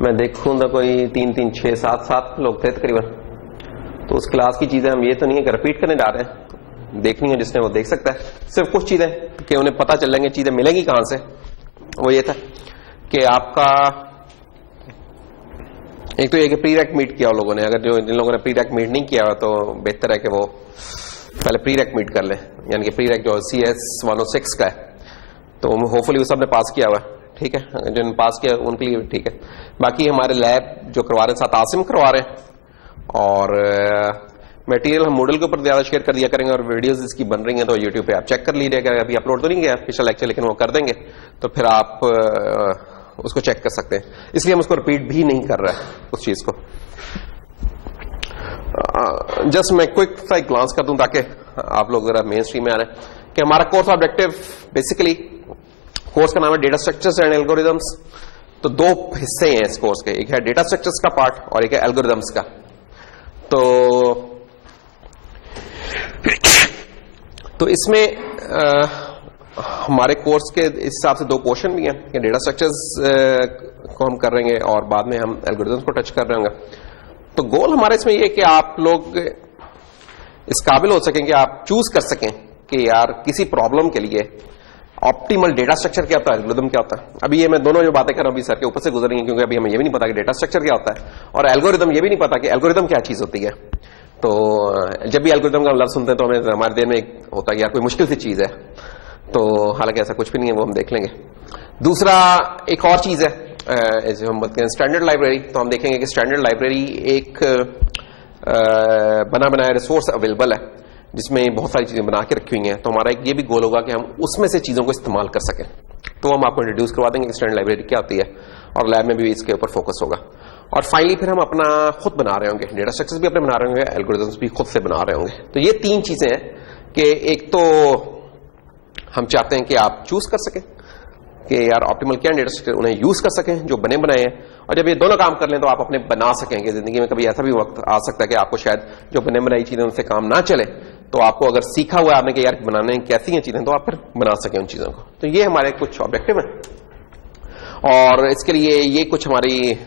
मैं देखूं तो कोई 3 3 6 7 7 लोग थे तकरीबन। तो उस क्लास की चीजें हम ये तो नहीं है कि रिपीट करने जा रहे हैं, देखनी है जिसने वो देख सकता है। सिर्फ कुछ चीजें कि उन्हें पता चल जाएंगे चीजें मिलेंगी कहां से। वो ये था कि आपका एक तो ये कि प्री रैक मीट किया लोगों ने, अगर जो जिन लोगों ने प्री रैक मीट नहीं किया तो बेहतर है कि वो पहले प्री रैक मीट कर ले, यानी कि प्री रैक जो CS 106 का है तो होपफुली वो सबने पास किया हुआ है, ठीक है। जिन्होंने पास किया उनके लिए ठीक है। बाकी हमारे लैब जो करवा रहे हैं साथ आसिम करवा रहे हैं, और मटेरियल हम मूडल के ऊपर ज्यादा शेयर कर दिया करेंगे, और वीडियोस इसकी बन रही हैं तो यूट्यूब पे आप चेक कर लीजिएगा। अभी अपलोड तो नहीं किया पिछला लेक्चर, लेकिन वो कर देंगे तो फिर आप उसको चेक कर सकते हैं। इसलिए हम उसको रिपीट भी नहीं कर रहे हैं उस चीज को। जस्ट मैं क्विक सा ग्लांस कर दूं ताकि आप लोग जरा मेन स्ट्रीम में आ रहे हैं कि हमारा कोर्स ऑब्जेक्टिव बेसिकली, कोर्स का नाम है डेटा स्ट्रक्चर्स एंड एल्गोरिदम्स। तो दो हिस्से हैं इस कोर्स के, एक है डेटा स्ट्रक्चर्स का पार्ट और एक है एल्गोरिदम्स का। तो इसमें हमारे कोर्स के इस हिसाब से 2 पोर्शन भी हैं कि डेटा स्ट्रक्चर्स को हम कर रहे हैं और बाद में हम एल्गोरिदम्स को टच कर रहे होंगे। तो गोल हमारे इसमें ये कि आप लोग इस काबिल हो सकें कि आप चूज कर सकें कि यार किसी प्रॉब्लम के लिए ऑप्टिमल डेटा स्ट्रक्चर क्या होता है, एल्गोरिदम क्या होता है। अभी ये मैं दोनों जो बातें कर रहा हूं अभी सर के ऊपर से गुजर रही हैं, क्योंकि अभी हमें ये भी नहीं पता कि डेटा स्ट्रक्चर क्या होता है, और एल्गोरिदम ये भी नहीं पता कि एल्गोरिदम क्या चीज होती है। तो जब भी एल्गोरिदम का लफ्ज सुनते हैं तो हमें हमारे दिल में होता है कि यार कोई मुश्किल सी चीज है, तो हालांकि ऐसा कुछ भी नहीं है, वो हम देख लेंगे। दूसरा एक और चीज है जो हम बताते हैं स्टैंडर्ड लाइब्रेरी। तो हम देखेंगे कि स्टैंडर्ड लाइब्रेरी एक बना बनाया रिसोर्स अवेलेबल है जिसमें बहुत सारी चीजें बना के रखी हुई हैं। तो हमारा एक ये भी गोल होगा कि हम उसमें से चीजों को इस्तेमाल कर सकें। तो हम आपको इंट्रोड्यूस करवा देंगे कि स्टैंडर्ड लाइब्रेरी क्या होती है, और लैब में भी इसके ऊपर फोकस होगा। और फाइनली फिर हम अपना खुद बना रहे होंगे, डेटा स्ट्रक्चर्स भी अपने बना रहे होंगे, एल्गोरिथम्स भी खुद से बना रहे होंगे। तो ये 3 चीजें हैं कि एक तो हम चाहते हैं कि आप चूज कर सकें कि यार ऑप्टिमल क्या डेटा स्ट्रक्चर, उन्हें यूज कर सकें जो बने बनाए हैं, और जब ये दोनों काम कर लें तो आप अपने बना सकेंगे। जिंदगी में कभी ऐसा भी वक्त आ सकता है कि आपको शायद जो बने बनाई चीजें उनसे काम ना चले, तो आपको अगर सीखा हुआ है आपने कि यार बनाने कैसी हैं चीजें, तो आप फिर बना सकें उन चीजों को। तो ये हमारे कुछ ऑब्जेक्टिव हैं, और इसके लिए ये कुछ हमारी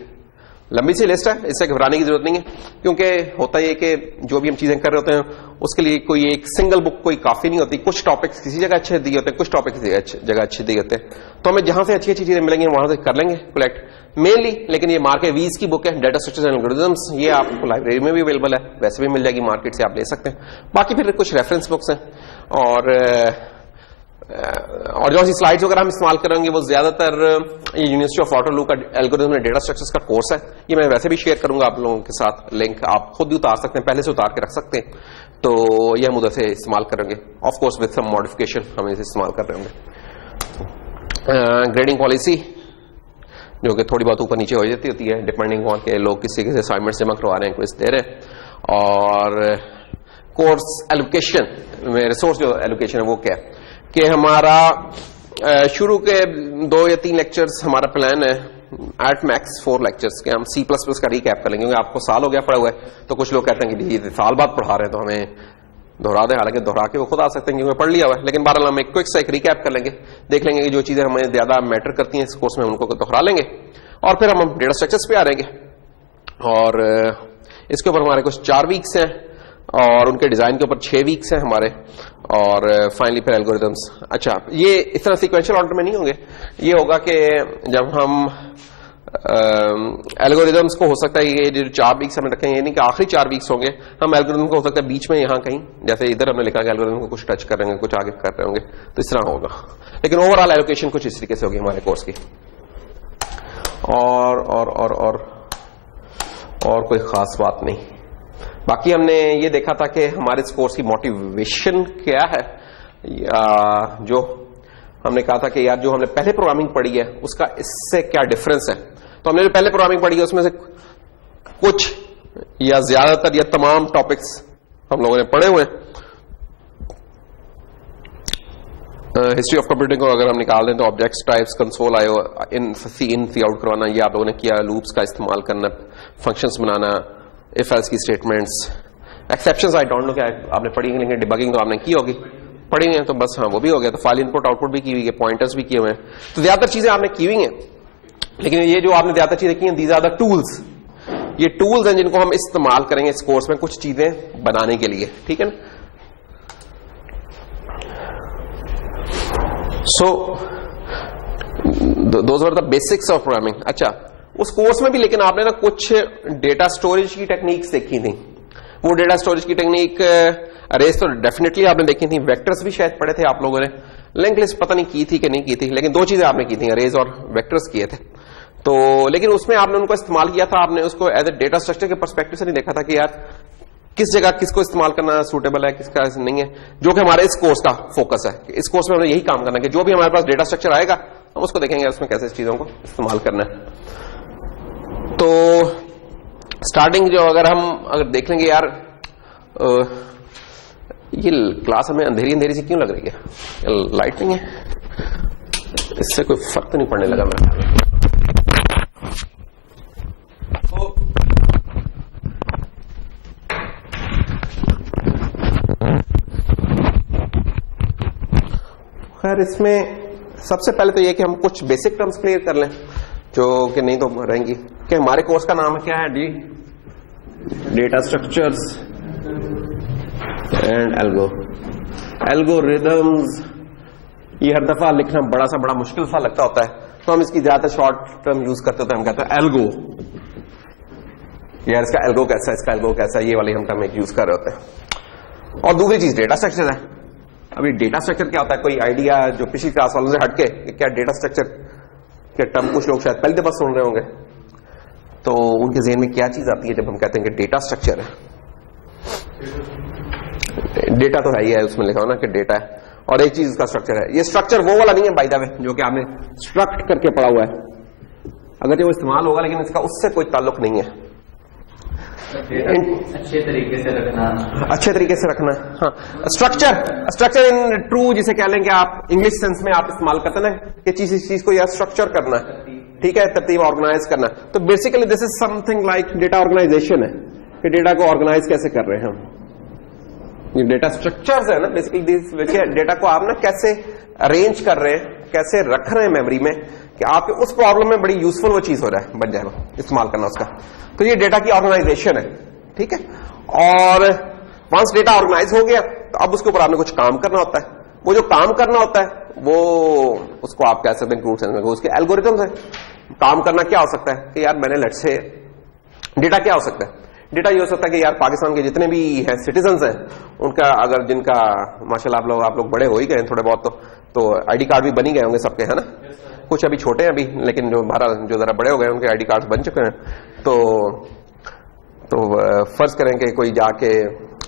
लंबी सी लिस्ट है, इससे घबराने की जरूरत नहीं है। क्योंकि होता है कि जो भी हम चीजें कर रहे होते हैं उसके लिए कोई एक सिंगल बुक कोई काफी नहीं होती। कुछ टॉपिक्स किसी जगह अच्छे दिए होते हैं, कुछ टॉपिक किसी जगह अच्छे दिए होते हैं, तो हमें जहां से अच्छी अच्छी चीजें मिलेंगी वहां से कर लेंगे कलेक्ट मेनली। लेकिन ये मार्केट वीज की बुक है, डेटा स्ट्रक्चर्स एंड एल्गोरिथम्स, ये आपको लाइब्रेरी में भी अवेलेबल है, वैसे भी मिल जाएगी मार्केट से, आप ले सकते हैं। बाकी फिर कुछ रेफरेंस बुक्स हैं, और जो सी स्लाइड्स वगैरह हम इस्तेमाल करेंगे वो ज्यादातर ये यूनिवर्सिटी ऑफ वाटरलू का एल्गोरिथम एंड डेटा स्ट्रक्चर्स का कोर्स है। ये मैं वैसे भी शेयर करूंगा आप लोगों के साथ, लिंक आप खुद भी उतार सकते हैं, पहले से उतार के रख सकते हैं। तो ये हम उधर से इस्तेमाल करेंगे, of course with some modification हम इसे इस्तेमाल कर रहे होंगे। ग्रेडिंग पॉलिसी जो कि थोड़ी बहुत ऊपर नीचे हो जाती होती है डिपेंडिंग ऑन के लोग किस तरीके से असाइनमेंट जमा करवा रहे हैं, क्विज दे रहे हैं। और कोर्स एलोकेशन में रिसोर्स जो एलोकेशन है वो क्या है कि हमारा शुरू के 2 या 3 लेक्चर्स हमारा प्लान है, एट मैक्स 4 लेक्चर्स के हम C++ का रिकैप कर लेंगे, क्योंकि आपको साल हो गया पढ़ा हुआ है। तो कुछ लोग कहते हैं कि ये साल बाद पढ़ा रहे हैं तो हमें दोहरा दें, हालांकि दोहरा के वो खुद आ सकते हैं क्योंकि पढ़ लिया हुआ है। लेकिन बहरहाल हम एक क्विक सा एक रिकैप कर लेंगे, देख लेंगे कि जो चीजें हमें ज्यादा मैटर करती हैं इस कोर्स में उनको दोहरा लेंगे, और फिर हम डेटा स्ट्रक्चर्स पे आ रहेंगे। और इसके ऊपर हमारे कुछ 4 वीक्स हैं, और उनके डिजाइन के ऊपर 6 वीक्स हैं हमारे, और फाइनली फिर एल्गोरिथम्स। अच्छा, ये इस तरह सीक्वेंशियल ऑर्डर में नहीं होंगे, ये होगा कि जब हम एल्गोरिथम्स को हो सकता है ये जो 4 वीक्स हमें रखेंगे, यानी कि आखिरी 4 वीक्स होंगे, हम एल्गोरिथम को हो सकता है बीच में यहाँ कहीं, जैसे इधर हमने लिखा कि एल्गोरिथम को कुछ टच कर रहे होंगे, कुछ आगे कर रहे होंगे, तो इस तरह होगा। लेकिन ओवरऑल एलोकेशन कुछ इस तरीके से होगी हमारे कोर्स की। और कोई खास बात नहीं। बाकी हमने ये देखा था कि हमारे इस कोर्स की मोटिवेशन क्या है, जो हमने कहा था कि यार जो हमने पहले प्रोग्रामिंग पढ़ी है उसका इससे क्या डिफरेंस है। तो हमने जो पहले प्रोग्रामिंग पढ़ी है उसमें से कुछ या ज्यादातर या तमाम टॉपिक्स हम लोगों ने पढ़े हुए हैं। हिस्ट्री ऑफ कंप्यूटिंग को अगर हम निकाल दें तो ऑब्जेक्ट्स, टाइप्स, कंसोल, आईओ, इन सी आउट करवाना, ये आप लोगों ने किया, लूप्स का इस्तेमाल करना, फंक्शंस बनाना, इफ एल्स की statements, exceptions I don't know क्या आपने पढ़ी, लेकिन डिबगिंग तो आपने की होगी, पढ़ी हुई है तो बस हाँ वो भी हो गया। तो फाइल इनपुट आउटपुट भी की हुई है, पॉइंटर्स भी किए हुए हैं, तो ज्यादातर चीजें आपने की हुई हैं। लेकिन ये जो आपने ज्यादा चीजें की हैं, दीज आर द टूल्स, ये टूल्स हैं जिनको हम इस्तेमाल करेंगे इस कोर्स में कुछ चीजें बनाने के लिए, ठीक है ना। So those are the basics of programming. अच्छा, उस कोर्स में भी लेकिन आपने ना कुछ डेटा स्टोरेज की टेक्निक्स देखी थी। वो डेटा स्टोरेज की टेक्निक अरेज तो डेफिनेटली आपने देखी थी, वेक्टर्स भी शायद पढ़े थे आप लोगों ने, लिंक लिस्ट पता नहीं की थी कि नहीं की थी, लेकिन दो चीजें आपने की थी, अरेज और वेक्टर्स किए थे। तो लेकिन उसमें आपने उनको इस्तेमाल किया था, आपने उसको एज ए डेटा स्ट्रक्चर के पर्सपेक्टिव से नहीं देखा था कि यार किस जगह किसको इस्तेमाल करना सूटेबल है, किसका नहीं है, जो कि हमारे इस कोर्स का फोकस है। कि इस कोर्स में हमें यही काम करना है कि जो भी हमारे पास डेटा स्ट्रक्चर आएगा हम उसको देखेंगे उसमें कैसे इस चीजों को इस्तेमाल करना है। तो स्टार्टिंग जो अगर देख लेंगे यार, ये क्लास हमें अंधेरी अंधेरी सी क्यों लग रही है, लाइट नहीं है, इससे कोई फर्क तो नहीं पड़ने लगा मेरे ख्याल में। खैर इसमें सबसे पहले तो ये कि हम कुछ बेसिक टर्म्स क्लियर कर लें, जो कि नहीं तो रहेंगी कि हमारे कोर्स का नाम क्या है D, data structures and algorithms. ये हर दफा लिखना बड़ा मुश्किल सा लगता होता है, तो हम इसकी ज्यादा शॉर्ट टर्म यूज करते होते हैं, हम कहते हैं एल्गो। यार इसका एल्गो कैसा है, इसका एल्गो कैसा है, ये वाली हम टर्म यूज कर रहे होते हैं। और दूसरी चीज डेटा स्ट्रक्चर है। अभी डेटा स्ट्रक्चर क्या होता है, कोई आइडिया जो पिछली क्लास वालों से हटके क्या डेटा स्ट्रक्चर के टर्म कुछ लोग शायद पहले दफा सुन रहे होंगे, तो उनके ज़हन में क्या चीज आती है जब हम कहते हैं कि डेटा स्ट्रक्चर है। डेटा तो है ही है, उसमें लिखा हो ना कि डेटा है, और एक चीज का स्ट्रक्चर है। ये स्ट्रक्चर वो वाला नहीं है बाय द वे जो कि आपने स्ट्रक्ट करके पढ़ा हुआ है, अगर वो इस्तेमाल होगा, लेकिन इसका उससे कोई ताल्लुक नहीं है। अच्छे तरीके से रखना हाँ। स्ट्रक्चर इन ट्रू जिसे कह लेंगे आप इंग्लिश सेंस में आप इस्तेमाल करते हैं ना कि चीज को यार स्ट्रक्चर करना है, ठीक है, तरतीब ऑर्गेनाइज करना। तो basically this is something like data organisation है, कि डेटा को ऑर्गेनाइज कैसे कर रहे हैं हम। ये डेटा स्ट्रक्चर्स है ना बेसिकली, डेटा को आप ना कैसे अरेंज कर रहे हैं, कैसे रख रहे हैं मेमोरी में, कि आपके उस प्रॉब्लम में बड़ी यूजफुल वो चीज हो रहा है, बन जाएगा इस्तेमाल करना उसका। तो ये डेटा की ऑर्गेनाइजेशन है, ठीक है। और वंस डेटा ऑर्गेनाइज हो गया तो अब उसके ऊपर आपने कुछ काम करना होता है। वो जो काम करना होता है वो उसको आप कह सकते हैं क्रूड सेंस में उसके एल्गोरिथम्स है। काम करना क्या हो सकता है कि यार मैंने लेट से डेटा क्या हो सकता है, डेटा ये हो सकता है कि यार पाकिस्तान के जितने भी है सिटीजन्स हैं उनका, अगर जिनका माशाल्लाह आप लोग बड़े हो ही गए थोड़े बहुत, तो आईडी कार्ड भी बन ही गए होंगे सबके, है ना। कुछ अभी छोटे हैं अभी, लेकिन जो जरा बड़े हो गए उनके आईडी कार्ड बन चुके हैं। तो फर्ज करें कि कोई जाके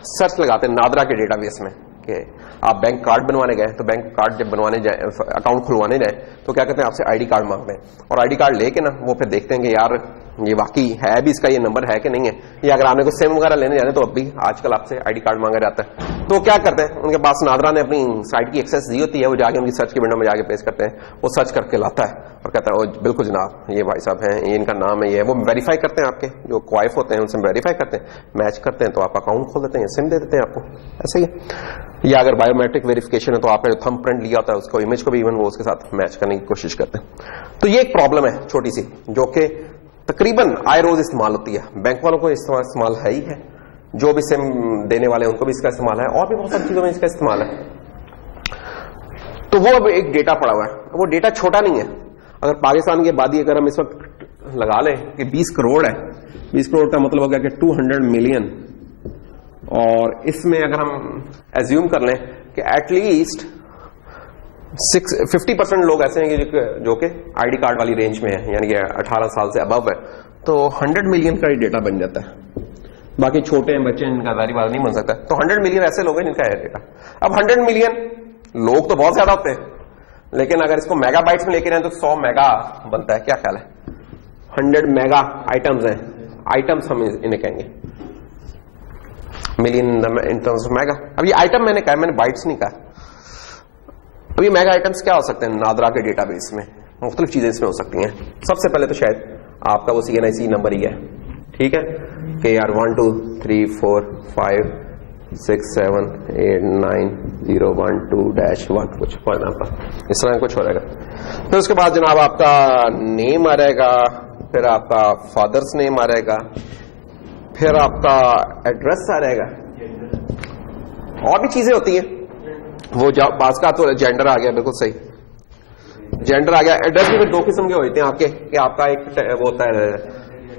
सर्च लगाते हैं नादरा के डेटाबेस में कि आप बैंक कार्ड बनवाने गए, तो बैंक कार्ड जब बनवाने जाए, अकाउंट खुलवाने जाए, तो क्या कहते हैं आपसे आईडी कार्ड मांगते हैं, और आईडी कार्ड लेके ना वो फिर देखते हैं कि यार ये वाकई है भी, इसका ये नंबर है कि नहीं है, या अगर आपने कोई सिम वगैरह लेने जाने तो अब भी आजकल आपसे आईडी कार्ड मांगा जाता है। तो क्या करते हैं, उनके पास नादरा ने अपनी साइट की एक्सेस दी होती है, वो जाके उनकी सर्च की विंडो में जाके पेश करते हैं, वो सर्च करके लाता है और कहता है ओ बिल्कुल जनाब ये भाई साहब हैं, ये इनका नाम है, ये वो वेरीफाई करते हैं, आपके जो क्वाइफ होते हैं उनसे वेरीफाई करते हैं, मैच करते हैं, तो आप अकाउंट खोल देते हैं, सिम दे देते हैं आपको, ऐसे ही। या अगर बायोमेट्रिक वेरिफिकेशन है तो आपने थंब प्रिंट लिया होता है उसको, इमेज को भी इवन वो उसके साथ मैच करने की कोशिश करते हैं। तो ये एक प्रॉब्लम है छोटी सी, जो कि तकरीबन आए रोज इस्तेमाल होती है। बैंक वालों को इस्तेमाल है ही है, जो भी सिम देने वाले हैं उनको भी इसका इस्तेमाल है, और भी बहुत सारी चीजों में इसका इस्तेमाल है। तो वो अब एक डेटा पड़ा हुआ है, वो डेटा छोटा नहीं है। अगर पाकिस्तान की आबादी अगर हम इस वक्त लगा लें कि 20 करोड़ है, 20 करोड़ का मतलब हो गया कि 200 मिलियन, और इसमें अगर हम एज्यूम कर लें कि एटलीस्ट 50% लोग ऐसे हैं जो कि आईडी कार्ड वाली रेंज में है, यानी कि 18 साल से अबव है, तो 100 मिलियन का ही डेटा बन जाता है। बाकी छोटे हैं बच्चे, इनका जारी बात नहीं बन सकता, तो 100 मिलियन ऐसे लोग हैं जिनका है डेटा। अब 100 मिलियन लोग तो बहुत ज्यादा होते हैं, लेकिन अगर इसको मेगाबाइट्स में लेके जाए तो 100 मेगा बनता है, क्या ख्याल है? 100 मेगा आइटम्स हैं, आइटम्स हम इन्हें कहेंगे, million in terms of mega. अब ये आइटम मैंने कहा, मैंने बाइट्स नहीं कहा। अब ये मेगा आइटम्स क्या हो सकते हैं नादरा के डेटाबेस में? मुख्तलिफ चीजें इसमें हो सकती हैं। सबसे पहले तो शायद आपका वो CNIC नंबर ही है, ठीक है, कि यार 1 2 3 4 5 6789012-1 कुछ फॉर एग्जाम्पल इस तरह कुछ हो जाएगा। फिर उसके बाद जनाब आपका नेम आ रहेगा, फिर आपका फादर्स नेम आ रहेगा, फिर आपका एड्रेस आ रहेगा, और भी चीजें होती हैं वो बास का तो जेंडर आ गया, बिल्कुल सही जेंडर आ गया। एड्रेस भी दो किस्म के होते हैं आपके, कि आपका एक वो होता है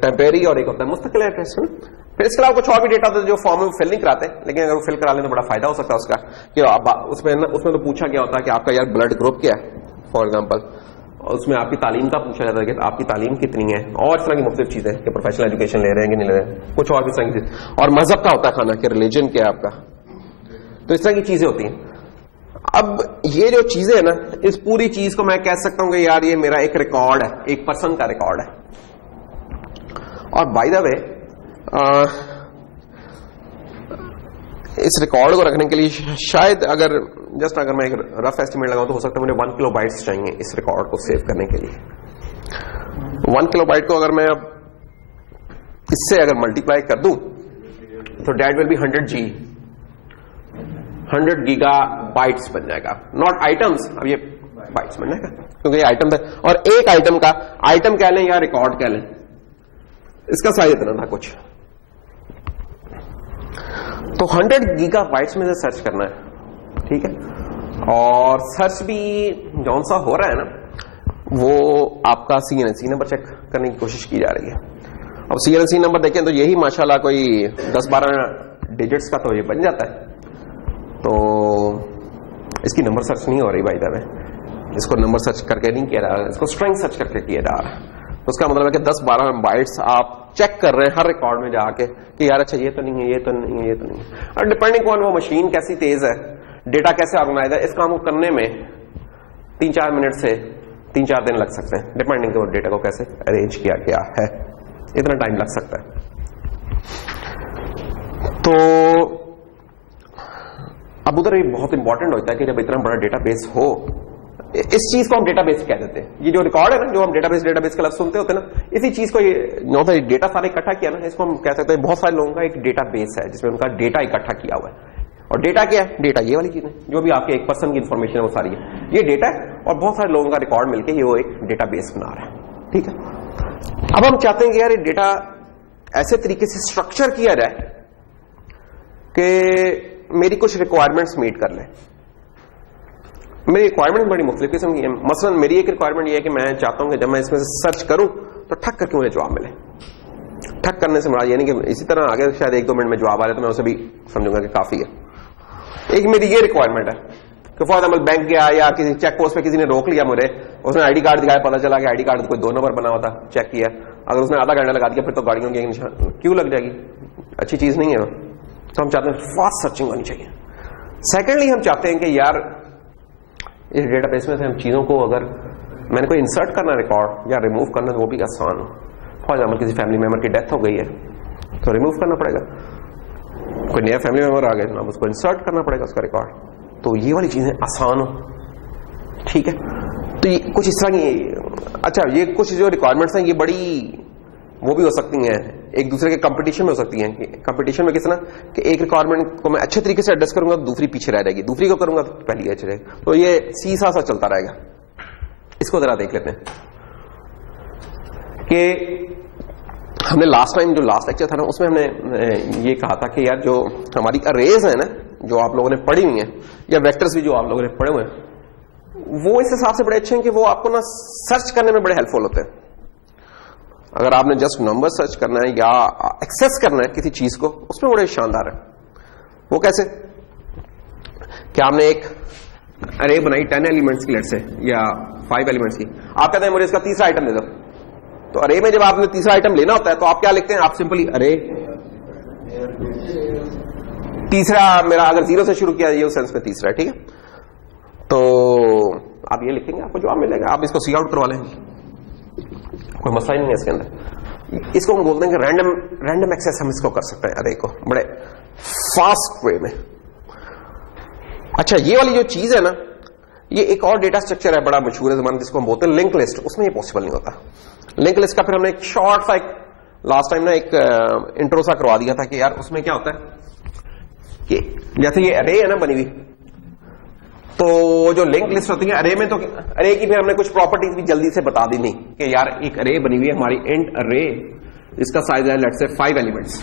टेम्परेरी और एक होता है मुस्तकिल एड्रेस। फिर इसके अलावा कुछ और भी डेटा होता है जो फॉर्म में फिल नहीं कराते, लेकिन अगर वो फिल करा लें तो बड़ा फायदा हो सकता है उसका, कि उसमें तो पूछा गया होता है कि आपका यार ब्लड ग्रुप क्या है फॉर एग्जाम्पल, उसमें आपकी तालीम का पूछा जाता है कि आपकी तालीम कितनी है, और इस तरह की मुख्तलिफ चीजें कि प्रोफेशनल एजुकेशन ले रहे हैं कि नहीं ले रहे हैं, कुछ और भी इस तरह की चीज, और मजहब का होता है खाना कि रिलीजन क्या है आपका, तो इस तरह की चीजें होती हैं। अब ये जो चीजें है ना, इस पूरी चीज को मैं कह सकता हूं कि यार ये मेरा एक रिकॉर्ड है, एक पर्सन का रिकॉर्ड है। और बाय द वे इस रिकॉर्ड को रखने के लिए शायद अगर मैं एक रफ एस्टिमेट लगाऊं तो हो सकता है मुझे 1 किलोबाइट्स चाहिए इस रिकॉर्ड को सेव करने के लिए। 1 किलोबाइट को अगर मैं अब इससे अगर मल्टीप्लाई कर दूं तो डेट विल बी 100 गीगाबाइट्स बन जाएगा, नॉट आइटम्स, अब ये बाइट्स बन जाएगा क्योंकि ये आइटम है। और एक आइटम का आइटम कह लें या रिकॉर्ड कह लें, इसका साइज इतना था कुछ, तो 100 गीगाबाइट्स में से सर्च करना है, ठीक है। और सर्च भी जौन सा हो रहा है ना, वो आपका CNC नंबर चेक करने की कोशिश की जा रही है। अब CNC नंबर देखें तो यही माशाल्लाह कोई 10-12 डिजिट्स का तो ये बन जाता है, तो इसकी नंबर सर्च नहीं हो रही भाई साहब, इसको नंबर सर्च करके नहीं किया जा रहा, इसको स्ट्रिंग सर्च करके किया जा रहा है। तो उसका मतलब है कि 10-12 बाइट्स आप चेक कर रहे हैं हर रिकॉर्ड में जाके कि यार अच्छा ये तो नहीं है, ये तो नहीं है, ये तो नहीं है। और डिपेंडिंग ऑन वो मशीन कैसी तेज है, डेटा कैसे ऑर्गेनाइज है, इस काम को करने में 3-4 मिनट से 3-4 दिन लग सकते हैं, डिपेंडिंग ऑन डेटा को कैसे अरेंज किया गया है, इतना टाइम लग सकता है। तो अब उधर ये बहुत इंपॉर्टेंट होता है कि जब इतना बड़ा डेटाबेस हो, इस चीज को हम डेटाबेस कह देते हैं। ये जो रिकॉर्ड है ना, जो हम डेटाबेस का लफ्ज सुनते होते हैं ना, इसी चीज को ये डेटा सारा इकट्ठा किया ना, इसको हम कह सकते हैं बहुत सारे लोगों का एक डेटाबेस है जिसमें उनका डेटा इकट्ठा किया हुआ है। और डेटा क्या है? डेटा ये वाली चीज है जो भी आपके एक पर्सन की इंफॉर्मेशन है वो सारी है, ये डेटा है, और बहुत सारे लोगों का रिकॉर्ड मिलकर ये वो एक डेटाबेस बना रहा है, ठीक है। अब हम चाहते हैं कि यार ये डेटा ऐसे तरीके से स्ट्रक्चर किया जाए कि मेरी कुछ रिक्वायरमेंट्स मीट कर ले। मेरी रिक्वायरमेंट बड़ी मुख्तलिफ किस्म की है। मसलन मेरी एक रिक्वायरमेंट ये है कि मैं चाहता हूं कि जब मैं इसमें से सर्च करूं तो ठक करके मुझे जवाब मिले। ठक करने से मुराद ये नहीं कि इसी तरह आगे शायद 1-2 मिनट में जवाब आ रहा है तो मैं उसे भी समझूंगा कि काफी है। एक मेरी ये रिक्वायरमेंट है कि फॉर एग्जाम्पल बैंक गया या किसी चेक पोस्ट पे किसी ने रोक लिया मुझे, उसने आईडी कार्ड दिखाया, पता चला कि आईडी कार्ड कोई 2 नंबर बना हुआ था, चेक किया, अगर उसने आधा घंटा लगा दिया फिर तो गाड़ियों की क्यों लग जाएगी, अच्छी चीज नहीं है। तो हम चाहते हैं फास्ट सर्चिंग होनी चाहिए। सेकेंडली हम चाहते हैं कि यार इस डेटाबेस में से हम चीजों को अगर मैंने कोई इंसर्ट करना रिकॉर्ड या रिमूव करना तो वो भी आसान हो। फॉर एग्जाम्पल किसी फैमिली मेंबर की डेथ हो गई है तो रिमूव करना पड़ेगा, कोई नया फैमिली मेंबर आ गया जनाब उसको इंसर्ट करना पड़ेगा उसका रिकॉर्ड, तो ये वाली चीजें आसान हो, ठीक है। तो ये कुछ इस तरह की, अच्छा ये कुछ जो रिक्वायरमेंट्स हैं ये बड़ी वो भी हो सकती हैं, एक दूसरे के कंपटीशन में हो सकती हैं। कंपटीशन में किस तरह कि एक रिक्वायरमेंट को मैं अच्छे तरीके से एड्रेस करूंगा तो दूसरी पीछे रह जाएगी, दूसरी को करूंगा तो पहली अच्छी रहेगी, तो ये सीसा सा चलता रहेगा। इसको जरा देख लेते हैं कि हमने लास्ट टाइम जो लास्ट लेक्चर था ना उसमें हमने ये कहा था कि यार जो हमारी अरेज है ना जो आप लोगों ने पढ़ी हुई है, या वेक्टर्स भी जो आप लोगों ने पढ़े हुए हैं, वो इस हिसाब से बड़े अच्छे हैं कि वो आपको ना सर्च करने में बड़े हेल्पफुल होते हैं। अगर आपने जस्ट नंबर सर्च करना है या एक्सेस करना है किसी चीज को, उसमें बड़े शानदार है। वो कैसे? क्या आपने एक अरे बनाई 10 एलिमेंट्स की लेट से या 5 एलिमेंट्स की, आप कहते हैं मुझे इसका तीसरा आइटम दे दो, तो अरे में जब आपने तीसरा आइटम लेना होता है तो आप क्या लिखते हैं? आप सिंपली अरे तीसरा मेरा अगर 0 से शुरू किया ये उस सेंस में तीसरा है, ठीक है। तो आप ये लिखेंगे, आपको जवाब मिलेगा, आप इसको सी आउट करवा लेंगे, कोई मसला ही नहीं है इसके अंदर। इसको हम बोलते हैं कि रैंडम एक्सेस हम इसको कर सकते हैं अरे को बड़े फास्ट वे में। अच्छा ये वाली जो चीज है ना, ये एक और डेटा स्ट्रक्चर है बड़ा मशहूर है जमाने, जिसको हम बोलते हैं लिंक लिस्ट। उसमें ये पॉसिबल नहीं होता। लिंक लिस्ट का फिर हमने एक शॉर्ट सा एक लास्ट टाइम ना एक इंट्रो सा करवा दिया था कि यार उसमें क्या होता है कि जैसे ये अरे है ना बनी हुई, तो जो लिंक लिस्ट होती है अरे में, तो अरे की फिर हमने कुछ प्रॉपर्टीज भी जल्दी से बता दी नहीं कि यार एक अरे बनी हुई है हमारी इंट अरे, इसका साइज है लेट्स से 5 एलिमेंट्स।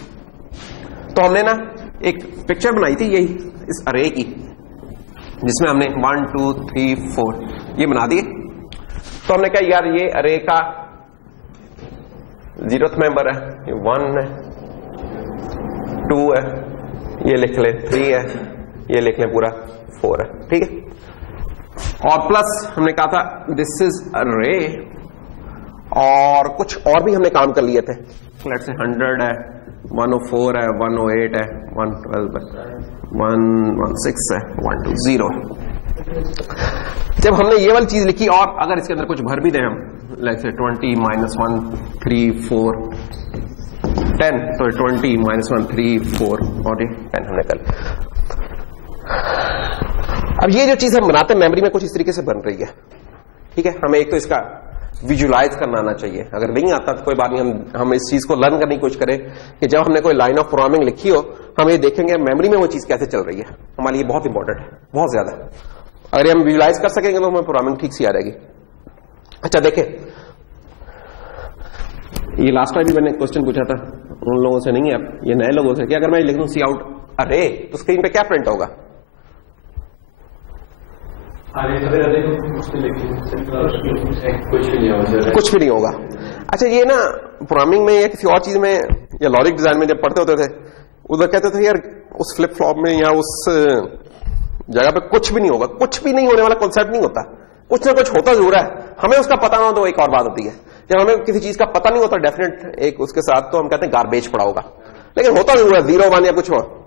तो हमने ना एक पिक्चर बनाई थी यही इस अरे की, जिसमें हमने 1 2 3 4 ये बना दिए। तो हमने कहा यार ये अरे का 0th मेंबर है, ये 1 है, 2 है, ये लिख ले 3 है, ये लिख ले पूरा 4 है, ठीक है। और प्लस हमने कहा था दिस इज अरे, और कुछ और भी हमने काम कर लिए थे, लेट्स से 100 है, 104 है, 108 है, 112 है, 116 है, 120 है। जब हमने ये वाली चीज लिखी और अगर इसके अंदर कुछ भर भी दें हम, लाइक से 20 -1 3 4 10, तो 20 -1 3 4 और 10 हमने कर। अब ये जो चीज हम बनाते हैं मेमोरी में कुछ इस तरीके से बन रही है, ठीक है। हमें एक तो इसका विजुलाइज करना आना चाहिए, अगर नहीं आता तो कोई बात नहीं, हम इस चीज को लर्न करने की कोशिश करें कि जब हमने कोई लाइन ऑफ प्रोग्रामिंग लिखी हो हम ये देखेंगे मेमोरी में वो चीज कैसे चल रही है, हमारे लिए बहुत इंपॉर्टेंट है, बहुत ज्यादा। अगर हम विजुलाइज कर सकेंगे तो हमें प्रोग्रामिंग ठीक सी आ जाएगी। अच्छा देखें, ये लास्ट टाइम भी मैंने क्वेश्चन पूछा था उन लोगों से, नहीं है अब ये नए लोगों से, कि अगर मैं लिख दूं सी आउट अरे तो स्क्रीन पे क्या प्रिंट होगा? कुछ भी नहीं होगा। अच्छा ये ना प्रोग्रामिंग में या किसी और चीज में या लॉजिक डिजाइन में जब पढ़ते होते थे उधर कहते थे यार उस फ्लिप फ्लॉप में या उस जगह पे कुछ भी नहीं होगा, कुछ भी नहीं होने वाला कॉन्सेप्ट नहीं होता, कुछ ना कुछ होता जरूर है, हमें उसका पता ना हो तो एक और बात होती है। जब हमें किसी चीज का पता नहीं होता डेफिनेट एक उसके साथ, तो हम कहते हैं गार्बेज पड़ा होगा, लेकिन होता जरूर है 0 1 या कुछ और।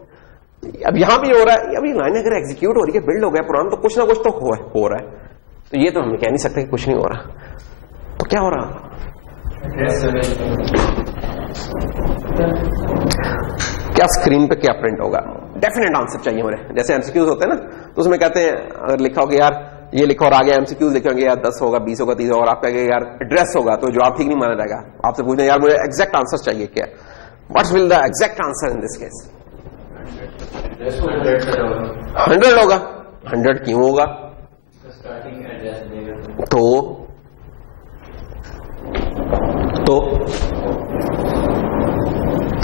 अब यहां भी हो रहा है, अब ये लाइन अगर एग्जीक्यूट हो रही है, बिल्ड हो गया प्रोग्राम, तो कुछ ना कुछ तो हो रहा है, तो ये तो हम कह नहीं सकते कि कुछ नहीं हो रहा। तो क्या हो रहा? क्या स्क्रीन पे क्या प्रिंट होगा? डेफिनेट आंसर चाहिए हमें। जैसे एमसीक्यूज होते हैं ना, तो उसमें कहते हैं अगर लिखा होगा यार ये लिखा और आगे एमसीक्यूज लिखेंगे यार 10 होगा 20 होगा 30 होगा, और आप कहेंगे यार एड्रेस होगा, तो जवाब ठीक नहीं माना जाएगा। आपसे पूछना यार मुझे एग्जैक्ट आंसर चाहिए, क्या what will the exact answer in this case? 100 होगा। 100 क्यों होगा? तो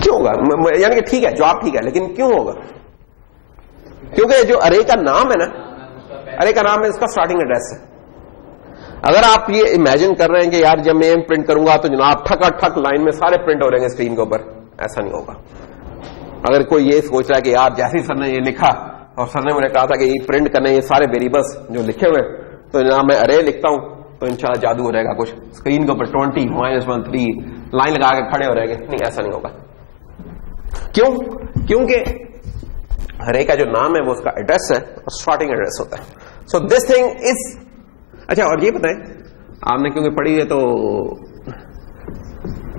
क्यों होगा? यानी कि ठीक है जवाब ठीक है, लेकिन क्यों होगा? क्योंकि जो अरे का नाम है ना, अरे का नाम है इसका स्टार्टिंग एड्रेस है। अगर आप ये इमेजिन कर रहे हैं कि यार जब मैं प्रिंट करूंगा तो जनाब ठक लाइन में सारे प्रिंट हो रहेंगे स्क्रीन के ऊपर, ऐसा नहीं होगा। अगर कोई ये सोच रहा है कि यार जैसे ही सर ने ये लिखा और सर ने मुझे कहा था कि ये प्रिंट करने ये सारे वेरिएबल्स जो लिखे हुए, तो जनाब मैं अरे लिखता हूं तो इंशाल्लाह जादू हो जाएगा, कुछ स्क्रीन के ऊपर 20 -1 3 लाइन लगा के खड़े हो रहेंगे। नहीं, ऐसा नहीं होगा। क्यों? क्योंकि अरे का जो नाम है वो उसका एड्रेस है और स्टार्टिंग एड्रेस होता है। सो दिस थिंग इज अच्छा। और ये बताएं आपने क्योंकि पढ़ी है, तो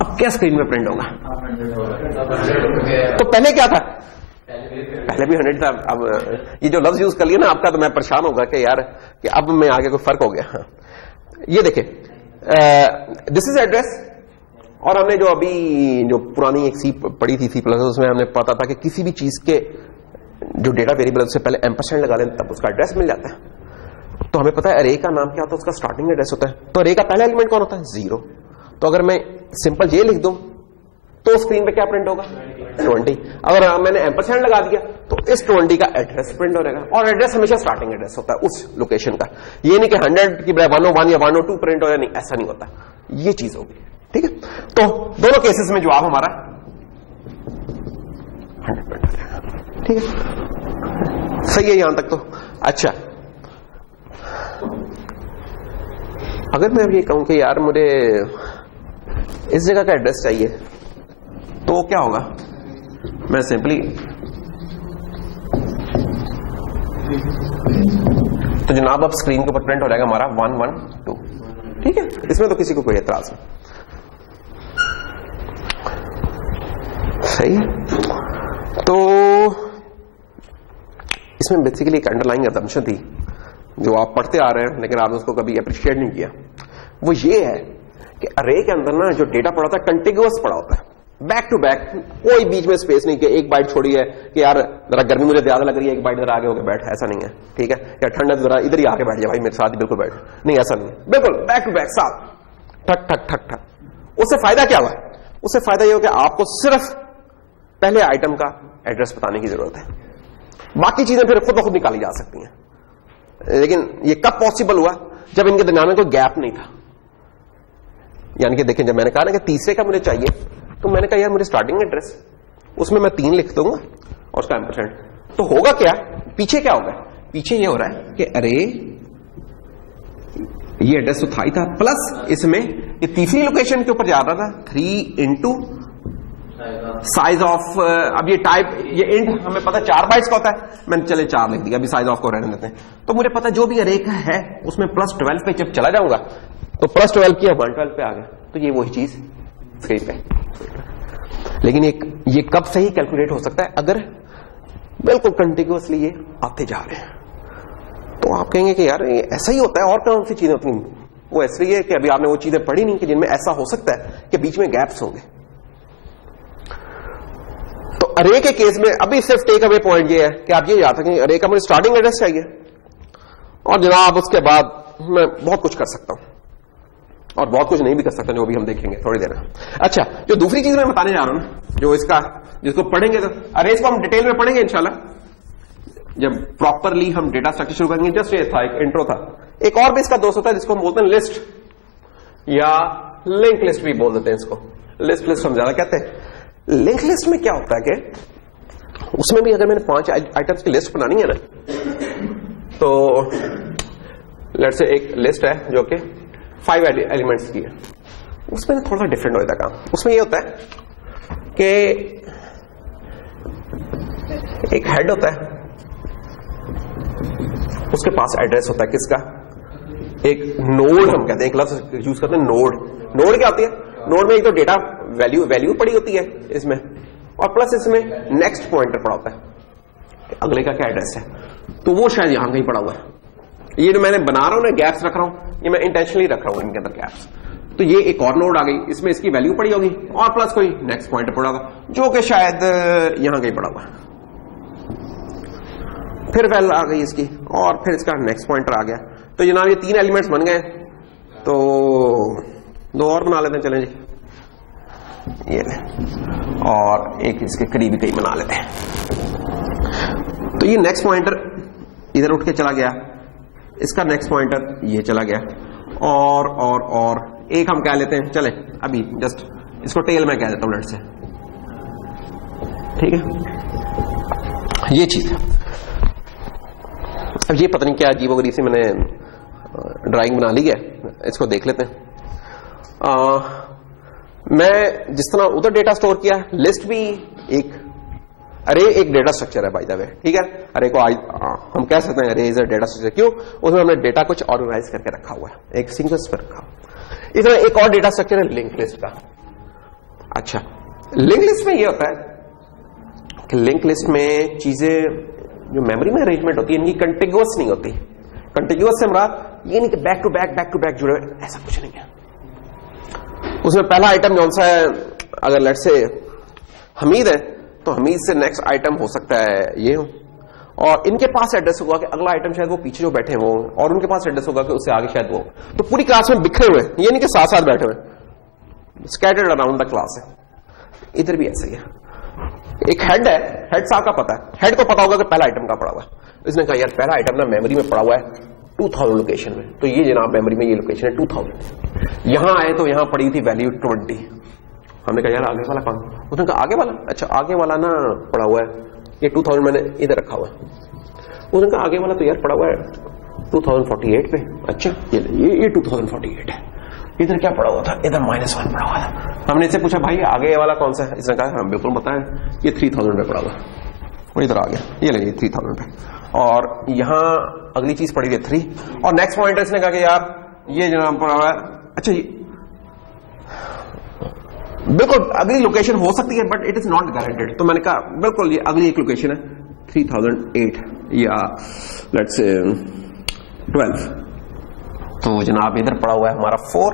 अब क्या स्क्रीन में प्रिंट होगा? तो पहले क्या था? पहले भी 100 था। अब ये जो लफ्ज यूज कर लिया ना आपका, तो मैं परेशान होगा कि यार कि अब मैं आगे कोई फर्क हो गया। हाँ ये देखें, दिस इज एड्रेस। और हमने जो अभी जो पुरानी एक सी पढ़ी थी C++, उसमें हमने पता था कि किसी भी चीज के जो डेटा वेरिएबल उससे पहले एम्परसेंड लगा लें तब उसका एड्रेस मिल जाता है। तो हमें पता है अरे का नाम क्या होता है, उसका स्टार्टिंग एड्रेस होता है। तो अरे का पहला एलिमेंट कौन होता है? 0। तो अगर मैं सिंपल ये लिख दूं तो स्क्रीन पे क्या प्रिंट होगा? 20। अगर मैंने एम्परसेंड लगा दिया तो इस 20 का एड्रेस प्रिंट हो जाएगा। और एड्रेस हमेशा स्टार्टिंग एड्रेस होता है उस लोकेशन का। ये नहीं कि 100 की बजाय 101 या 102 प्रिंट हो जाए, नहीं, ऐसा नहीं होता। ये चीज होगी, ठीक है। तो दोनों केसेस में जवाब हमारा 100 प्रिंट हो जाएगा, ठीक है। सही है यहां तक तो? अच्छा, अगर मैं अब ये कहूं कि यार मुझे इस जगह का एड्रेस चाहिए, तो क्या होगा? मैं सिंपली तो जनाब अब स्क्रीन के ऊपर प्रिंट हो जाएगा हमारा 112, ठीक है। इसमें तो किसी को कोई एतराज नहीं, सही है। तो इसमें बेसिकली एक अंडरलाइंग असम्पशन थी जो आप पढ़ते आ रहे हैं लेकिन आपने उसको कभी अप्रिशिएट नहीं किया। वो ये है कि अरे के अंदर ना जो डेटा पड़ा होता है कंटिग्यूअस पड़ा होता है। बैक टू बैक, कोई बीच में स्पेस नहीं कि एक बाइट छोड़ी है कि यार जरा गर्मी मुझे ज्यादा लग रही है, एक बाइट जरा आगे होकर बैठ, ऐसा नहीं है, ठीक है, या ठंड है जरा इधर ही आके बैठ जाए भाई मेरे साथ ही बिल्कुल बैठ, नहीं ऐसा नहीं है, बिल्कुल बैक टू बैक साथ ठक ठक ठक ठक। उससे फायदा क्या हुआ? उससे फायदा यह हो कि आपको सिर्फ पहले आइटम का एड्रेस बताने की जरूरत है, बाकी चीजें फिर खुद ब खुद निकाली जा सकती हैं। लेकिन ये कब पॉसिबल हुआ? जब इनके दरमियान में कोई गैप नहीं था। यानी कि देखें, जब मैंने कहा ना कि तीसरे का मुझे चाहिए, तो मैंने कहा यार मुझे स्टार्टिंग एड्रेस, उसमें मैं 3 लिख दूंगा और उसका एम्परसेंड, तो होगा क्या? पीछे क्या होगा? पीछे ये हो रहा है कि अरे ये एड्रेस तो था ही था, प्लस इसमें ये तीसरी लोकेशन के ऊपर जा रहा था 3 इंटू साइज ऑफ, अब ये टाइप, ये इंट हमें पता 4 बाइट्स का होता है, मैंने चले 4 लिख दिया, अभी साइज ऑफ को रहने देते हैं। तो मुझे पता जो भी अरे का है उसमें प्लस 12 पे जब चला जाऊंगा तो प्लस 12 किया 112 पे आ गया, तो ये वही चीज स्क्रीन पे। लेकिन ये कब सही कैलकुलेट हो सकता है? अगर बिल्कुल कंटिन्यूअसली ये आते जा रहे हैं, तो आप कहेंगे कि यार ये ऐसा ही होता है, और कौन सी चीजें होती हैं? वो ऐसे ही है कि अभी आपने वो चीजें पढ़ी नहीं कि जिनमें ऐसा हो सकता है कि बीच में गैप्स होंगे। तो अरे के केस में अभी सिर्फ टेक अवे पॉइंट ये है कि आप ये याद रखें, अरे का मुझे स्टार्टिंग एड्रेस चाहिए, और जनाब उसके बाद मैं बहुत कुछ कर सकता हूं और बहुत कुछ नहीं भी कर सकता, जो भी हम देखेंगे थोड़ी देर में। अच्छा, जो दूसरी चीज मैं बताने जा रहा हूं ना, जो इसका, जिसको पढ़ेंगे तो अरेज को हम डिटेल में पढ़ेंगे इंशाल्लाह, जब प्रॉपरली हम डेटा स्ट्रक्चर शुरू करेंगे। जस्ट ये था, एक इंट्रो था। एक और भी इसका दोस्त होता है जिसको हम बोलते हैं लिस्ट, या लिंक लिस्ट भी बोल देते हैं इसको, लिस्ट हम ज्यादा कहते हैं। लिंक लिस्ट में क्या होता है कि उसमें भी अगर मैंने 5 आइटम्स की लिस्ट बनानी है ना, तो लेट्स से एक लिस्ट है जो कि 5 एलिमेंट्स की है, उसमें थोड़ा सा डिफरेंट होता है काम। उसमें ये होता है कि एक हेड होता है, उसके पास एड्रेस होता है किसका? एक नोड हम कहते हैं, एक लफ्ज यूज करते हैं नोड। नोड क्या होती है? नोड में एक तो डेटा वैल्यू पड़ी होती है इसमें, और प्लस इसमें नेक्स्ट पॉइंटर पड़ा होता है, अगले का क्या एड्रेस है, तो वो शायद यहां कहीं पड़ा हुआ है। ये जो मैंने बना रहा हूं ना, गैप्स रख रहा हूं, ये मैं इंटेंशनली रख रहा हूं इनके अंदर गैप्स। तो ये एक और नोड आ गई, इसमें इसकी वैल्यू पड़ी होगी, और प्लस कोई नेक्स्ट पॉइंटर पड़ा होगा जो कि शायद यहां कहीं पड़ा हुआ है। फिर वैल्यू आ गई इसकी, और फिर इसका नेक्स्ट पॉइंटर आ गया। तो जनाब ये 3 एलिमेंट्स बन गए, तो 2 और बना लेते हैं, चलें जी, ये और एक इसके करीबी कहीं बना लेते हैं। तो ये नेक्स्ट पॉइंटर इधर उठ के चला गया, इसका नेक्स्ट पॉइंटर ये चला गया, और एक हम कह लेते हैं, चले अभी जस्ट इसको टेल में कह देता हूं, लेट से, ठीक है, ये चीज। अब ये पता नहीं क्या अजीबोगरीब से मैंने ड्राइंग बना ली है, इसको देख लेते हैं। मैं जिस तरह उधर डेटा स्टोर किया, लिस्ट भी एक अरे एक डेटा स्ट्रक्चर है बाय द वे, ठीक है। अरे को हम कह सकते हैं अरे इज अ डेटा स्ट्रक्चर, क्यों? उसमें हमने डेटा कुछ ऑर्गेनाइज करके रखा हुआ है, एक सीक्वेंस पर रखा हुआ। इस तरह एक और डेटा स्ट्रक्चर है लिंक लिस्ट का। अच्छा, लिंक लिस्ट में ये होता है कि लिंक लिस्ट में चीजें जो मेमोरी में अरेंजमेंट होती है, इनकी कंटिन्यूअस नहीं होती। कंटिन्यूअस से मुराद ये नहीं कि बैक टू बैक जुड़े, ऐसा कुछ नहीं है। उसमें पहला आइटम कौन सा है? अगर लेट से हमीद है, तो हमीद से नेक्स्ट आइटम हो सकता है ये हो, और इनके पास एड्रेस होगा कि अगला आइटम शायद वो पीछे जो बैठे वो, और उनके पास एड्रेस होगा कि उससे आगे शायद वो। तो पूरी क्लास में बिखरे हुए, ये नहीं कि साथ साथ बैठे हुए, स्कैटर्ड अराउंड द क्लास है। इधर भी ऐसा ही है। एक हेड है, हेड साहब का पता है, हेड को पता होगा कि पहला आइटम का पड़ा हुआ है। इसने कहा यार पहला आइटम ना मेमोरी में पड़ा हुआ है 2000 लोकेशन में, तो ये जनाब मेमोरी में ये लोकेशन है 2000। यहां आए तो यहां पड़ी थी वैल्यू 20। हमने कहा यार आगे वाला कौन? उसने कहा आगे वाला। अच्छा, आगे वाला ना पड़ा हुआ है ये 2000, मैंने इधर रखा हुआ है। उसने कहा आगे वाला तो यार पड़ा हुआ है 2048 पे। अच्छा, ये 2048 है। इधर क्या पड़ा हुआ था? इधर -1 पड़ा हुआ था। हमने इससे पूछा भाई आगे वाला कौन सा है? इसने कहा हम बिल्कुल बताएं, ये 3000 पे पड़ा हुआ, वो इधर आ गया, ये लगे 3000 पे। और यहां अगली चीज पड़ी हुई 3, और नेक्स्ट पॉइंट इसने कहा कि यार ये जनाब पड़ा हुआ है। अच्छा, बिल्कुल अगली लोकेशन हो सकती है but it is not guaranteed. तो मैंने कहा बिल्कुल ये अगली एक लोकेशन है 3008 या लेट्स से 12। तो जनाब इधर पड़ा हुआ है हमारा 4,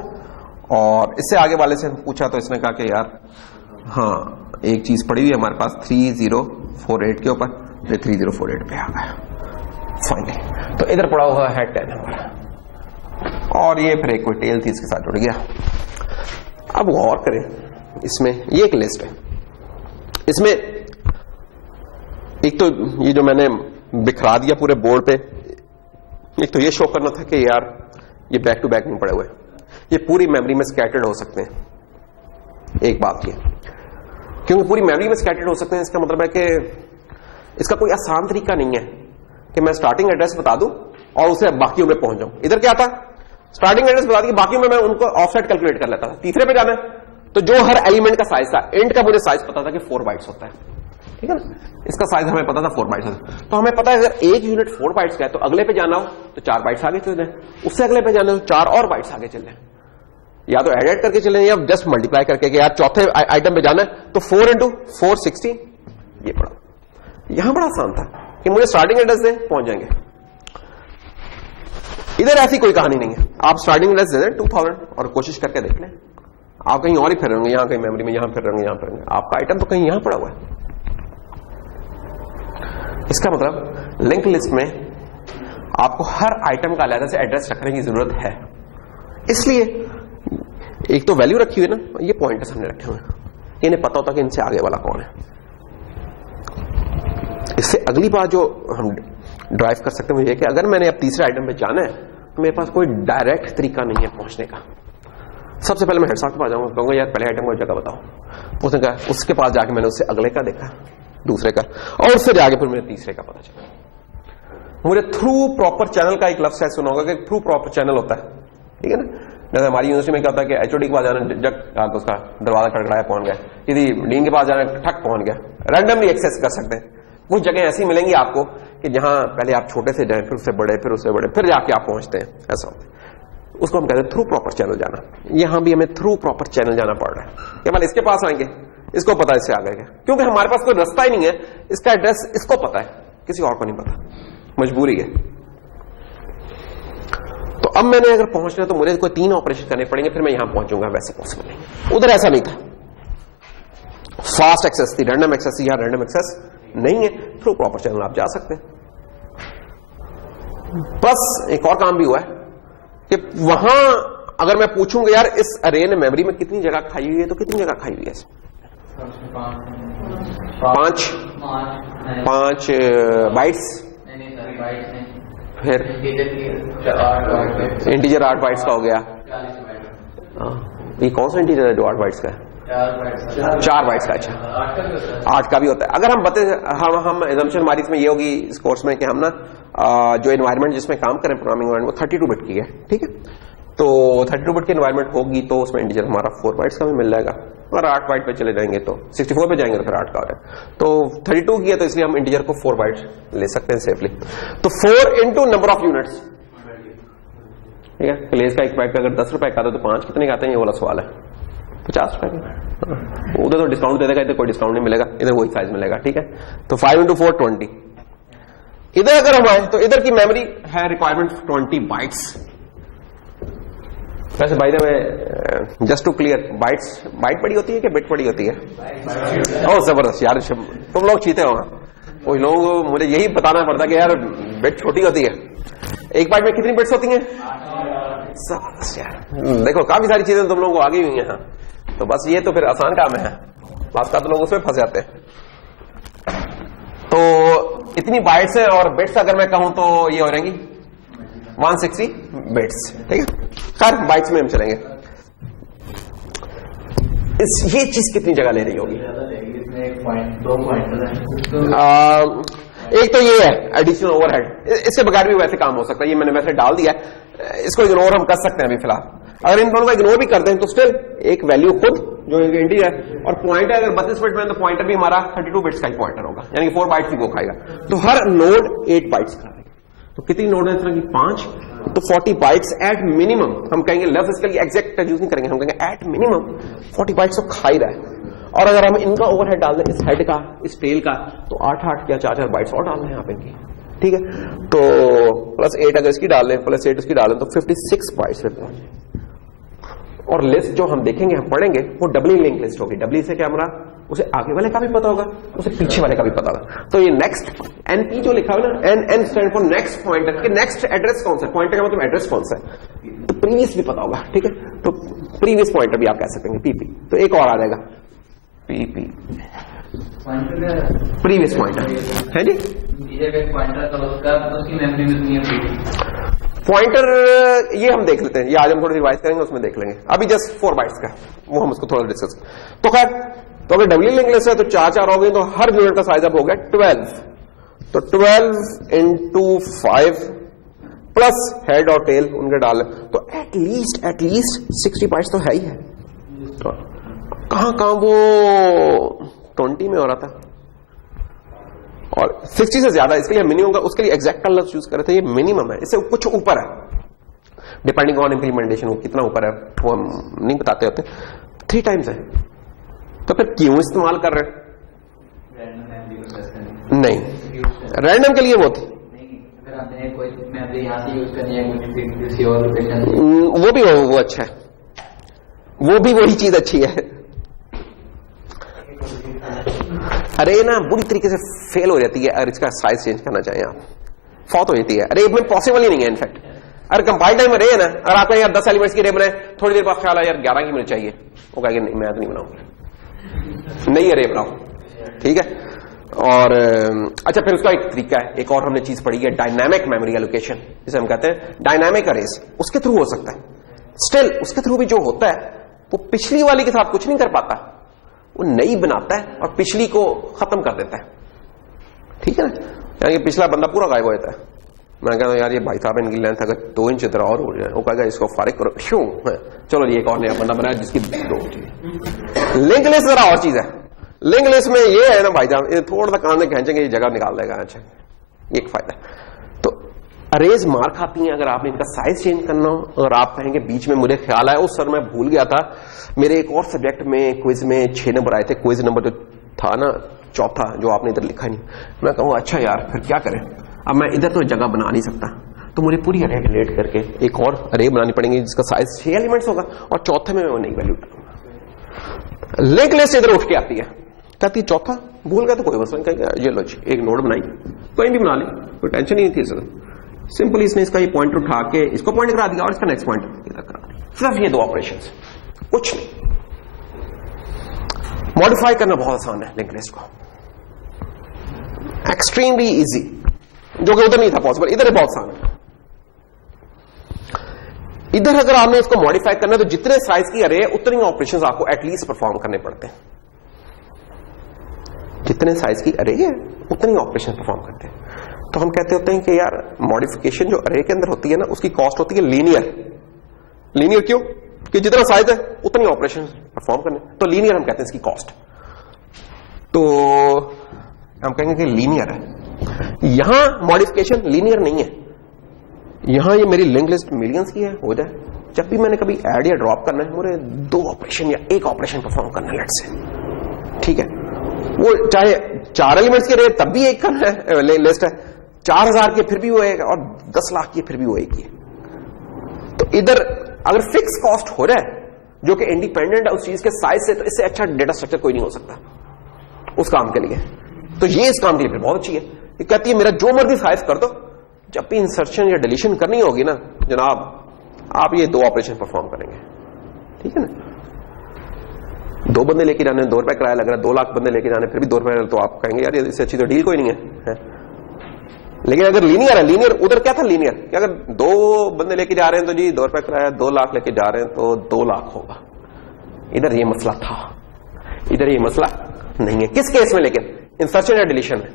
और इससे आगे वाले से पूछा तो इसने कहा कि यार हाँ एक चीज पड़ी हुई है हमारे पास 3048 के ऊपर, ये 3048 पे आ गया फाइनली। तो इधर पड़ा हुआ है 10 नंबर और ये फिर एक कोई टेल थी इसके साथ जुड़ गया। अब गौर करें इसमें, ये एक लिस्ट है, इसमें एक तो ये जो मैंने बिखरा दिया पूरे बोर्ड पे, एक तो ये शो करना था कि यार ये बैक टू बैक नहीं पड़े हुए, ये पूरी मेमोरी में स्कैटर्ड हो सकते हैं। एक बात ये, क्योंकि पूरी मेमोरी में स्कैटर्ड हो सकते हैं, इसका मतलब है कि इसका कोई आसान तरीका नहीं है कि मैं स्टार्टिंग एड्रेस बता दूं और उसे बाकियों में पहुंच जाऊं। इधर क्या था, स्टार्टिंग एड्रेस बता दी, बाकियों में मैं उनको ऑफसेट कैलकुलेट कर लेता था। तीसरे पे जाना है तो जो हर एलिमेंट का साइज था, इंट का मुझे साइज पता था कि 4 बाइट्स होता है, ठीक है ना, इसका साइज हमें पता था 4 बाइट्स होता है। तो हमें पता है अगर एक यूनिट 4 बाइट्स का है तो अगले पे जाना हो तो 4 बाइट्स आगे चल जाए, उससे अगले पे जाना हो तो 4 और बाइट्स आगे चल जाए, या तो एड करके चले या जस्ट मल्टीप्लाई करके कि यार चौथे आइटम पे जाना है तो 4 इंटू 4 16। ये पड़ा, यहां बड़ा आसान था कि मुझे स्टार्टिंग एड्रेस दे पहुंच जाएंगे। इधर ऐसी कोई कहानी नहीं है, आप स्टार्टिंग एड्रेस दे दें 2000 और कोशिश करके देख लें, आप कहीं और ही फिर रहेंगे, यहां कहीं मेमोरी में, यहां फिर रहेंगे, यहां फिर रहेंगे, आपका आइटम तो कहीं यहां पड़ा हुआ है। इसका मतलब लिंक लिस्ट में आपको हर आइटम का अलग से एड्रेस रखने की जरूरत है, इसलिए एक तो वैल्यू रखी हुई है ना, ये पॉइंटर्स हमने रखे हुए हैं, इन्हें पता होता कि इनसे आगे वाला कौन है। इससे अगली बात जो हम ड्राइव कर सकते हैं वो ये कि अगर मैंने अब तीसरे आइटम पे जाना है तो मेरे पास कोई डायरेक्ट तरीका नहीं है पहुंचने का। सबसे पहले मैं हेड साहब के पास जाऊंगा, कहूंगा यार पहले आइटम को जगह बताओ, उसने कहा, उसके पास जाके मैंने उससे अगले का देखा, दूसरे का, और उससे जाके फिर मुझे तीसरे का पता चला। मुझे थ्रू प्रॉपर चैनल का एक लफ्ज सुना होगा कि थ्रू प्रॉपर चैनल होता है, ठीक है ना। जैसे हमारी यूनिवर्सिटी में क्या होता है कि एचओडी के पास जाना, जब उसका दरवाजा खड़खड़ाया पहुंच गया, यदि डीन के पास जाना ठक पहुंच गया, रैंडमली एक्सेस कर सकते हैं। कुछ जगह ऐसी मिलेंगी आपको कि जहां पहले आप छोटे से जाए, फिर उससे बड़े, फिर उससे बड़े, फिर जाके आप पहुंचते हैं, ऐसा होता है। उसको हम कहते हैं थ्रू प्रॉपर चैनल जाना। यहां भी हमें थ्रू प्रॉपर चैनल जाना पड़ रहा है, केवल इसके पास आएंगे, इसको पता है इससे आगे क्या, क्योंकि हमारे पास कोई रास्ता ही नहीं है, इसका एड्रेस इसको पता है, किसी और को नहीं पता, मजबूरी है। तो अब मैंने अगर पहुंचना है तो मुझे कोई 3 ऑपरेशन करने पड़ेंगे, फिर मैं यहां पहुंचूंगा, वैसे पॉसिबल नहीं। उधर ऐसा नहीं था, फास्ट एक्सेस थी, रैंडम एक्सेस थी, यहां रैंडम एक्सेस नहीं है, थ्रू प्रॉपर चैनल आप जा सकते हैं। प्लस एक और काम भी हुआ है कि वहां अगर मैं पूछूंगा यार इस अरे ने मेमोरी में कितनी जगह खाई हुई है, तो कितनी जगह खाई हुई है, 5 बाइट्स, फिर इंटीजर 8 बाइट्स का हो गया। ये कौन सा इंटीजर है जो 8 बाइट्स का है? 4 बाइट्स का। अच्छा 8 का भी होता है। अगर हम बते हम एजम्पशन हमारी इसमें ये होगी इस कोर्स में कि हम ना जो एनवायरनमेंट जिसमें काम करें प्रोग्रामिंग एनवायरनमेंट 32 बिट की है, ठीक है, तो 32 बिट की एनवायरनमेंट होगी तो उसमें इंटीजर हमारा 4 बाइट्स का भी मिल जाएगा, और 8 बाइट पे चले जाएंगे तो 64 पे जाएंगे तो फिर 8 का हो जाएगा। तो 32 की है तो इसलिए हम इंटीजर को 4 बाइट्स ले सकते हैं सेफली। तो 4 इंटू नंबर ऑफ यूनिट्स, ठीक है, क्लेज का एक बाइट का अगर 10 रुपए का तो 5 कितने का आते हैं, ये वाला सवाल है, 50 रुपए का। उधर तो डिस्काउंट दे देगा, इधर कोई डिस्काउंट नहीं मिलेगा, इधर वही साइज मिलेगा, ठीक है। तो 5 इंटू 4 20। इधर अगर हम आए तो इधर की मेमोरी है रिक्वायरमेंट 20 बाइट्स। वैसे by the way just to clear, byte बड़ी होती है कि बिट बड़ी होती है? ओह जबरदस्त यार, तुम लोग चीते हो, कोई लोग मुझे यही बताना पड़ता कि यार बिट छोटी होती है। एक बाइट में कितनी बिट्स होती हैं? जबरदस्त यार, देखो काफी सारी चीजें तुम लोगों को आगे हुई हैं, तो बस ये तो फिर आसान काम है, बात का तो लोग उसमें फंस जाते हैं। तो इतनी बाइट्स है, और बिट्स अगर मैं कहूं तो ये हो रहेंगी 160 बिट्स, ठीक है। खैर बाइट्स में हम चलेंगे। ये चीज कितनी जगह ले रही होगी? एक तो ये है एडिशनल ओवरहेड, इसके बगैर भी वैसे काम हो सकता है, ये मैंने वैसे डाल दिया है, इसको इग्नोर हम कर सकते हैं अभी फिलहाल। अगर इन दोनों को इग्नोर भी कर दें तो स्टिल एक वैल्यू खुद जो इंटीजर है, और पॉइंटर अगर 32 बिट में तो पॉइंटर भी हमारा 32 बिट्स का ही पॉइंटर होगा, यानी कि 4 बाइट्स ही वो खाएगा। तो हर नोड 8 बाइट्स खाएगा। तो कितनी नोड है इस तरह की? 5, तो 40 बाइट्स एट मिनिमम। हम कहेंगे लेफ्ट इसके लिए एग्जैक्ट यूज नहीं करेंगे, हम कहेंगे एट मिनिमम 40 बाइट्स तो खा ही रहा है। और अगर हम इनका ओवरहेड डाल दें, इस हेड का, इस टेल का, तो 8 या 4 बाइट्स और डाल रहे हैं आप इनकी, ठीक है। तो प्लस 8 अगर इसकी डाल लें, प्लस 8 उसकी डाल लें, तो 56 बाइट्स पे पहुंचे। और लिस्ट जो हम देखेंगे, हम पढ़ेंगे, वो डबली लिंक लिस्ट होगी। डबली से क्या हमारा, उसे आगे वाले का भी पता होगा, उसे पीछे वाले का भी पता होगा। तो ये नेक्स्ट एनपी जो लिखा हुआ ना, N stand for next pointer, कि नेक्स्ट एड्रेस कौन सा, पॉइंटर का मतलब एड्रेस कौन सा है, तो प्रीवियस भी पता होगा, ठीक है। तो प्रीवियस पॉइंटर भी आप कह सकते हैं पीपी। तो एक और आ जाएगा पीपी, प्रीवियस पॉइंटर है जी। पॉइंटर ये हम देख लेते हैं, ये आज हम थोड़ी रिवाइज करेंगे, उसमें देख लेंगे। अभी जस्ट 4 बाइट्स का, वो हम उसको थोड़ा डिस्कस। तो खैर, तो अगर डबली लिंक लिस्ट है तो 4 हो गई, तो हर यूनिट का साइज अब हो गया 12। तो 12 इंटू 5 प्लस हेड और टेल उनके डाल, तो एटलीस्ट 60 बाइट्स तो है ही है। तो कहां वो 20 में हो रहा था, और 60 से ज्यादा, इसके लिए मिनिमम का, उसके लिए एग्जैक्ट कलर चूज कर रहे थे, ये मिनिमम है, इससे कुछ ऊपर है, डिपेंडिंग ऑन इंप्लीमेंटेशन, वो कितना ऊपर है वो हम नहीं बताते होते। 3 टाइम्स है, तो फिर क्यों इस्तेमाल कर रहे हैं? नहीं, रैंडम के लिए वो थी, वो भी वो अच्छा है, वो भी वही चीज अच्छी है। अरे ना बुरी तरीके से फेल हो जाती है अगर इसका साइज चेंज करना चाहें आप, फॉल्ट हो जाती है। अरे में पॉसिबल ही नहीं है इनफैक्ट। अगर कंपाइल टाइम में रहे ना, अगर आपका यार 10 एलिमेंट्स की रे बनाए, थोड़ी देर बाद ख्याल है यार 11 की मुझे चाहिए, वो कहेगा नहीं मैं तो नहीं बनाऊंगा, नहीं अरे बनाओ, ठीक है। और अच्छा, फिर उसका एक तरीका है, एक और हमने चीज पढ़ी है, डायनामिक मेमोरी एलोकेशन, जिसे हम कहते हैं डायनामिक अरेज, उसके थ्रू हो सकता है। स्टिल उसके थ्रू भी जो होता है वो पिछली वाली के साथ कुछ नहीं कर पाता, वो नई बनाता है और पिछली को खत्म कर देता है, ठीक है ना। यानी पिछला बंदा पूरा गायब हो जाता है। मैं कहता हूं यार ये भाई साहब इनकी लेंथ अगर 2 इंच इधर और हो जाए, वो कहेगा इसको फारिग करो, क्यों, चलो ये एक और नया बंदा बनाया जिसकी 2 इंच। लिंक लिस्ट जरा और चीज है। लिंक लिस्ट में ये है ना भाई साहब, ये थोड़ा सा कान में खींचेंगे ये जगह निकाल देगा। अच्छा, ये एक फायदा। तो अरेज मार खाती हैं अगर आपने इनका साइज चेंज करना हो। अगर आप कहेंगे बीच में मुझे ख्याल आया, उस सर मैं भूल गया था, मेरे एक और सब्जेक्ट में क्विज में 6 नंबर आए थे, क्विज नंबर जो था ना 4था, जो आपने इधर लिखा नहीं। मैं कहूँ अच्छा यार फिर क्या करें, अब मैं इधर तो जगह बना नहीं सकता, तो मुझे पूरी अरे डिलीट करके एक और अरे बनानी पड़ेगी जिसका साइज 6 एलिमेंट्स होगा, और चौथे में मैं नई वैल्यू डालूंगा। लिंक लिस्ट इधर उठ के आती है, कहती है चौथा भूल गया तो कोई मसला नहीं, कहेगा ये लो एक नोड बनाई, कहीं भी बना ली, कोई टेंशन नहीं थी सर। सिंपली इसने इसका ये पॉइंटर उठा के इसको पॉइंट करा दिया और इसका नेक्स्ट पॉइंटर इधर करा दिया, सिर्फ ये 2 ऑपरेशंस, कुछ नहीं। मॉडिफाई करना बहुत आसान है लिंक लिस्ट को, एक्सट्रीमली इजी, जो कि उधर नहीं था पॉसिबल, इधर बहुत आसान है। इधर अगर आपने इसको मॉडिफाई करना है तो जितने साइज की अरे उतने ऑपरेशंस आपको एटलीस्ट परफॉर्म करने पड़ते हैं। जितने साइज की अरे है उतने ऑपरेशन परफॉर्म करते हैं। तो हम कहते होते हैं कि यार मॉडिफिकेशन जो अरे के अंदर होती है ना, उसकी कॉस्ट होती है लीनियर। लीनियर क्यों? कि जितना साइज है उतनी ऑपरेशन परफॉर्म करने, तो लीनियर हम कहते हैं इसकी कॉस्ट। तो हम कहेंगे कि लीनियर है। यहां मॉडिफिकेशन लीनियर नहीं है, यहां ये मेरी लिंक लिस्ट मिलियंस की है, हो जाए जब भी मैंने कभी ऐड या ड्रॉप करना है, मुझे 2 ऑपरेशन या 1 ऑपरेशन परफॉर्म करना है, लेट से, ठीक है। वो चाहे 4 एलिमेंट्स के रहे तब भी एक करना है, लिस्ट है 4000 के फिर भी वो एक, और 10 लाख की फिर भी वो एक ही है। तो इधर अगर फिक्स कॉस्ट हो रहा है जो कि इंडिपेंडेंट है उस चीज के साइज से, तो इससे अच्छा डेटा स्ट्रक्चर कोई नहीं हो सकता उस काम के लिए। तो ये इस काम के लिए फिर बहुत अच्छी है। ये कहती है मेरा जो मर्जी साइज कर दो, जब भी इंसर्शन या डिलीशन करनी होगी ना जनाब, आप ये 2 ऑपरेशन परफॉर्म करेंगे, ठीक है ना। 2 बंदे लेके जाने, 2 रुपए किराया लग रहा है, 2 लाख बंदे लेके जाने फिर भी 2 रुपए, तो आप कहेंगे यार इससे अच्छी तो डील कोई नहीं है। लेकिन अगर लीनियर है, लीनियर उधर क्या था लीनियर कि अगर 2 बंदे लेके जा रहे हैं तो जी 2 रुपए किराया, 2 लाख लेके जा रहे हैं तो 2 लाख होगा। इधर ये मसला था, इधर ये मसला नहीं है। किस केस में? लेकिन इंसर्शन या डिलीशन में।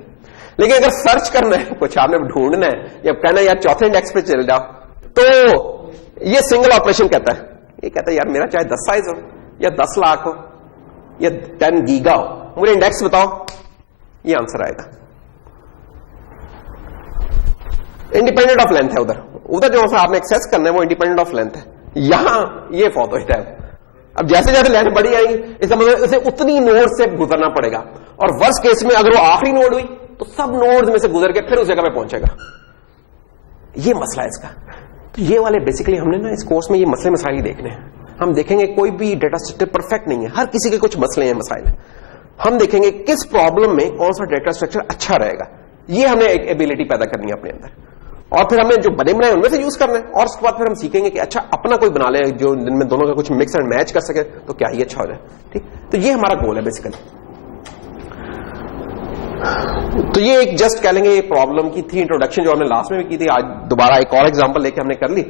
लेकिन अगर सर्च करना है, कुछ आपने ढूंढना है या कहना है यार चौथे इंडेक्स पे चले जाओ, तो ये सिंगल ऑपरेशन कहता है। ये कहता है यार मेरा चाहे 10 साइज हो या 10 लाख हो या 10 गीगा हो, मुझे इंडेक्स बताओ, ये आंसर आएगा। इंडिपेंडेंट ऑफ लेंथ है उधर जो आपने एक्सेस करना है वो इंडिपेंडेंट ऑफ लेंथ है। यहां ये फॉलो होता है। अब जैसे जैसे लेंथ बढ़ी आएगी इसका मतलब उसे उतनी नोड से गुजरना पड़ेगा, और वर्स्ट केस में अगर वो आखिरी नोड हुई तो सब नोड्स में से गुजर के फिर उस जगह पे पहुंचेगा। ये मसला है इसका। तो ये वाले बेसिकली हमने ना इस कोर्स में ये मसले मसाइल देखने हैं। हम देखेंगे कोई भी डेटा स्ट्रक्चर परफेक्ट नहीं है, हर किसी के कुछ मसले हैं, मसाइल हैं। हम देखेंगे किस प्रॉब्लम में कौन सा डेटा स्ट्रक्चर अच्छा रहेगा, ये हमें एक एबिलिटी पैदा करनी है अपने अंदर, और फिर हमने जो बने बनाए उनमें से यूज करना है। और उसके बाद फिर हम सीखेंगे कि अच्छा अपना कोई बना ले जो जिनमें दोनों का कुछ मिक्स एंड मैच कर सके, तो क्या ही अच्छा हो जाए। ठीक, तो ये हमारा गोल है बेसिकली। तो ये एक जस्ट कह लेंगे प्रॉब्लम की थी इंट्रोडक्शन, जो हमने लास्ट में भी की थी। आज दोबारा एक और एग्जांपल लेके हमने कर ली।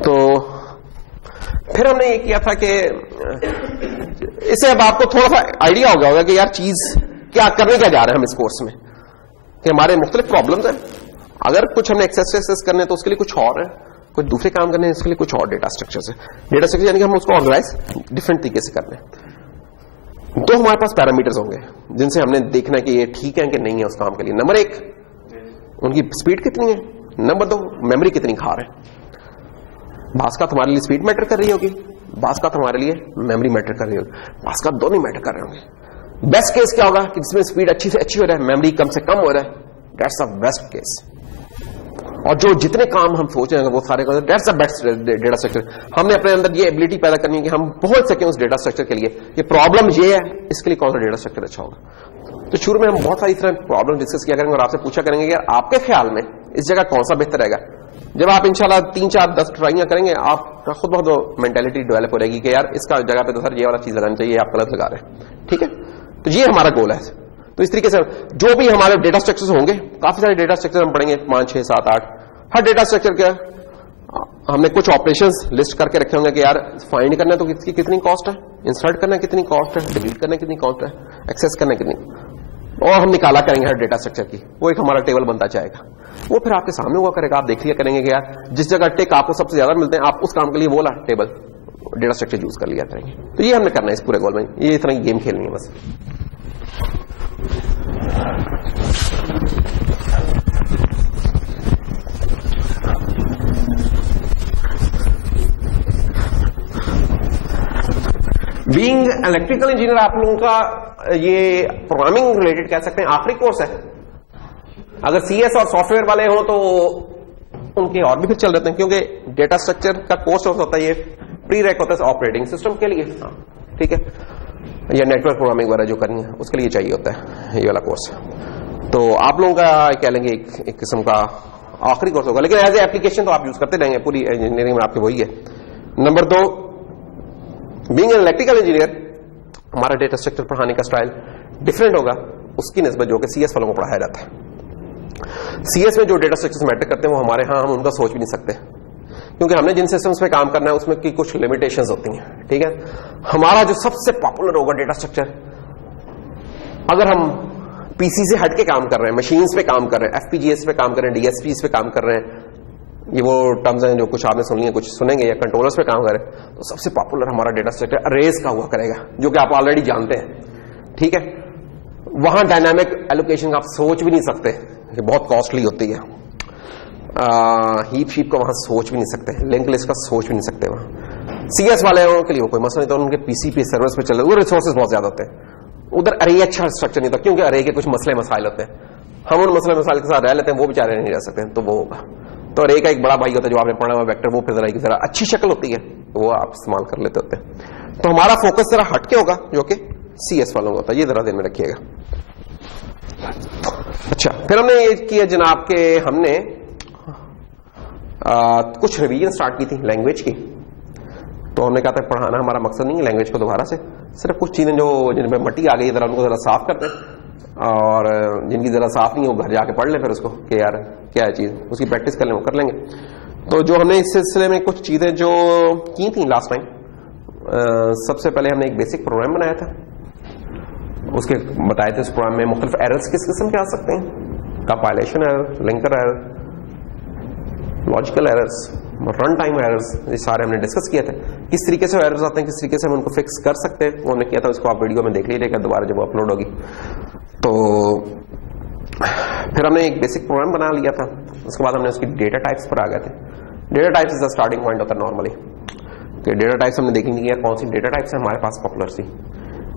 तो फिर हमने ये किया था कि इससे अब आपको थोड़ा सा आइडिया हो गया होगा कि यार चीज क्या करने क्या जा रहे हैं हम इस कोर्स में, कि हमारे मुख्तलिफ प्रॉब्लम्स हैं। अगर कुछ हमने एक्सेस करने तो उसके लिए कुछ और है, कुछ दूसरे काम करने इसके लिए कुछ और डेटा स्ट्रक्चर्स है। डेटा स्ट्रक्चर यानी कि हम उसको ऑर्गेनाइज डिफरेंट तरीके से करने। तो हमारे पास पैरामीटर्स होंगे जिनसे हमने देखना है कि ये ठीक है कि नहीं है उस काम के लिए। नंबर 1 उनकी स्पीड कितनी है, नंबर 2 मेमोरी कितनी खा रहे हैं। बास का तुम्हारे लिए स्पीड मैटर कर रही होगी, बास का तुम्हारे लिए मेमोरी मैटर कर रही होगी, बास का दोनों मैटर कर रहे होंगे। बेस्ट केस क्या होगा कि जिसमें स्पीड अच्छी से अच्छी हो रहा है, मेमोरी कम से कम हो रहा है, दैट्स द बेस्ट केस। और जो जितने काम हम सोच रहे हैं वो सारे that's the best data structure. हमने अपने अंदर ये एबिलिटी पैदा करनी है कि हम पहुंच सकें उस डेटा स्ट्रक्चर के लिए। ये प्रॉब्लम ये है, इसके लिए कौन सा डेटा स्ट्रक्चर अच्छा होगा। तो शुरू में हम बहुत सारी तरह प्रॉब्लम डिस्कस किया करेंगे और आपसे पूछा करेंगे कि यार आपके ख्याल में इस जगह कौन सा बेहतर रहेगा। जब आप इंशाल्लाह 3, 4, 10 ट्राइयां करेंगे, आपका खुद बहुत मेंटेलिटी डेवलप हो रहेगी कि यार इसका जगह पे तो सर ये वाला चीज लगानी चाहिए, आप गलत लगा रहे हैं। ठीक है, तो ये हमारा गोल है। तो इस तरीके से जो भी हमारे डेटा स्ट्रक्चर्स होंगे, काफी सारे डेटा स्ट्रक्चर हम पढ़ेंगे, 5, 6, 7, 8। हर डेटा स्ट्रक्चर के हमने कुछ ऑपरेशंस लिस्ट करके रखे होंगे कि यार फाइंड करना है तो इसकी कितनी कॉस्ट है, इंसर्ट करना कितनी कॉस्ट है, डिलीट करना कितनी कॉस्ट है, एक्सेस करना कितनी, और हम निकाला करेंगे हर डेटा स्ट्रक्चर की। वो एक हमारा टेबल बनता जाएगा, वो फिर आपके सामने हुआ करेगा, आप देख लिया करेंगे कि यार जिस जगह टिक आपको सबसे ज्यादा मिलते हैं, आप उस काम के लिए बोला टेबल डेटा स्ट्रक्चर यूज कर लिया करेंगे। तो ये हमने करना है इस पूरे गोल में, ये इस तरह की गेम खेलनी है बस। बीइंग इलेक्ट्रिकल इंजीनियर आप लोगों का ये प्रोग्रामिंग रिलेटेड कह सकते हैं आखिरी कोर्स है। अगर सीएस और सॉफ्टवेयर वाले हो तो उनके और भी फिर चल रहते हैं, क्योंकि डेटा स्ट्रक्चर का कोर्स होता है, ये प्री रेक होता है ऑपरेटिंग सिस्टम के लिए। ठीक है, या नेटवर्क प्रोग्रामिंग वगैरह जो करनी है उसके लिए चाहिए होता है ये वाला कोर्स। तो आप लोगों का कह लेंगे एक किस्म का आखिरी कोर्स होगा, लेकिन एज ए एप्लीकेशन तो आप यूज करते रहेंगे, पूरी इंजीनियरिंग में आपके वही है। Number 2, being an electrical engineer हमारा डेटा स्ट्रक्चर पढ़ाने का स्टाइल डिफरेंट होगा उसकी निस्बत जो कि सीएस वालों को पढ़ाया जाता है। सीएस में जो डेटा स्ट्रक्चर्स मैटर करते हैं वो हमारे यहां हम उनका सोच भी नहीं सकते, क्योंकि हमने जिन सिस्टम्स पे काम करना है उसमें की कुछ लिमिटेशंस होती हैं। ठीक है, हमारा जो सबसे पॉपुलर होगा डेटा स्ट्रक्चर, अगर हम पीसी से हट के काम कर रहे हैं, मशीन्स पे काम कर रहे हैं, एफपीजीएस पे काम कर रहे हैं, डीएसपीज पे काम कर रहे हैं, ये वो टर्म्स हैं जो कुछ आपने सुनी है, कुछ सुनेंगे, या कंट्रोलर्स पे काम करें, तो सबसे पॉपुलर हमारा डेटा स्ट्रक्चर अरेज का हुआ करेगा, जो कि आप ऑलरेडी जानते हैं। ठीक है, वहां डायनामिक एलोकेशन आप सोच भी नहीं सकते, ये बहुत कॉस्टली होती है। हीप शीप का वहां सोच भी नहीं सकते, लिंक लिस्ट का सोच भी नहीं सकते वहां। सीएस वाले के लिए वो कोई मसला नहीं, तो उनके पीसी पे सर्वर्स पे चल रहे, वो रिसोर्सेज बहुत ज्यादा होते हैं। उधर अरे अच्छा स्ट्रक्चर नहीं था, क्योंकि अरे के कुछ मसले मसाइल होते हैं, हम उन मसले मसाइल के साथ रह लेते हैं, वो बेचारे नहीं रह सकते, तो वो होगा। तो अरे का एक बड़ा भाई होता है जो आपने पढ़ा हुआ वेक्टर, वो फिर जरा अच्छी शक्ल होती है, वो आप इस्तेमाल कर लेते होते हैं। तो हमारा फोकस जरा हटके होगा, जो कि सीएस वालों का होता है, ये जरा ध्यान में रखिएगा। अच्छा, फिर हमने ये किया जनाब के हमने कुछ रिवीजन स्टार्ट की थी लैंग्वेज की। तो हमने कहा था पढ़ाना हमारा मकसद नहीं है लैंग्वेज को दोबारा से, सिर्फ कुछ चीजें जो जिनमें मट्टी आ गई जरा उनको जरा साफ कर दें, और जिनकी जरा साफ नहीं है वो घर जाके पढ़ लें फिर उसको कि यार क्या है चीज, उसकी प्रैक्टिस कर लें, वो कर लेंगे। तो जो हमने इस सिलसिले में कुछ चीजें जो की थी लास्ट टाइम, सबसे पहले हमने एक बेसिक प्रोग्राम बनाया था, उसके बताए थे उस प्रोग्राम में मुख्तलिफ एरर्स किस किस्म के आ सकते हैं, compilation error, linker error, logical errors, run time errors, ये सारे हमने डिस्कस किए थे। किस तरीके से एरर्स आते हैं, किस तरीके से हम उनको फिक्स कर सकते हैं, वो हमने किया था। उसको आप वीडियो में देख लीजिएगा दोबारा जब वो अपलोड होगी। तो फिर हमने एक बेसिक प्रोग्राम बना लिया था, उसके बाद हमने उसकी डेटा टाइप्स पर आ गए थे। Data types is the starting point होता है नॉर्मली, कि डेटा टाइप्स हमने देखी नहीं है कौन सी डेटा टाइप्स है हमारे पास पॉपुलर सी,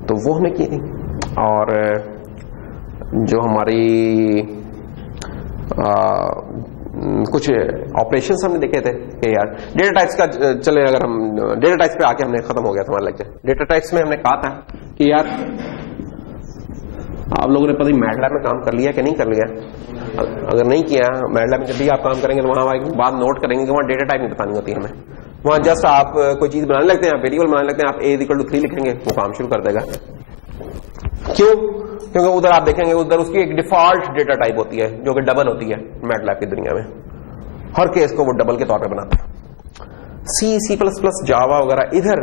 तो वो हमने की थी। और जो हमारी कुछ ऑपरेशंस हमने देखे थे कि यार डेटा टाइप्स का चले, अगर हम डेटा टाइप्स पे आके हमने खत्म हो गया था हमारा लेक्चर। डेटा टाइप्स में हमने कहा था कि यार आप लोगों ने पता नहीं मैटलैब में काम कर लिया कि नहीं कर लिया। अगर नहीं किया, मैटलैब में जब भी आप काम करेंगे तो वहां एक बात नोट करेंगे कि वहां डेटा टाइप नहीं बतानी होती हमें। वहां जस्ट आप कोई चीज बनाने लगते हैं, आप वेरिएबल बनाने लगते हैं, आप a=3 लिखेंगे, वो काम शुरू कर देगा। क्यों? क्योंकि उधर आप देखेंगे उधर उसकी एक डिफॉल्ट डेटा टाइप होती है जो कि डबल होती है मैटलैब की दुनिया में। हर केस को वो डबल के तौर पे बनाता है। C++, जावा वगैरह इधर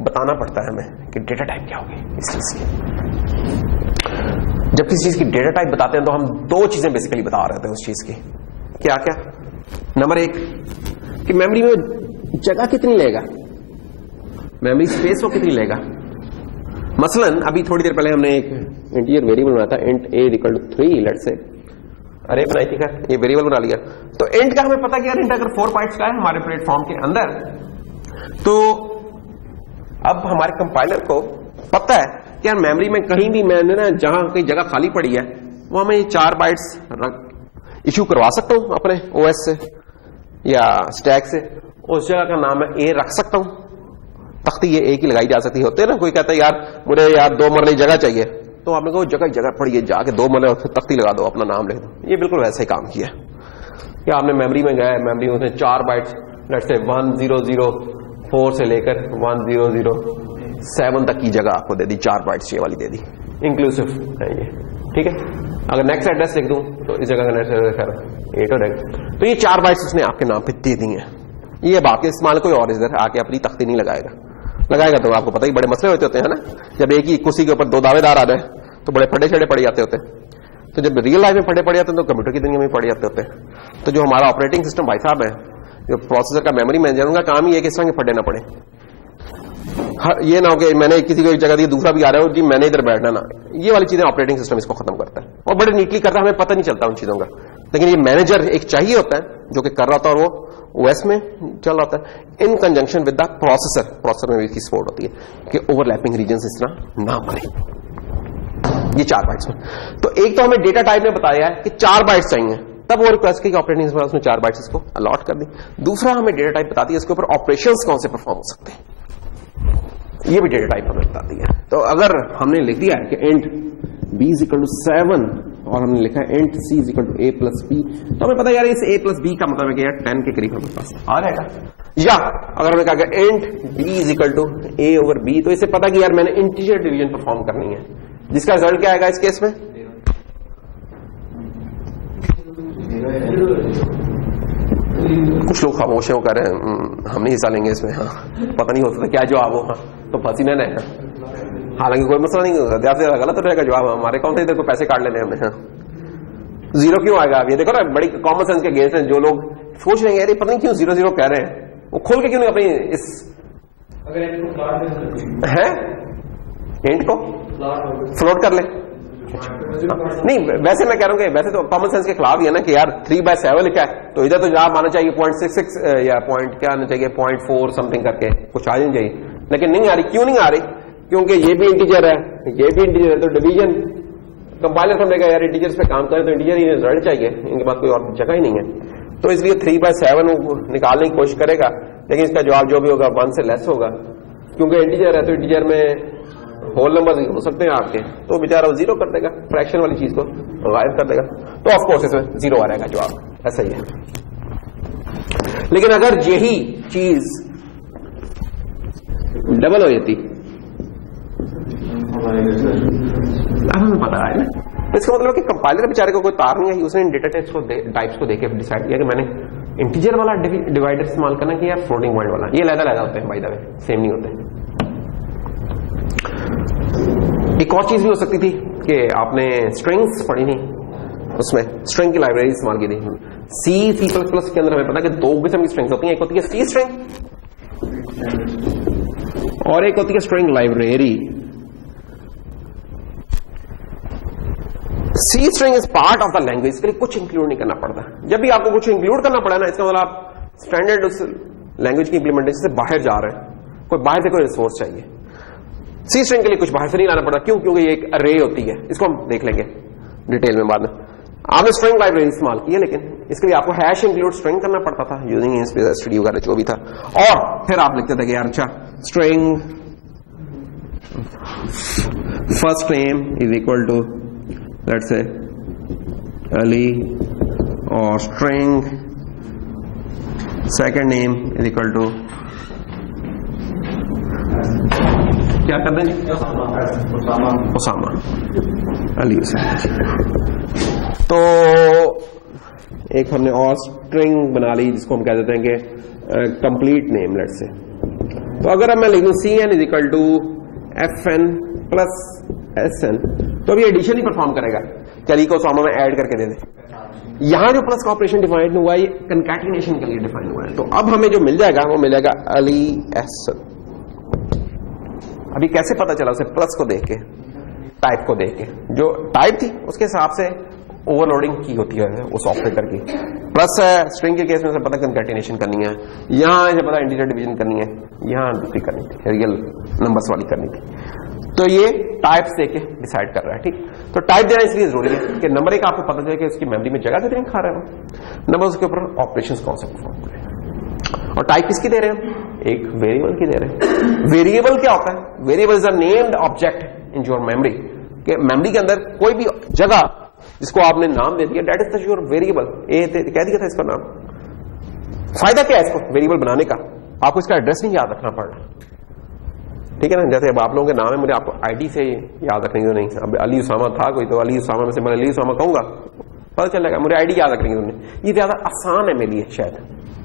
बताना पड़ता है हमें कि डेटा टाइप क्या होगी इस चीज की। जब किसी चीज की डेटा टाइप बताते हैं तो हम दो चीजें बेसिकली बता रहे थे उस चीज की। क्या क्या? नंबर एक कि मेमोरी में जगह कितनी लेगा, मेमोरी स्पेस वो कितनी लेगा। मसलन अभी थोड़ी देर पहले हमने एक इंटीजर वेरिएबल बनाया था, int a=3 लेट्स से, अरे बनाई थी क्या, ये वेरिएबल बना लिया। तो int का हमें पता कि यार int अगर 4 बाइट्स का है हमारे प्लेटफॉर्म के अंदर, तो अब हमारे कंपाइलर को पता है कि यार मेमोरी में कहीं भी मैंने ना जहां कहीं जगह खाली पड़ी है वहां मैं ये 4 बाइट्स इश्यू करवा सकता हूं अपने ओएस से या स्टैक से। उस जगह का नाम है ए रख सकता हूं, तख्ती ये एक ही लगाई जा सकती होते है ना। कोई कहता है यार मुझे यार 2 मरले जगह चाहिए, तो आपने कहा जगह पड़ी है, जाके 2 मरले और फिर तख्ती लगा दो, अपना नाम लिख दो। ये बिल्कुल वैसा ही काम किया कि आपने मेमोरी में गए, मेमोरी में 4 बाइट्स लेट्स से 1004 से लेकर 1007 तक की जगह आपको दे दी, 4 बाइट्स ये वाली दे दी, इंक्लूसिव है ये, ठीक है। अगर नेक्स्ट एड्रेस लिख दूं तो इस जगह का नेक्स्ट एड्रेस 8 हो जाएगा। तो ये 4 बाइट्स उसने आपके नाम पे दे दी हैं। ये आपके इस्तेमाल कोई और इधर आके अपनी तख्ती नहीं लगाएगा तो आपको पता ही बड़े मसले होते हैं ना। जब एक ही कुर्सी के ऊपर 2 दावेदार आ जाए तो बड़े फटे छड़े पड़ जाते होते हैं। तो जब रियल लाइफ में फटे पड़ जाते हैं तो कंप्यूटर की दुनिया में पड़ जाते होते हैं। तो जो हमारा ऑपरेटिंग सिस्टम भाई साहब है, जो प्रोसेसर का मेमोरी मैनेजर, उनका काम ही है कि इस तरह के फटे ना पड़े। ये ना हो कि मैंने किसी को एक जगह दी दूसरा भी आ रहा है जी मैंने इधर बैठना ना, ये वाली चीजें ऑपरेटिंग सिस्टम इसको खत्म करता है और बड़े नीटली करता है, हमें पता नहीं चलता उन चीजों का। लेकिन ये मैनेजर एक चाहिए होता है जो कि कर रहा था और वो ओएस में चल रहा था इन कंजंक्शन विद द प्रोसेसर में भी इसकी सपोर्ट होती है कि ओवरलैपिंग रीजन इस तरह ना बने। ये 4 बाइट्स में, तो एक तो हमें डेटा टाइप ने बताया है कि 4 बाइट्स चाहिए, तब वो रिक्वेस्ट की ऑपरेटिंग सिस्टम उसने 4 बाइट्स इसको अलॉट कर दी। दूसरा हमें डेटा टाइप बताती है इसके ऊपर ऑपरेशंस कौन से परफॉर्म हो सकते हैं, ये भी डेटा टाइप हमें बताती है। तो अगर हमने लिख दिया है कि int b=7 और हमने लिखा है int c=a+b, तो हमें पता है यार इस a+b का मतलब है कि यार 10 के करीब हमारे पास आ जाएगा। या अगर हमने कहा कि int b=a/b, तो इसे पता कि यार मैंने इंटीजर डिवीजन परफॉर्म करनी है, जिसका रिजल्ट क्या आएगा इस केस में? कुछ लोग खामोश हो, कह रहे हैं हम नहीं हिस्सा लेंगे इसमें। हाँ, पता नहीं हो सकता क्या जवाब हो। हाँ, तो फंसी ना है। हालांकि कोई मसला नहीं, ज्यादा से ज्यादा गलत रहेगा जवाब, हमारे कौन से इधर को पैसे काट लेने हमने। हाँ, 0 क्यों आएगा? अब ये देखो ना, बड़ी कॉमन सेंस के अगेंस्ट है। जो लोग सोच रहे हैं यार पता नहीं क्यों 0 कह रहे हैं, वो खोल के क्यों नहीं अपनी इस है एंड को फ्लोट कर ले। नहीं, वैसे मैं कह रहा हूं कि वैसे तो कॉमन सेंस के खिलाफ ही है ना कि यार 3/7 लिखा है तो इधर तो जवाब आना चाहिए 0.66 या पॉइंट क्या आना चाहिए 0.4 समथिंग करके कुछ आ जानी चाहिए, लेकिन नहीं आ रही। क्यों नहीं आ रही? क्योंकि ये भी इंटीजर है, ये भी इंटीजर है, तो डिवीजन कंपाइलर समझेगा यार इंटीजर्स पे काम करें तो इंटीजर ही रिजल्ट चाहिए, इनके पास कोई और जगह ही नहीं है। तो इसलिए 3/7 निकालने की कोशिश करेगा, लेकिन इसका जवाब जो भी होगा 1 से लेस होगा, क्योंकि इंटीजर है तो इंटीजर में होल नंबर हो सकते हैं आपके, तो बेचारा 0 कर देगा, फ्रैक्शन वाली चीज को गायब कर देगा। तो ऑफ कोर्स इसमें 0 आ रहेगा जवाब, ऐसा ही है। लेकिन अगर यही चीज डबल हो जाती, अब हमें पता है ना, तो इसका मतलब है कि कंपाइलर बेचारे को कोई तार नहीं है, उसने डेटा टाइप्स को देख के डिसाइड किया कि मैंने इंटीजर वाला डिवाइडर इस्तेमाल करना कि या फ्लोटिंग पॉइंट वाला। ये अलग होते हैं बाय द वे, सेम नहीं होते। एक और चीज भी हो सकती थी कि आपने स्ट्रिंग्स पढ़ी थी, उसमें स्ट्रिंग की लाइब्रेरी इस्तेमाल की थी। C++ के अंदर हमें पता है कि 2 किस्म की स्ट्रिंग्स होती हैं, एक होती है C स्ट्रिंग और एक होती है string library. C string is part of the language, इसके लिए कुछ इंक्लूड नहीं करना पड़ता। जब भी आपको कुछ इंक्लूड करना पड़ा ना, इसका मतलब आप स्टैंडर्ड उस लैंग्वेज की इंप्लीमेंटेशन से बाहर जा रहे हैं, कोई बाहर से कोई रिसोर्स चाहिए। C स्ट्रिंग के लिए कुछ बाहर से नहीं लाना पड़ता। क्यों? क्योंकि ये एक अरे होती है, इसको हम देख लेंगे डिटेल में बाद में। आपने स्ट्रिंग लाइब्रेरी इस्तेमाल की है, लेकिन इसके लिए आपको हैश इंक्लूड स्ट्रिंग करना पड़ता था यूजिंग स्टूडियो का जो भी था, और फिर आप लिखते थे कि यार अच्छा string first name is equal to let's say Ali, और string second name is equal to क्या कर दें, उसामा अली हुसैन। तो एक हमने और स्ट्रिंग बना ली जिसको हम कह देते हैं कि कंप्लीट नेम लेट्स से। तो अगर अब मैं लिखूं CN is equal to FN plus SN, तो अभी एडिशन ही परफॉर्म करेगा कि अली को उसामा में ऐड करके दे दे। यहां जो प्लस का ऑपरेशन डिफाइन हुआ है ये कंकैटिनेशन के लिए डिफाइन हुआ है। तो अब हमें जो मिल जाएगा वो मिलेगा अली SN। अभी कैसे पता चला? उसे प्लस को देख के, टाइप को देख के, जो टाइप थी उसके हिसाब से ओवरलोडिंग की होती है उस ऑपरेटर की। प्लस है स्ट्रिंग के केस में से पता कंकैटिनेशन करनी है, यहां से पता इंटीजर डिवीजन करनी है, यहां दूसरी करनी थी, रियल नंबर्स वाली करनी थी। तो ये टाइप्स देके डिसाइड कर रहा है, ठीक। तो टाइप देना इसलिए जरूरी है कि नंबर एक आपको पता चले कि उसकी मेमोरी में जगह कितनी खा रहा है वो नंबर, उसके ऊपर ऑपरेशंस कौन से परफॉर्म करें। और टाइप किसकी दे रहे हैं? एक वेरिएबल की दे रहे हैं। वेरिएबल क्या होता है? Variable is a named object in your memory, कि मेमोरी के अंदर कोई भी जगह जिसको आपने नाम दे दिया, दैट इज योर वेरिएबल। कह दिया था इसका नाम। फायदा क्या है इसको वेरिएबल बनाने का? आपको इसका एड्रेस नहीं याद रखना पड़ रहा, ठीक है ना। जैसे अब आप लोगों के नाम है, मुझे आपको आईडी से याद रखने की नहीं। अब अली उसामा था कोई, तो अली उसामा में से मैं अली उसामा कहूंगा, पता चलेगा। मुझे आईडी याद रखने की तुमने, ये ज्यादा आसान है मेरे लिए शायद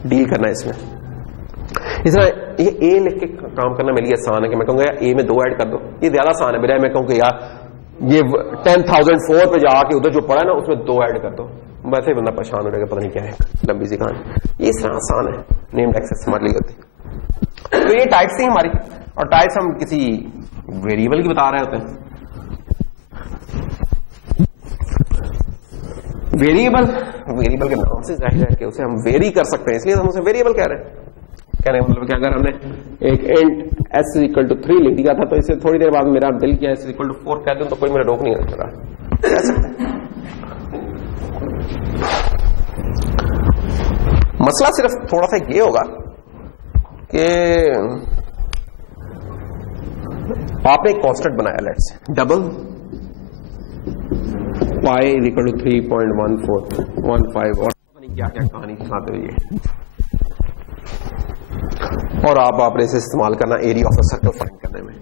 डील करना इसमें। इस तरह ये ए लिख के काम करना मेरे लिए आसान है कि मैं कहूंगा यार ए में 2 ऐड कर दो, ये ज्यादा आसान है मेरा। मैं कहूँ कि यार ये 10,004 पे जाके उधर जो पड़ा है ना उसमें 2 ऐड कर दो, वैसे ही बंदा परेशान हो जाएगा, पता नहीं क्या है, लंबी सी कहानी। ये इस तरह आसान है, नेम्ड एक्सेस हमारे लिए होती है। तो ये टाइप्स थी हमारी, और टाइप्स हम किसी वेरिएबल की बता रहे होते हैं। वेरिएबल के नाम से जाहिर है कि उसे हम वेरी कर सकते हैं, इसलिए हम उसे वेरिएबल कह रहे हैं। कहने का मतलब कि अगर हमने एक इंट s इक्वल टू 3 लिख दिया था, तो इसे थोड़ी देर बाद मेरा दिल किया s इक्वल टू 4 कह दूं तो कोई मेरा रोक नहीं सकता, कह सकते हैं। मसला सिर्फ थोड़ा सा ये होगा कि आपने एक कांस्टेंट बनाया, let's double pi is equal to 3.1415 और क्या क्या कहानी सुनाते हुए, और आपने इसे इस्तेमाल करना area of a circle find करने में।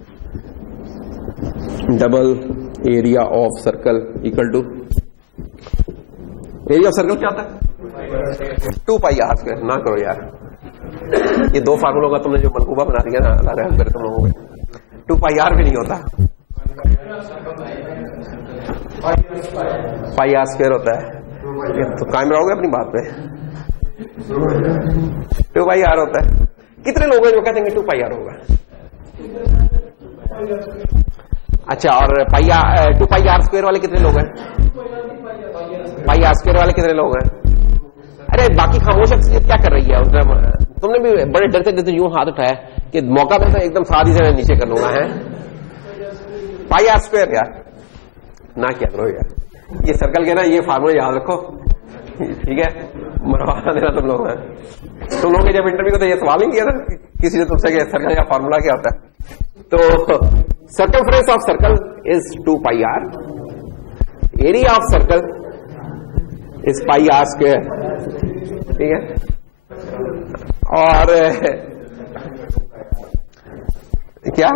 Double area of circle equal to, area of circle क्या होता है? 2 पाई आर स्क्वायर। ना करो यार, ये 2 फार्मूलों का तुमने जो मनकूबा बना दिया ना, अल्लाह रहम करे तुम लोगों को। 2 पाई आर भी नहीं होता, पाई आर स्क्वायर होता है। तो कायम रहोगे अपनी बात पे, 2 पाई आर होता है। कितने लोग हैं जो कहते हैं 2 पाई आर होगा? अच्छा, और 2 पाई आर स्क्वायर वाले कितने लोग हैं? पाई आर स्क्वायर वाले कितने लोग हैं? अरे बाकी खामोश शख्सियत क्या कर रही है? तुमने भी बड़े डरते डरते यूं हाथ उठाया कि मौका मिलता है एकदम सादी से नीचे कर लूंगा है। पाई आर स्क्वायर यार ना क्या करो यार, ये सर्कल के ना ये फार्मूला याद रखो, ठीक है। मरवा देना तुम लोग। तुम लोग जब इंटरव्यू को तो ये सवाल नहीं किया था किसी ने तुमसे कि सर्कल का फार्मूला क्या होता है? तो circumference of circle is 2 pi R, area of circle is pi R square, ठीक है। और क्या,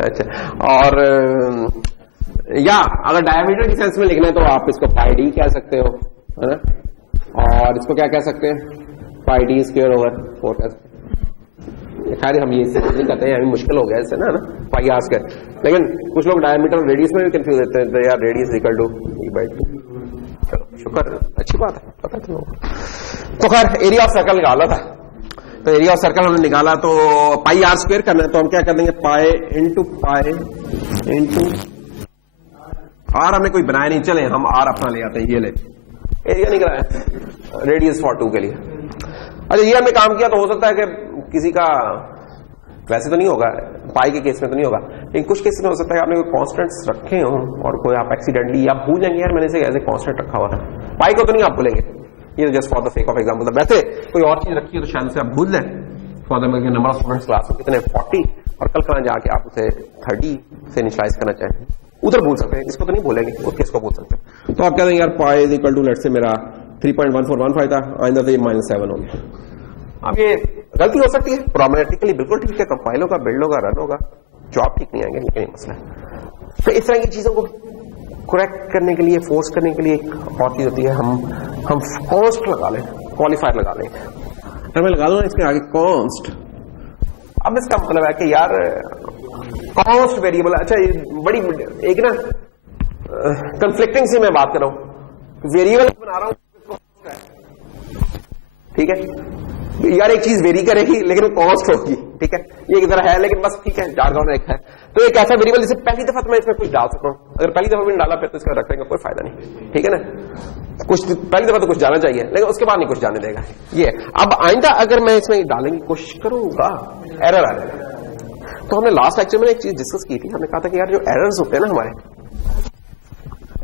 अच्छा, और या अगर डायमीटर की सेंस में लिखना है तो आप इसको पाई डी कह सकते हो, है ना। और इसको क्या कह सकते हैं? पाई डी स्क्वायर ओवर 4 कह सकते हैं। खैर हम ये नहीं करते हैं, अभी मुश्किल हो गया इससे ना पाई आर स्क्वायर। लेकिन कुछ लोग डायमीटर और रेडियस में भी कंफ्यूज होते हैं, तो यार रेडियस इक्वल टू e/2। चलो शुक्र, अच्छी बात है, पता तुम लोग। तो खैर एरिया ऑफ सर्कल निकाला था, तो एरिया ऑफ सर्कल हमने निकाला, तो पाई आर स्क्वायर करना है, तो हम क्या कर देंगे? पाई इंटू आर हमने कोई बनाया नहीं, चले हम आर अपना ले आते हैं। ये ले एरिया निकला है रेडियस फॉर 2 के लिए। अच्छा, ये हमने काम किया, तो हो सकता है कि किसी का वैसे तो नहीं होगा, पाई के केस में तो नहीं होगा, लेकिन कुछ केस में हो सकता है आपने कोई कॉन्स्टेंट्स रखे हो और कोई आप एक्सीडेंटली आप भूल जाएंगे यार मैंने इसे एज ए कॉन्स्टेंट रखा हुआ था। पाई को तो नहीं आप भूलेंगे, ये just for the sake of example. वैसे कोई और चीज रखी है तो शायद से आप भूल जाए। For the number of students class में कितने 40 और कल कल जाके आप उसे 30 से इनिशियलाइज करना चाहें, उधर भूल सकते हैं, इसको तो नहीं भूलेंगे, उस केस को भूल सकते हैं। तो आप कहते हैं यार pi is equal to let's say मेरा 3.1415 था, आइंदा से -7 हो गया। अब ये गलती हो सकती है, प्रोग्रामेटिकली बिल्कुल ठीक है, कंपाइल होगा, बिल्ड होगा, रन होगा, जॉब ठीक नहीं आएंगे, लेकिन मसला है। तो इस तरह की चीजों को करेक्ट करने के लिए, फोर्स करने के लिए एक और चीज होती है, हम कॉन्स्ट लगा लें, क्वालिफायर लगा लें। अगर मैं लगा दूं इसके आगे कॉन्स्ट, अब इसका मतलब है कि यार कॉस्ट वेरिएबल, अच्छा ये बड़ी एक ना कंफ्लिक्टिंग से मैं बात कर रहा हूं, वेरिएबल बना रहा हूं, ठीक है यार एक चीज वेरी करेगी लेकिन वो कॉस्ट होगी, ठीक है ये इधर है लेकिन बस ठीक है जारगॉन एक है। तो एक ऐसा वेरिएबल जिसे पहली दफा तो मैं इसमें कुछ डाल सकता हूं, अगर पहली दफा भी डाला फिर तो इसका रखने का कोई फायदा नहीं, ठीक है ना, कुछ पहली दफा तो कुछ जाना चाहिए लेकिन उसके बाद नहीं कुछ जाने देगा ये। अब आइंदा अगर मैं इसमें डालने की कोशिश करूंगा एरर आ जाएगा। तो हमने लास्ट लेक्चर में एक चीज डिस्कस की थी, हमने कहा था कि यार जो एरर्स होते हैं ना हमारे,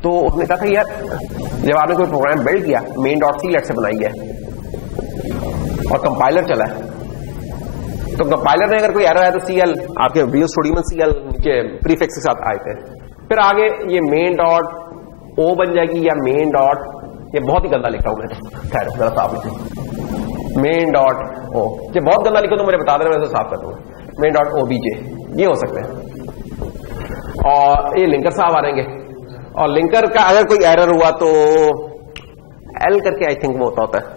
तो हमने कहा था यार जब आपने कोई प्रोग्राम बिल्ड किया, main.c लेट से बनाई है और कंपाइलर चला है, तो कंपाइलर में अगर कोई एरर है तो सीएल आपके विजुअल स्टूडियो में सीएल नीचे प्रीफिक्स के साथ आए थे, फिर आगे ये main.o बन जाएगी या main. ये बहुत ही गंदा लिखा हूं मैं, खैर जरा साफ लिखूं main.o, ये बहुत गंदा लिखो तो मुझे बता देना, मैं इसे साफ कर दूंगा। main.obj ये हो सकते हैं, और ये लिंकर साहब आ रहेंगे, और लिंकर का अगर कोई एरर हुआ तो एल करके आई थिंक वो होता है,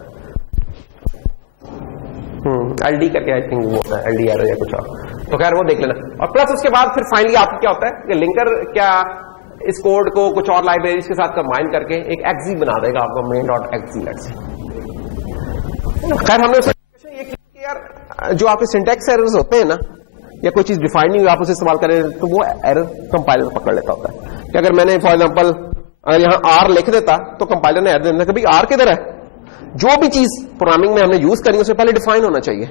एलडी करके आई थिंक वो होता है, एलडी एरर या कुछ और, तो खैर वो देख लेना। और प्लस उसके बाद फिर फाइनली आपको क्या होता है कि लिंकर क्या इस कोड को कुछ और लाइब्रेरीज के साथ कंबाइन करके एक एक्सी बना देगा आपको, main.exe लेट से। खैर हमने ये किया कि यार जो आपके सिंटैक्स एरर्स होते हैं ना, या कोई चीज डिफाइन नहीं हुई आप उसे इस्तेमाल करें तो वो एरर कंपाइलर पकड़ लेता होता है। कि अगर मैंने फॉर एग्जांपल अगर यहां आर लिख देता तो कंपाइलर ने एरर देना कि भाई आर किधर है, जो भी चीज प्रोग्रामिंग में हमने यूज करी उससे पहले डिफाइन होना चाहिए।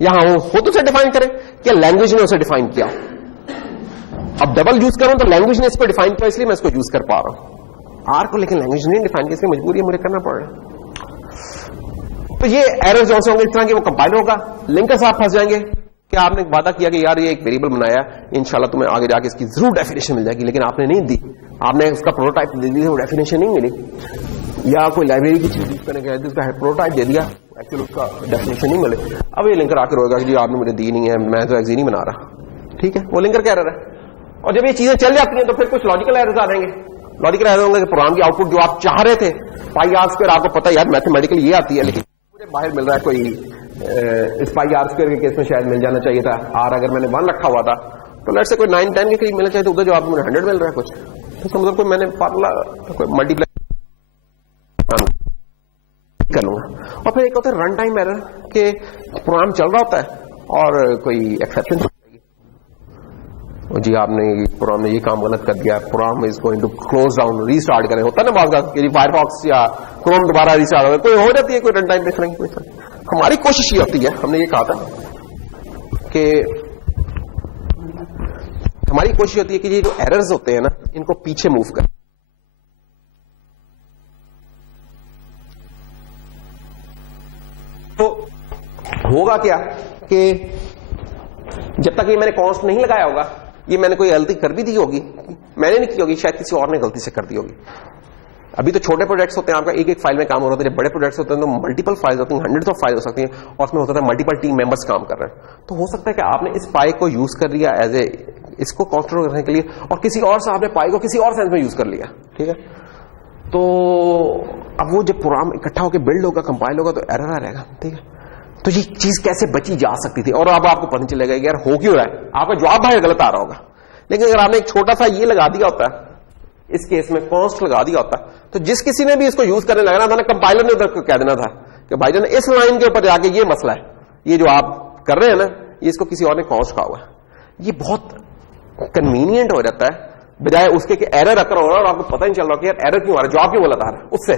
यहां वो खुद उसे डिफाइन करे कि लैंग्वेज ने उसे डिफाइन किया। अब डबल यूज करूं तो लैंग्वेज ने इसको डिफाइन किया इसलिए मैं इसको यूज कर पा रहा हूं आर को, लेकिन लैंग्वेज ने डिफाइन किया इसलिए मजबूरी है मुझे करना पड़ रहा है। तो ये एरर जो होंगे इस तरह के वो कंपाइल होगा, लिंकर साहब फंस जाएंगे कि आपने वादा किया कि यार ये एक वेरिएबल बनाया, इंशाल्लाह तुम्हें आगे जाके इसकी जरूर डेफिनेशन मिल जाएगी, लेकिन आपने नहीं दी, आपने उसका प्रोटोटाइप दे दिया, वो डेफिनेशन नहीं मिली, या कोई लाइब्रेरी की चीज यूज करने के उसका प्रोटोटाइप दे दिया, एक्चुअली उसका डेफिनेशन नहीं मिले। अब ये लिंकर आकर होगा कि जी आपने मुझे दी नहीं है, मैं तो एक्सी नहीं बना रहा, ठीक है वो लिंकर क्या एरर है। और जब ये चीजें चल जाती हैं तो फिर कुछ लॉजिकल एरर्स आ जाएंगे, लॉजिकल एरर होंगे कि प्रोग्राम की आउटपुट जो आप चाह रहे थे पाई आर स्क्वायर, आपको पता है यार मैथमेटिकली ये आती है लेकिन मुझे बाहर मिल रहा है कोई इस पाई आर स्क्वायर के केस में शायद मिल जाना चाहिए था, आर अगर मैंने 1 रखा हुआ था तो लेट से कोई 9-10 के करीब मिलना चाहिए, तो उधर जो आपको मुझे 100 मिल रहा है कुछ, तो मतलब कोई मैंने फार्मूला कोई मल्टीप्लाई कर लूंगा। और फिर एक होता है रन टाइम एरर के प्रोग्राम चल रहा होता है और कोई एक्सेप्शन जी आपने प्रोग्राम में ये काम गलत कर दिया, program is going to close down, restart करें, होता है ना बात कि फायरफॉक्स या क्रोम दोबारा रीस्टार्ट हो, कोई हो जाती है कोई रन टाइम देखने की कोई। हमारी कोशिश ये होती है, हमने ये कहा था कि हमारी कोशिश होती है कि ये जो एरर्स होते हैं ना इनको पीछे मूव कर, तो होगा क्या कि जब तक ये मैंने कॉन्स्ट नहीं लगाया होगा, ये मैंने कोई गलती कर भी दी होगी, मैंने नहीं की होगी, शायद किसी और ने गलती से कर दी होगी। अभी तो छोटे प्रोजेक्ट्स होते हैं, आपका एक एक फाइल में काम हो रहा होता है, जब बड़े प्रोजेक्ट्स होते हैं तो मल्टीपल फाइल्स होती हैं, हंड्रेड्स ऑफ फाइल हो सकती हैं, और उसमें होता है मल्टीपल टीम मेंबर्स काम कर रहे हैं। तो हो सकता है कि आपने इस पाई को यूज कर लिया एज ए इसको कंट्रोल करने के लिए, और किसी और से आपने पाई को किसी और सेंस में यूज कर लिया, ठीक है। तो अब वो जब प्रोग्राम इकट्ठा होकर बिल्ड होगा, कंपाइल होगा, तो एरर आ रहेगा, ठीक है। तो ये चीज कैसे बची जा सकती थी, और अब आपको पता चलेगा कि यार हो क्यों रहा है, आपका जवाब भाई गलत आ रहा होगा, लेकिन अगर आपने एक छोटा सा ये लगा दिया होता, इस केस में कॉन्स्ट लगा दिया होता, तो जिस किसी ने भी इसको यूज करने लगना था ना, कंपाइलर ने उधर को कह देना था कि भाईजान इस लाइन के ऊपर जाके ये मसला है, ये जो आप कर रहे हैं ना, ये इसको किसी और ने कॉन्स्ट कहा हुआ है। ये बहुत कन्वीनियंट हो जाता है बजाय उसके कि एरर अकर हो रहा है और आपको पता नहीं चल रहा कि यार एरर क्यों आ रहा है, जवाब क्यों गलत आ रहा है उससे,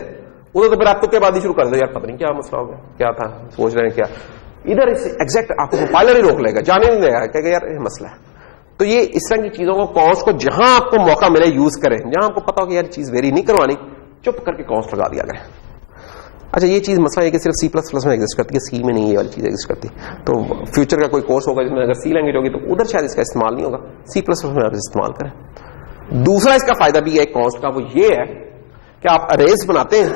उधर तो फिर आप तुक्केबाजी शुरू कर दो, यार पता नहीं क्या मसला हो गया, क्या था, सोच रहे हैं क्या। इधर एग्जैक्ट आपको कंपाइलर ही रोक लेगा, जाने नहीं देगा, कहेगा यार ये मसला है। तो ये इस तरह की चीजों को कॉस्ट को जहां आपको मौका मिले यूज करें, जहां आपको पता हो कि यार चीज वेरी नहीं करवानी, चुप करके कॉस्ट लगा दिया करें। अच्छा, ये चीज मसला है कि सिर्फ C++ में एग्जिस्ट करती है, सी में नहीं ये वाली चीज एग्जिस्ट करती। तो फ्यूचर का कोई कोर्स होगा जिसमें अगर सी लैंग्वेज होगी तो उधर शायद इसका इस्तेमाल नहीं होगा, C++ में आप इस्तेमाल करें। दूसरा इसका फायदा भी है कॉस्ट का, वो ये है कि आप अरेज बनाते हैं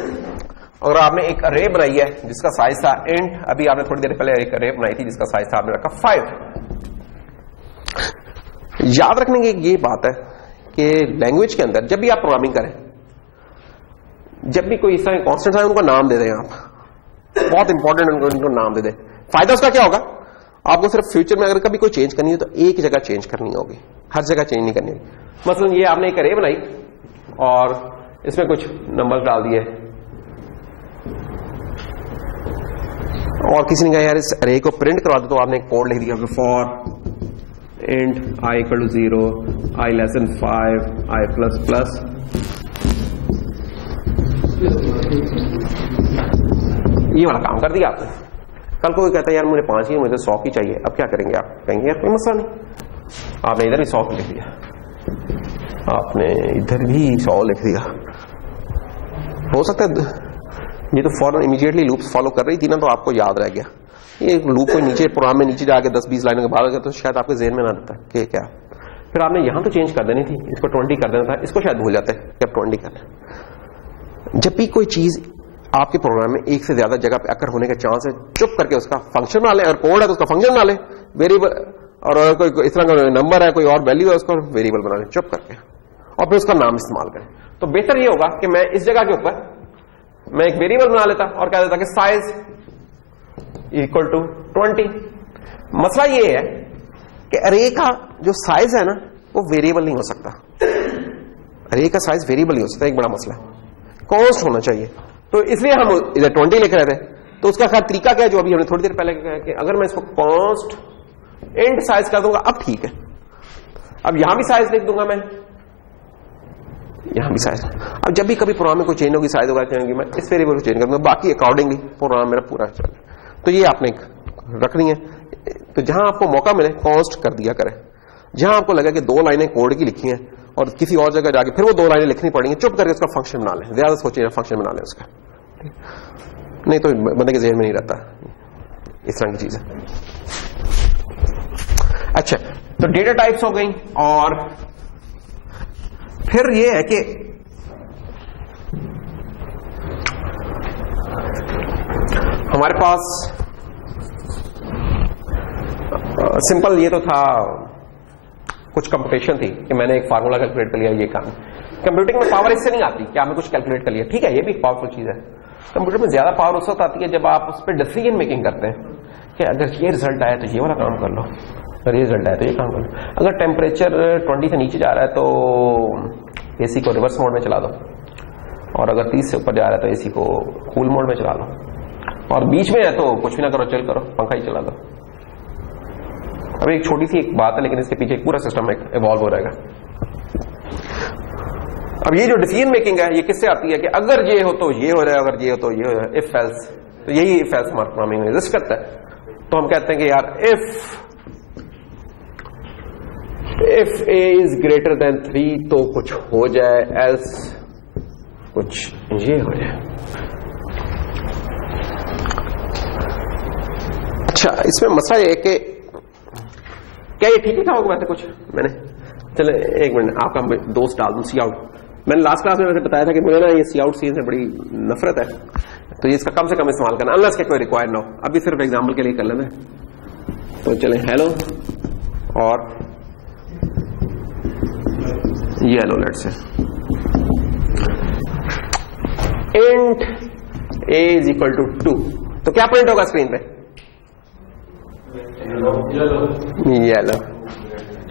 और आपने एक अरे बनाई है जिसका साइज था इंट, अभी आपने थोड़ी देर पहले एक अरे बनाई थी जिसका साइज था आपने रखा 5। याद रखने की ये बात है कि लैंग्वेज के अंदर जब भी आप प्रोग्रामिंग करें, जब भी कोई इस तरह कॉन्स्टेंट है उनको नाम दे दें आप, बहुत इंपॉर्टेंट उनको नाम दे दें। फायदा उसका क्या होगा, आपको सिर्फ फ्यूचर में अगर कभी कोई चेंज करनी है तो एक जगह चेंज करनी होगी, हर जगह चेंज नहीं करनी होगी। मसलन ये आपने एक अरे बनाई और इसमें कुछ नंबर डाल दिए और किसी ने कहा यार इस अरे को प्रिंट करवा दो, तो आपने एक कोड लिख दिया for int i = 0, i <5, i++। ये वाला काम कर दिया आपने। कल कोई कहता है यार मुझे 5 ही, मुझे 100 की चाहिए, अब क्या करेंगे आप, कहेंगे यार कोई मसला नहीं, आपने इधर भी 100 की लिख दिया, आपने इधर भी 100 लिख दिया। हो सकता है ये तो फौरन इमीडिएटली लूप्स फॉलो कर रही थी ना, तो आपको याद रह गया। ये लूप कोई नीचे प्रोग्राम में नीचे जाके 10-20 लाइनों के बाद आ गया तो शायद आपके जेहन में ना रहता कि क्या, फिर आपने यहां तो चेंज कर देनी थी, इसको 20 कर देना था, इसको शायद भूल जाते कि अब 20 करना। जब भी कोई चीज आपके प्रोग्राम में एक से ज्यादा जगह पे अकर होने का चांस है, चुप करके उसका फंक्शन बना ले, अगर कोड है तो उसका फंक्शन बना ले वेरिएबल, और अगर कोई इस तरह का नंबर है, कोई और वैल्यू है, उसको वेरिएबल बना ले चुप करके, और फिर उसका नाम इस्तेमाल करें। तो बेहतर ये होगा कि मैं इस जगह के ऊपर मैं एक वेरिएबल बना लेता और कह देता कि साइज = 20। मसला ये है कि अरे का जो साइज है ना वो वेरिएबल नहीं हो सकता, अरे का साइज वेरिएबल नहीं हो सकता, एक बड़ा मसला है, कॉन्स्ट होना चाहिए। तो इसलिए हम इधर 20 लिख रहे थे। तो उसका खैर तरीका क्या है, जो अभी हमने थोड़ी देर पहले कहा कि अगर मैं इसको कॉन्स्ट इंट साइज कर दूंगा, अब ठीक है, अब यहां भी साइज लिख दूंगा, मैं यहां भी साइज। अब जब भी कभी प्रोग्राम में कोई चेंज होगी, साइज होगा चाहिए, मैं इस वेरिएबल को चेंज कर दूंगा, बाकी अकॉर्डिंगली प्रोग्राम मेरा पूरा चल। तो ये आपने रखनी है। तो जहां आपको मौका मिले कॉन्स्ट कर दिया करें, जहां आपको लगे कि 2 लाइनें कोड की लिखी हैं और किसी और जगह जाके फिर वो 2 लाइनें लिखनी पड़ेंगी, चुप करके उसका फंक्शन बना लें, ज्यादा सोचिए फंक्शन बना लें उसका, नहीं तो बंदे के जेहन में नहीं रहता इस तरह की चीजें। अच्छा, तो डेटा टाइप्स हो गई, और फिर ये है कि हमारे पास सिंपल ये तो था, कुछ कंप्यूटेशन थी कि मैंने एक फार्मूला कैलकुलेट कर लिया, ये काम। कंप्यूटिंग में पावर इससे नहीं आती कि आपने कुछ कैलकुलेट कर लिया, ठीक है, ये भी पावरफुल चीज है। कंप्यूटर में ज्यादा पावर उस वक्त आती है जब आप उस पर डिसीजन मेकिंग करते हैं कि अगर ये रिजल्ट आया तो ये वाला काम कर लो, अगर ये रिजल्ट आया तो ये काम कर लो। अगर टेम्परेचर 20 से नीचे जा रहा है तो एसी को रिवर्स मोड में चला दो, और अगर 30 से ऊपर जा रहा है तो एसी को कूल मोड में चला लो, और बीच में है तो कुछ भी ना करो, चिल करो, पंखा ही चला दो। अब एक छोटी सी एक बात है, लेकिन इसके पीछे एक पूरा सिस्टम इवॉल्व हो रहेगा। अब ये जो डिसीजन मेकिंग है, ये किससे आती है कि अगर ये हो तो ये हो रहा है, अगर ये हो तो ये हो रहा है, इफ एल्स। तो यही इफ एल्स हमारे प्रोग्रामिंग में एग्जिस्ट करता है। तो हम कहते हैं कि यार if a is greater than 3 तो कुछ हो जाए, एल्स कुछ ये हो जाए। अच्छा, इसमें मसला ये है कि क्या ये ठीक लिखा होगा वैसे कुछ, मैंने चले एक मिनट आपका दोस्त डाल दूं सी आउट। मैंने लास्ट क्लास में वैसे बताया था कि मुझे ना ये सी आउट सीन से बड़ी नफरत है, तो ये इसका कम से कम इस्तेमाल करना, अनलेस के कोई रिक्वायर्ड ना हो। अभी सिर्फ एग्जाम्पल के लिए कर लेना। तो चले हेलो और ये hello let's say int a is equal to 2, तो क्या प्रिंट होगा स्क्रीन पे? येलो।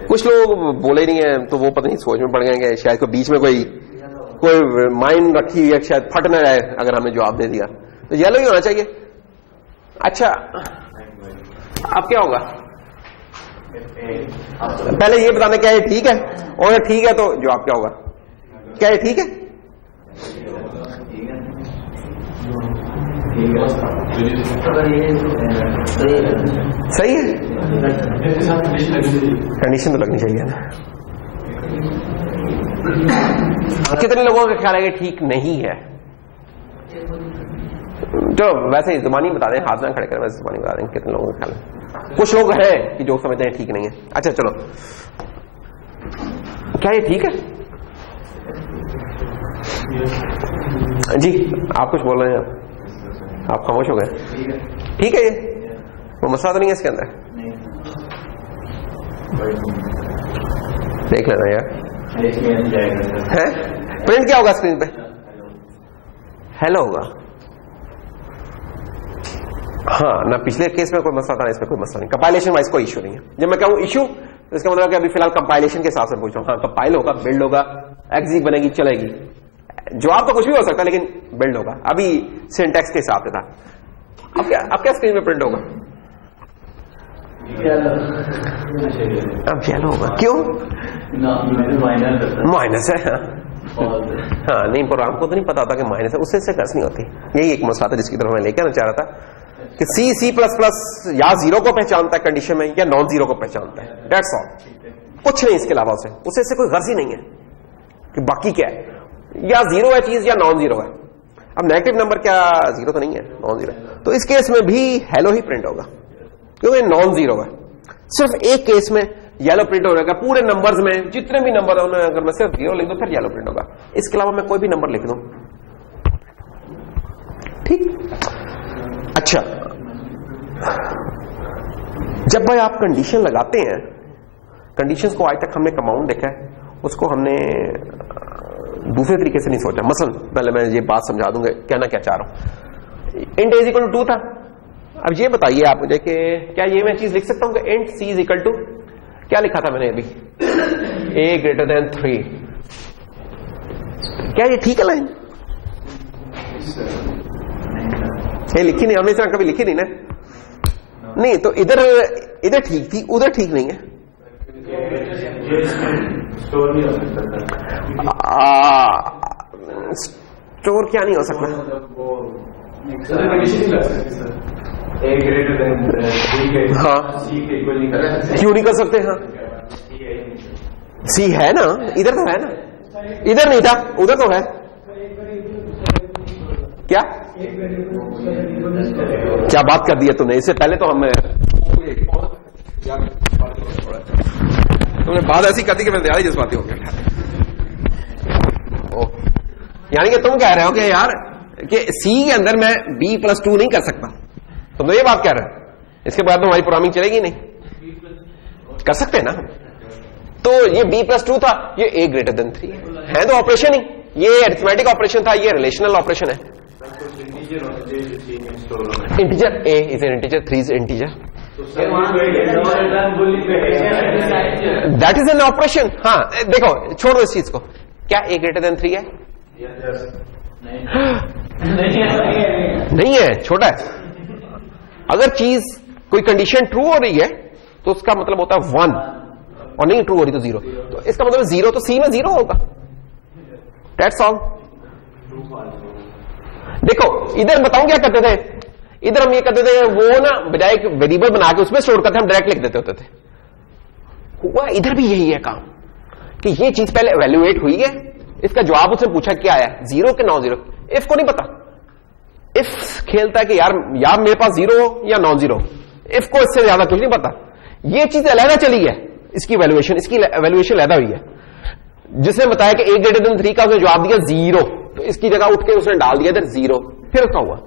कुछ लोग बोले नहीं है तो वो पता नहीं सोच में पड़ गए कि शायद कोई बीच में कोई माइंड रखी हुई है, शायद फट ना जाए अगर हमने जवाब दे दिया, तो येलो ही होना चाहिए। अच्छा, अब क्या होगा? पहले ये बताना क्या ये ठीक है, और अगर ठीक है तो जवाब क्या होगा? क्या ये ठीक है? सही है, कंडीशन तो लगनी चाहिए ना। कितने लोगों का ख्याल है कि ठीक नहीं है? जो वैसे ही जुबानी बता दें, हाथ ना खड़े करें, वैसे जुबानी बता दें कितने लोगों का ख्याल है। कुछ लोग हैं कि जो समझते हैं ठीक नहीं है। अच्छा चलो, क्या ये ठीक है? जी आप कुछ बोल रहे हैं, आप खामोश हो गए। ठीक है, ये वो मसला तो नहीं है इसके अंदर? देख लेना यार, है प्रिंट क्या होगा स्क्रीन पे? हेलो होगा। हाँ ना, पिछले केस में कोई मसला था, इसमें कोई मसला नहीं। कंपाइलेशन वाइज कोई इशू नहीं है। जब मैं कहूँ इशू तो इसका मतलब कि अभी फिलहाल कंपाइलेशन के हिसाब से पूछ रहा हूँ। हाँ, कंपाइल होगा, बिल्ड होगा, एग्जीक बनेगी, चलेगी। जवाब तो कुछ भी हो सकता है, लेकिन बिल्ड होगा। अभी सिंटैक्स के हिसाब से था। अब क्या स्क्रीन में प्रिंट होगा? अब येलो होगा। क्यों? माइनस है। हाँ नहीं, प्रोग्राम को तो नहीं पता होता कि माइनस है, उससे कर्स नहीं होती। यही एक मसला था जिसकी तरफ मैं लेकर आना चाह रहा था कि सी प्लस प्लस या जीरो को पहचानता है कंडीशन में, या नॉन जीरो को पहचानता है। दैट्स ऑल, कुछ नहीं इसके अलावा। उसे इससे कोई गर्ज ही नहीं है कि बाकी क्या है, या जीरो है चीज या नॉन जीरो है। अब नेगेटिव नंबर क्या जीरो तो नहीं है, नॉन जीरो। तो इस केस में भी हेलो ही प्रिंट होगा क्योंकि नॉन जीरो है। सिर्फ एक केस में येलो प्रिंट हो जाएगा। पूरे नंबर्स में जितने भी नंबर होने, अगर मैं सिर्फ जीरो लिख दूं फिर येलो प्रिंट होगा। इसके अलावा मैं कोई भी नंबर लिख दूं, ठीक। अच्छा, जब भाई आप कंडीशन लगाते हैं, कंडीशंस को आज तक हमने कंपाउंड देखा है, उसको हमने दूसरे तरीके से नहीं सोचा। मसलन पहले मैं ये बात समझा दूंगा, कहना क्या चाह रहा हूं। इंट इज इक्वल टू 2 था। अब ये बताइए आप मुझे कि क्या ये मैं चीज लिख सकता हूं कि int C is equal to, क्या लिखा था मैंने अभी, a ग्रेटर देन 3। क्या ये ठीक है लाइन? ये लिखी नहीं हमने, इस तरह कभी लिखी नहीं ना। नहीं तो इधर ठीक थी, उधर ठीक नहीं है। स्टोर क्या नहीं हो सकता? हाँ, क्यों नहीं कर सकते? हाँ, सी है ना, इधर तो है ना, इधर नहीं था, उधर तो है। क्या क्या बात कर दी है तुमने? इससे पहले तो हमें तुमने बात ऐसी कर दी कि मैं ज़्यादा जज्बाती हो गया। यानी कि तुम कह रहे हो कि यार कि सी के अंदर मैं b+2 नहीं कर सकता, तुम तो ये बात कह रहे हो। इसके बाद तो हमारी प्रोग्रामिंग चलेगी नहीं। कर सकते हैं ना। तो ये b+2 था, ये a ग्रेटर देन 3 है तो ऑपरेशन ही, ये अरिथमेटिक ऑपरेशन था, ये रिलेशनल ऑपरेशन है। Integer a is an integer, 3 is integer, that is an operation. हाँ देखो, छोड़ो इस चीज को। क्या a ग्रेटर देन 3 है? नहीं है, छोटा है। अगर चीज कोई कंडीशन ट्रू हो रही है तो उसका मतलब होता है 1, और नहीं ट्रू हो रही तो 0। तो इसका मतलब 0 तो सी में 0 होगा। That's all. देखो इधर बताऊं क्या करते थे, इधर हम ये करते थे, वो ना बजाय एक वेरिएबल बना के उसमें स्टोर करते, हम डायरेक्ट लिख देते होते थे। हुआ इधर भी यही है काम कि ये चीज पहले एवेल्युएट हुई है, इसका जवाब उसने पूछा क्या आया, 0 के नॉन 0। इफ को नहीं पता, इफ खेलता है कि यार मेरे पास 0 या नॉन 0। इफ को इससे ज्यादा कुछ नहीं पता। ये चीज अलहदा चली है, इसकी वैल्यूएशन अलहदा हुई है। जिसने बताया कि a ग्रेटर देन 3 का उसने जवाब दिया 0, तो इसकी जगह उठ के उसने डाल दिया इधर 0, फिर उसका हुआ।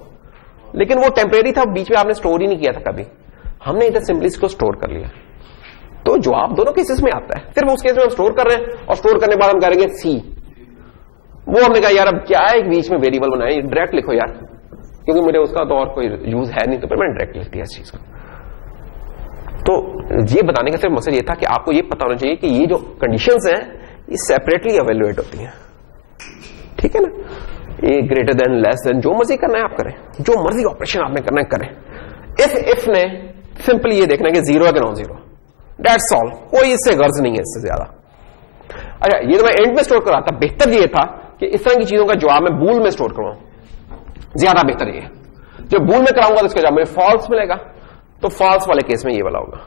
लेकिन वो टेम्परेरी था, बीच में आपने स्टोर ही नहीं किया था कभी, हमने इधर सिंपली इसको स्टोर कर लिया। तो जवाब दोनों केसेस में आता है। सिर्फ उस केस में हम स्टोर कर रहे हैं, और स्टोर करने के बाद हम करेंगे सी। वो हमने कहा यार अब क्या है, एक बीच में वेरिएबल बनाए, डायरेक्ट लिखो यार, क्योंकि मुझे उसका तो और कोई यूज है नहीं, तो फिर मैंने डायरेक्ट लिख दिया इस चीज को। तो ये बताने का सिर्फ मकसद ये था कि आपको ये पता होना चाहिए कि ये जो कंडीशंस हैं ये सेपरेटली एवेल्युएट होती हैं। ठीक है ना। ए ग्रेटर देन, लेस देन, जो मर्जी करना है आप करें, जो मर्जी ऑपरेशन आपने करना है करें। इफ ने सिंपली ये देखना है कि 0 है कि नॉन 0, दैट्स ऑल। कोई इससे गर्ज नहीं है इससे ज्यादा। अच्छा, ये तो मैं एंड में स्टोर कराता, बेहतर ये था कि इस तरह की चीजों का जवाब मैं बूल में स्टोर करवाऊं, ज्यादा बेहतर ये। जब बूल में कराऊंगा तो इसका जवाब मुझे फॉल्स मिलेगा, तो फॉल्स वाले केस में ये वाला होगा।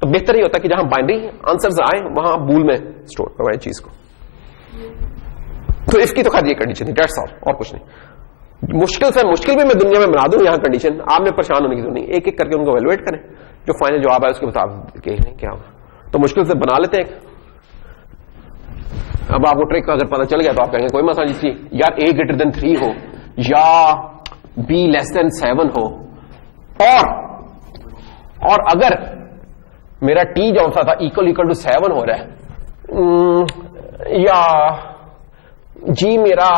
तो बेहतर ही होता है कि जहां बाइनरी आंसर्स आए वहां बूल में स्टोर करवाएं चीज को। तो इसकी तो खैर ये कंडीशन थी, डेट्स ऑल, और कुछ नहीं। मुश्किल से मुश्किल भी मैं दुनिया में बना दूं यहां कंडीशन, आपने परेशान होने की जरूरत नहीं, एक एक करके उनको एवेलुएट करें, जो फाइनल जवाब है उसके मुताबिक क्या होगा। तो मुश्किल से बना लेते हैं। अब आपको ट्रिक अगर पता चल गया तो आप कहेंगे कोई मसला नहीं, यार a ग्रेटर देन 3 हो या b लेस देन 7 हो, और अगर मेरा t जो सा था इक्वल टू 7 हो रहा है, या g मेरा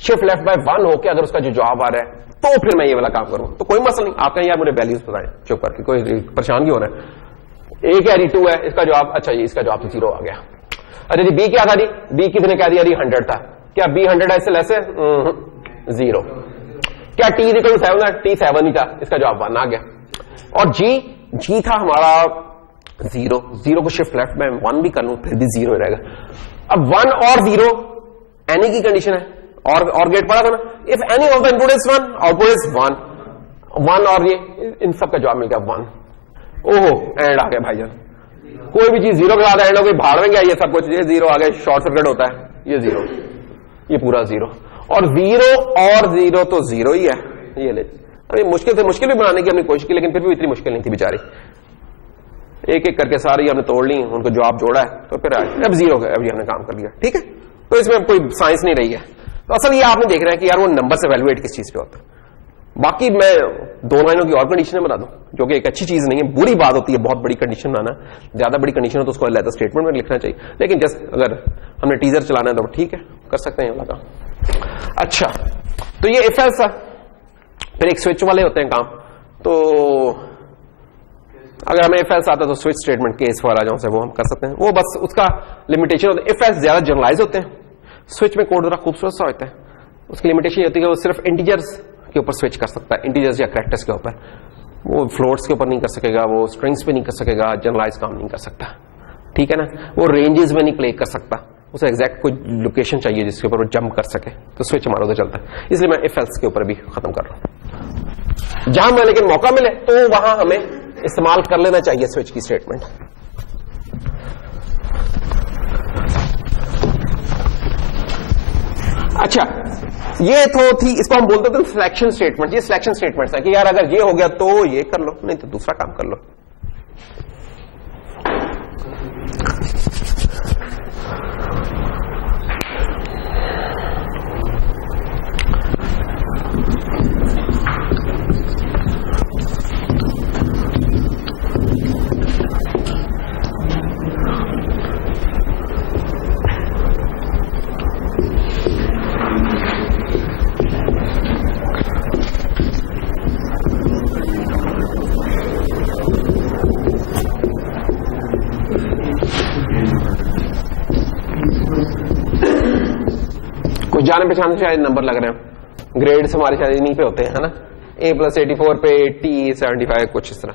शिफ्ट लेफ्ट बाय 1 हो के अगर उसका जो जवाब आ रहा है, तो फिर मैं ये वाला काम करूं, तो कोई मसला नहीं। आप कहें यार मुझे वैल्यूज बताएं, चुप करके, कोई परेशान क्यों हो रहा है। a कह रही 2 है, इसका जवाब, अच्छा जी इसका जवाब तो 0 आ गया। अच्छा जी b क्या था जी, b किसने कह दिया जी 100 था, क्या b 100 है, इससे लेस है 0। क्या t इक्वल टू 7 है, t 7 ही था, इसका जवाब 1 आ गया। और g था हमारा 0 को शिफ्ट लेफ्ट में 1 भी कर लूं फिर भी 0 रहेगा। अब 1 और 0 एनी की कंडीशन है, और गेट पड़ा था ना, if any of the input is 1 output is 1 और ये इन सब का जवाब मिल गया 1। ओहो एंड आ गया भाईजान, कोई भी चीज 0 के साथ एंड हो गई, भाड़ में गया ये सब कुछ, ये 0 आ गया, शॉर्ट सर्किट होता है, ये 0, ये पूरा 0 और 0 तो 0 ही है। ये ले, अभी मुश्किल से मुश्किल भी बनाने की हमने कोशिश की, लेकिन फिर भी इतनी मुश्किल नहीं थी बेचारी, एक एक करके सारी हमने तोड़ ली, उनको जवाब जोड़ा है, तो फिर अब 0 है, अभी हमने काम कर लिया, ठीक है। तो इसमें कोई साइंस नहीं रही है। तो असल ये आपने देख रहे हैं कि यार वो नंबर से वैल्यूएट किस चीज पे होता है। बाकी मैं 2 लाइनों की और कंडीशनें बता दूं, जो कि एक अच्छी चीज नहीं है, बुरी बात होती है बहुत बड़ी कंडीशन बनाना। ज्यादा बड़ी कंडीशन हो तो उसको लेटर स्टेटमेंट में लिखना चाहिए, लेकिन जस्ट अगर हमने टीजर चलाना है तो ठीक है, कर सकते हैं ये वाला काम। अच्छा, तो ये इफ एल्स था। फिर एक स्विच वाले होते हैं काम, तो अगर हमें इफ एल्स आता तो स्विच स्टेटमेंट केस वाला जो है वो हम कर सकते हैं, वो बस उसका लिमिटेशन होता है। इफ एल्स ज्यादा जनरलाइज होते हैं, स्विच में कोड जरा खूबसूरत सा होता है, उसकी लिमिटेशन ये होती है कि वो सिर्फ इंटीजर्स के ऊपर स्विच कर सकता है, इंटीजर्स या कैरेक्टर्स के ऊपर, वो फ्लोट्स के ऊपर नहीं कर सकेगा, वो स्ट्रिंग्स पे नहीं कर सकेगा, जनरलाइज काम नहीं कर सकता, ठीक है ना। वो रेंजेस में नहीं प्ले कर सकता, उसे एग्जैक्ट कोई लोकेशन चाहिए जिसके ऊपर वो जंप कर सके, तो स्विच हमारा उधर चलता है। इसलिए मैं इफ एल्स के ऊपर भी खत्म कर रहा हूं। जहां हमें लेकिन मौका मिले तो वहां हमें इस्तेमाल कर लेना चाहिए स्विच की स्टेटमेंट। अच्छा, ये तो थी, इसको हम बोलते थे सिलेक्शन स्टेटमेंट। ये सिलेक्शन स्टेटमेंट्स है कि यार अगर ये हो गया तो ये कर लो, नहीं तो दूसरा काम कर लो। जाने पहचान से शायद नंबर लग रहे हैं, ग्रेड्स हमारे शायद इन्हीं पे होते हैं, है ना, A+84 पे T75 कुछ इस तरह।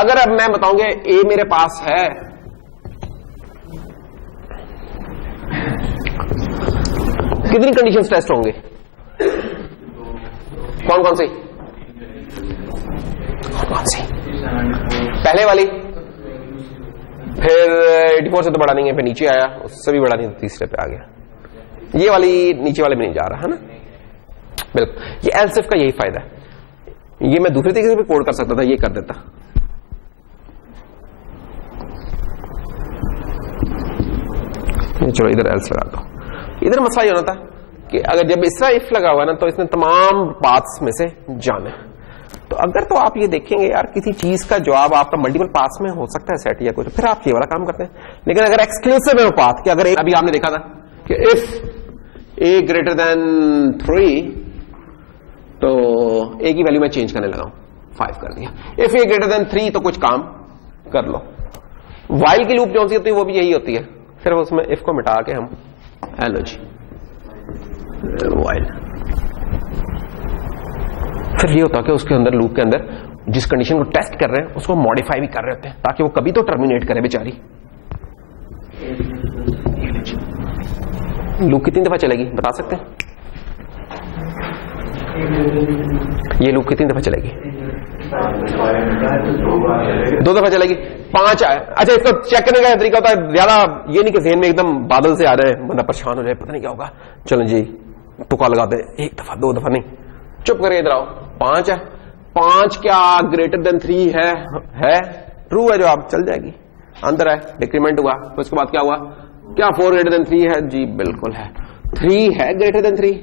अगर अब मैं बताऊंगा A मेरे पास है, कितनी कंडीशंस टेस्ट होंगे, कौन कौन सी, पहले वाली, फिर 84 से तो बड़ा नहीं है, फिर नीचे आया, उससे भी बड़ा नहीं तो तीसरे पे आ गया, ये वाली नीचे वाले में नहीं जा रहा, है ना। बिल्कुल, ये एल्स इफ का यही फायदा है। ये मैं दूसरे तरीके से भी कोड कर सकता था, ये कर देता। चलो इधर एल्स लगा दो। इधर मसला ये होना था कि अगर जब इस तरह इफ लगा हुआ ना तो इसने तमाम पाथ्स में से जाने, तो अगर तो आप ये देखेंगे यार किसी चीज का जवाब आपका मल्टीपल पाथ्स में हो सकता है सेट या कुछ, फिर आप ये वाला काम करते हैं। लेकिन अगर एक्सक्लूसिव है पाथ कि अगर अभी आपने देखा था कि इफ A ग्रेटर देन 3, तो A की वैल्यू मैं चेंज करने लगा हूं, 5 कर दिया। इफ A ग्रेटर देन 3 तो कुछ काम कर लो। वाइल की लूप जो सी होती है वो भी यही होती है, सिर्फ उसमें इफ को मिटा के हम एलओजी वाइल, फिर ये होता है कि उसके अंदर लूप के अंदर जिस कंडीशन को टेस्ट कर रहे हैं उसको मॉडिफाई भी कर रहे होते हैं ताकि वो कभी तो टर्मिनेट करे बेचारी। लूप कितनी दफा चलेगी बता सकते हैं? ये लूप कितनी दफा चलेगी? 2 दफा चलेगी। 5 आए। अच्छा, इसको चेक करने का तरीका होता है, ज्यादा ये नहीं कि ज़हन में एकदम बादल से आ रहे हैं, बंदा परेशान हो जाए, पता नहीं क्या होगा, चलो जी तुक्का लगाते हैं, 1 दफा 2 दफा नहीं, चुप करके इधर आओ। 5 है। 5 क्या ग्रेटर देन 3 है? ट्रू है, जो आप चल जाएगी, अंदर है, डिक्रीमेंट हुआ। तो उसके बाद क्या हुआ? क्या 4 ग्रेटर देन 3 है? जी बिल्कुल है। 3 है ग्रेटर देन 3?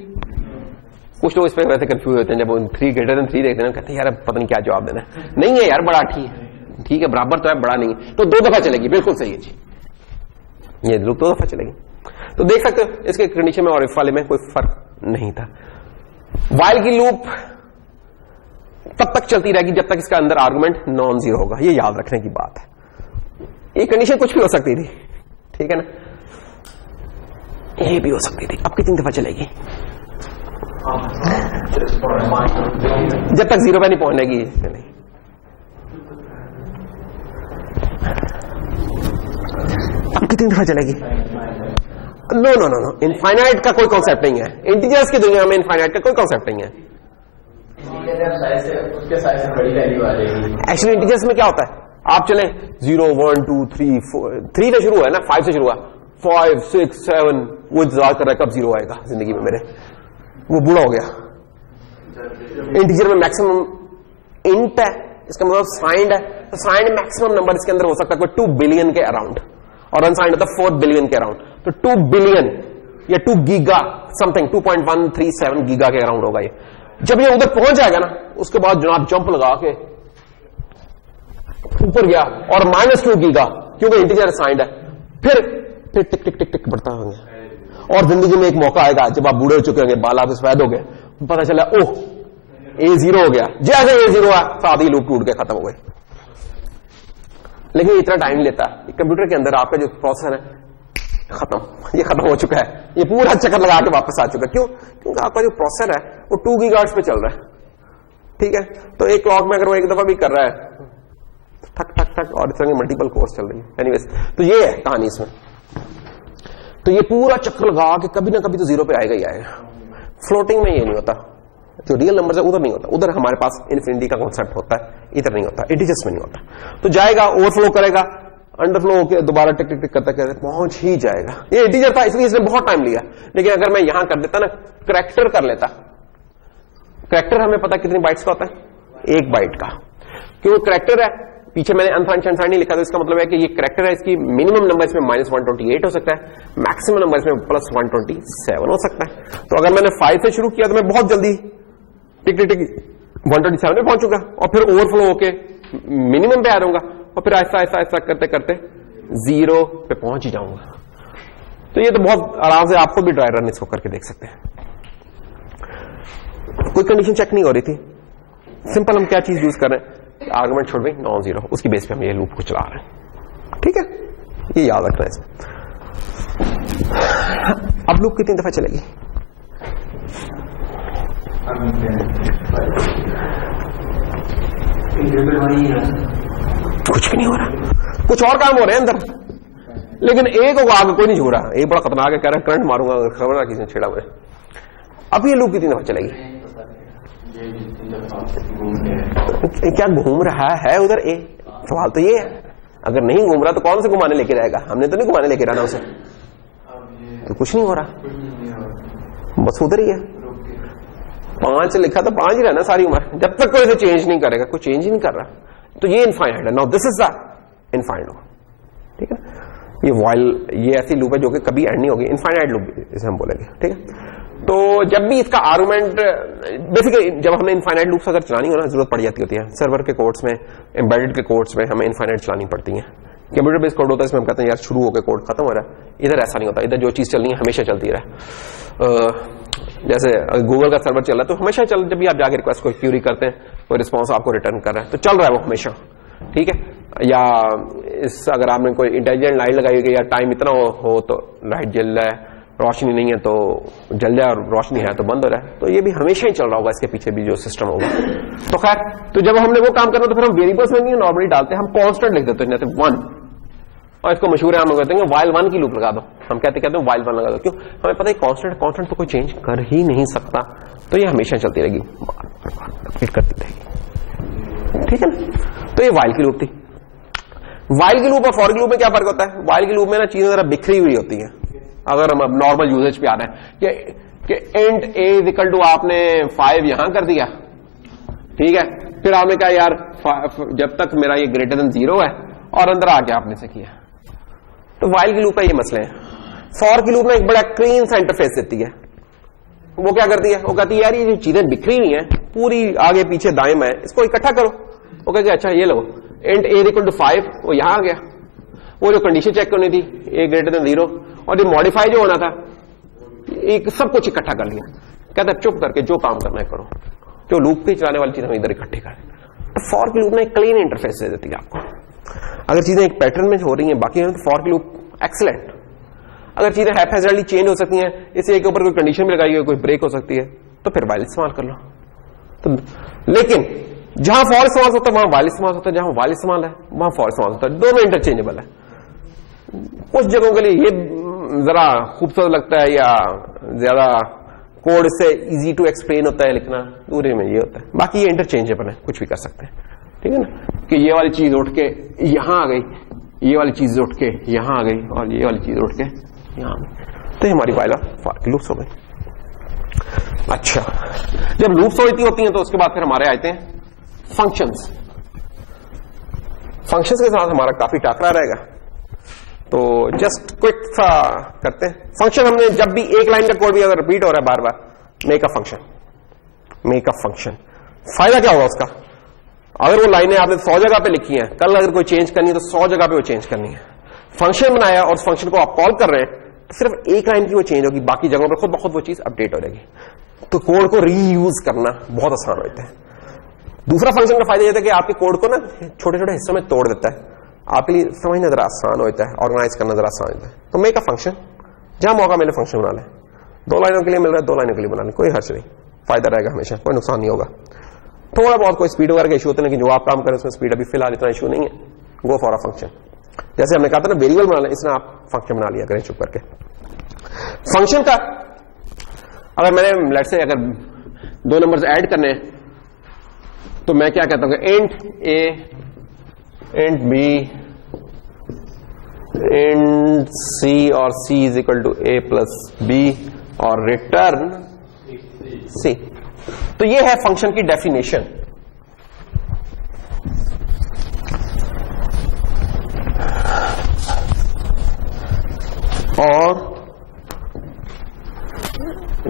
कुछ लोग इस पर वैसे कंफ्यूज होते हैं, जब वो 3 ग्रेटर देन 3 देखते हैं, कहते हैं यार पता नहीं क्या जवाब देना है। नहीं है यार, बड़ा ठीक है, बराबर तो है, बड़ा नहीं है। तो 2 दफा चलेगी, बिल्कुल सही है जी, ये लूप 2 दफा चलेगी। तो देख सकते हो इसके कंडीशन में और इफ वाले में कोई फर्क नहीं था। वाइल की लूप तब तक चलती रहेगी जब तक इसका अंदर आर्गुमेंट नॉन जीरो होगा, ये याद रखने की बात है। ये कंडीशन कुछ भी हो सकती थी, ठीक है ना, ये भी हो सकती थी। अब कितनी दफा चलेगी? जब तक 0 पे नहीं पहुंचेगी। अब कितनी दफा चलेगी? नो, इनफाइनाइट का कोई कॉन्सेप्ट नहीं है। इंटीजर्स की दुनिया में इनफाइनाइट का कोई कॉन्सेप्ट नहीं है। एक्चुअली इंटीजर्स में क्या होता है, आप चले 0 1 2 3 4, 3 से शुरू है ना, 5 से शुरू हुआ, 5 6 7, वो इंतजार कर रहा है कब 0 आएगा जिंदगी में मेरे, वो बूढ़ा हो गया। इंटीजर में मैक्सिमम इंट है, इसका मतलब साइंड है, तो साइंड मैक्सिमम नंबर इसके अंदर हो सकता है कोई 2 बिलियन के अराउंड, और अनसाइंड होता है 4 बिलियन के अराउंड। तो 2 बिलियन या 2 गीगा समथिंग, 2.137 गीगा के अराउंड होगा ये। जब ये उधर पहुंच जाएगा ना, उसके बाद जनाब जंप लगा के ऊपर गया, और -2 गीगा, क्योंकि इंटीजर साइंड है, फिर टिक टिक टिक टिक टिक बढ़ता होंगे। और जिंदगी में एक मौका आएगा जब आप बूढ़े हो चुके होंगे, बाल आपके सफेद हो गए, पता चला ओह A0 हो गया, जैसे A0 है साथ ही लूप टूट के खत्म हो गए। लेकिन इतना टाइम लेता है, कंप्यूटर के अंदर आपका जो प्रोसेसर है खत्म, ये खत्म हो चुका है, ये पूरा चक्कर लगा के वापस आ चुका है। क्यों? क्योंकि आपका जो प्रोसेसर है वो 2 गीगाहर्ट्ज पे चल रहा है, ठीक है। तो एक क्लॉक में अगर वो एक दफा भी कर रहा है, ठक ठक ठक, और इस तरह की मल्टीपल कोर्स चल रही है। एनीवेज, तो ये है कहानी इसमें। तो ये पूरा चक्कर लगा के कभी ना कभी तो 0 पे आएगा ही आएगा। फ्लोटिंग में ये नहीं होता, जो रियल नंबर है उधर नहीं होता, उधर हमारे पास इन्फिनिटी का कॉन्सेप्ट होता है, इधर नहीं होता, इंटीजर्स में नहीं होता। तो जाएगा, ओवरफ्लो करेगा, अंडरफ्लो होकर दोबारा टिक टिक टिक करते करते पहुंच ही जाएगा। ये इंटीजर था इसलिए इसने बहुत टाइम लिया, लेकिन अगर मैं यहां कर देता ना, करैक्टर कर लेता, करैक्टर हमें पता कितनी बाइट्स का होता है, 1 बाइट का। क्योंकि करैक्टर है, पीछे मैंने अनसाइंड नहीं लिखा, तो इसका मतलब है कि ये करैक्टर है, इसकी मिनिमम नंबर इसमें -128 हो सकता है, मैक्सिमम नंबर इसमें +127 हो सकता है। तो अगर मैंने 5 से शुरू किया तो मैं बहुत जल्दी टिक टिक टिक 127 में पहुंचूंगा, और फिर ओवरफ्लो होके मिनिमम पे आ जाऊंगा, और फिर ऐसा ऐसा ऐसा करते करते 0 पे पहुंच ही जाऊंगा। तो ये तो बहुत आराम से आपको भी ड्राई रन इसको करके देख सकते हैं। कोई कंडीशन चेक नहीं हो रही थी, सिंपल हम क्या चीज यूज कर रहे हैं, आर्गुमेंट छोड़ गई नॉन जीरो, उसकी बेस पे हम ये लूप को चला रहे हैं, ठीक है। ये याद रखना है इसमें। अब लूप कितनी दफा चलेगी? कुछ भी नहीं हो रहा, कुछ और काम हो रहे हैं अंदर, लेकिन एक को आगे कोई नहीं छू रहा। एक बड़ा खतरनाक है, कह रहा है करंट मारूंगा, खबर किसी ने छेड़ा हुआ है। अब ये लूप कितनी दफा चलेगी? क्या घूम रहा है उधर? सवाल तो ये है, अगर नहीं घूम रहा तो कौन से घुमाने लेके जाएगा? हमने तो नहीं घुमाने लेके रहना उसे, तो कुछ नहीं हो रहा, बस उधर ही है। 5 लिखा तो 5 ही रहना सारी उम्र, जब तक कोई इसे चेंज नहीं करेगा, कोई चेंज ही नहीं कर रहा। तो ये इनफाइनाइट है। Now this is the infinite loop, ठीक है। ये वाइल, ये ऐसी लूप है जो कि कभी एंड नहीं होगी, इनफाइनाइट लूप इसे हम बोलेंगे, ठीक है। तो जब भी इसका आर्गुमेंट, बेसिकली जब हमें इनफाइनाइट लूप्स अगर चलानी हो ना, जरूरत पड़ जाती होती है सर्वर के कोड्स में, एम्बेडेड के कोड्स में हमें इनफाइनाइट चलानी पड़ती है। कंप्यूटर बेस्ड कोड होता है, इसमें हम कहते हैं यार शुरू होकर कोड खत्म हो रहा है। इधर ऐसा नहीं होता, इधर जो चीज चलनी है हमेशा चलती रहे। जैसे गूगल का सर्वर चल रहा है तो हमेशा चल, जब भी आप जाके रिक्वेस्ट कोई क्यूरी करते हैं, कोई रिस्पॉन्स आपको रिटर्न कर रहा है तो चल रहा है वो हमेशा, ठीक है। या इस अगर आपने कोई इंटेलिजेंट लाइट लगाई हुई, या टाइम इतना हो तो लाइट जल रहा है, रोशनी नहीं है तो जल जाए, और रोशनी है तो बंद हो रहा है, तो ये भी हमेशा ही चल रहा होगा, इसके पीछे भी जो सिस्टम होगा। तो खैर, तो जब हमने वो काम करना तो फिर हम वेरिएबल्स में नहीं नॉर्मली डालते, हम कांस्टेंट लिख देते हैं, जैसे 1, और इसको मशहूर है, हम कहते हैं वाइल 1 की लूप लगा दो। हम कहते हैं वाइल 1 लगा दो, क्यों? हमें पता है कांस्टेंट तो कोई चेंज कर ही नहीं सकता, तो ये हमेशा चलती रहेगी, रिपीट करती रहेगी, ठीक है ना। तो ये वाइल की लूप थी। वाइल की लूप और फॉर की लूप में क्या फर्क होता है? वाइल की लूप में ना चीजें जरा बिखरी हुई होती है। अगर हम अब नॉर्मल यूजेज पे आ रहे हैं कि int A is equal to आपने 5 यहां कर दिया, ठीक है, फिर आपने कहा यार जब तक मेरा ये ग्रेटर देन 0 है और अंदर आके आपने से किया, तो वाइल की लूप का ये मसले हैं। फॉर की लूप में एक बड़ा क्लीन सा इंटरफेस देती है। वो क्या करती है? वो कहती है यार ये जो चीजें बिखरी हुई हैं पूरी आगे पीछे दाएं बाएं, इसको इकट्ठा करो। वो कहती है अच्छा ये लो इंट ए इक्वल टू 5, वो यहां आ गया। वो जो कंडीशन चेक करनी थी ए ग्रेटर देन 0 और ये मॉडिफाई जो होना था, एक सब कुछ इकट्ठा कर लिया। कहता है चुप करके जो काम करना है करो, जो लूप पे चलाने वाली चीज हम इधर इकट्ठी करें। तो फॉर की लूप में एक क्लीन इंटरफेस दे देती है आपको। अगर चीजें एक पैटर्न में हो रही हैं बाकी हैं तो फॉर की लूप एक्सीलेंट। अगर चीजें हैपहैज़र्डली चेंज हो सकती हैं, इसे एक ऊपर कोई कंडीशन भी लगाई है, कोई ब्रेक हो सकती है, तो फिर वाइल इस्तेमाल कर लो। तो लेकिन जहां फॉर इस्तेमाल होता है वहां वाइल इस्तेमाल होता है, जहां वाइल इस्तेमाल है वहां फॉर इस्तेमाल होता है। दोनों इंटरचेंजेबल है। कुछ जगहों के लिए ये जरा खूबसूरत लगता है या ज्यादा कोड से इजी टू एक्सप्लेन होता है लिखना, दूसरे में ये होता है। बाकी ये इंटरचेंजेबल है, कुछ भी कर सकते हैं, ठीक है ना। कि ये वाली चीज उठ के यहां आ गई, ये वाली चीज उठ के यहां आ गई और ये वाली चीज उठ के यहां आ गई, तो हमारी वाइल फॉर की लूप्स हो गई। अच्छा, जब लूप्स होती हैं तो उसके बाद फिर हमारे आते हैं फंक्शंस। फंक्शंस के साथ हमारा काफी टाकरा रहेगा, तो जस्ट क्विक सा करते हैं। फंक्शन हमने जब भी एक लाइन का कोड भी अगर रिपीट हो रहा है बार बार, make a function, make a function. फायदा क्या होगा उसका? अगर वो लाइनें आपने 100 जगह पे लिखी हैं, कल अगर कोई चेंज करनी है तो 100 जगह पे वो चेंज करनी है। फंक्शन बनाया और उस फंक्शन को आप कॉल कर रहे हैं तो सिर्फ एक लाइन की वो चेंज होगी, बाकी जगहों पर खुद ब खुद वो चीज अपडेट हो जाएगी। तो कोड को रीयूज करना बहुत आसान होता है। दूसरा फंक्शन का फायदा यह है कि आपके कोड को ना छोटे छोटे हिस्सों में तोड़ देता है, आपके लिए समझना जरा आसान होता है, ऑर्गेनाइज करना जरा आसान होता है। तो मेक अ फंक्शन, जहां मौका मिले फंक्शन बना लें। 2 लाइनों के लिए मिल रहा है 2 लाइनों के लिए बना लें, कोई हर्ज नहीं, फायदा रहेगा हमेशा, कोई नुकसान नहीं होगा। थोड़ा बहुत कोई स्पीड वगैरह का इशू होता है, लेकिन जो आप काम करें उसमें स्पीड अभी फिलहाल इतना इशू नहीं है। गो फॉर अ फंक्शन, जैसे हमने कहा था ना वेरिएबल बना लें, इसने आप फंक्शन बना लिया करें चुप करके। फंक्शन का अगर मैंने लेट्स से अगर 2 नंबर्स ऐड करने हैं तो मैं क्या कहता हूं, int A int B int C और C is equal to A plus B और रिटर्न सी। तो ये है फंक्शन की डेफिनेशन। और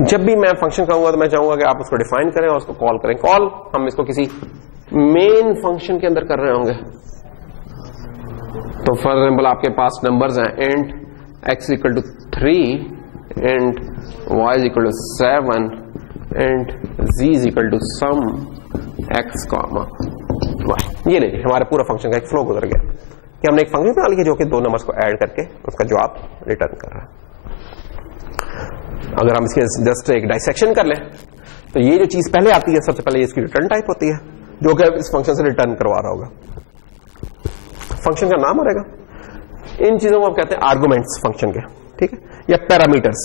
जब भी मैं फंक्शन कहूंगा तो मैं चाहूंगा कि आप उसको डिफाइन करें और उसको कॉल करें। कॉल हम इसको किसी मेन फंक्शन के अंदर कर रहे होंगे। तो फॉर एग्जाम्पल आपके पास नंबर्स हैं int x equal to 3, int y is equal to 7, int z is equal to sum x comma y। ये नहीं, हमारे पूरा फंक्शन का एक फ्लो गुजर गया कि हमने एक फंक्शन बना लिया जो कि 2 नंबर्स को ऐड करके उसका जवाब रिटर्न कर रहा है। अगर हम इसके जस्ट एक डाइसेक्शन कर लें तो ये जो चीज पहले आती है सबसे पहले इसकी रिटर्न टाइप होती है, जो कि इस फंक्शन से रिटर्न करवा रहा होगा। फंक्शन का नाम रहेगा, इन चीजों को हम कहते हैं आर्गुमेंट्स फंक्शन के, ठीक है, या पैरामीटर्स।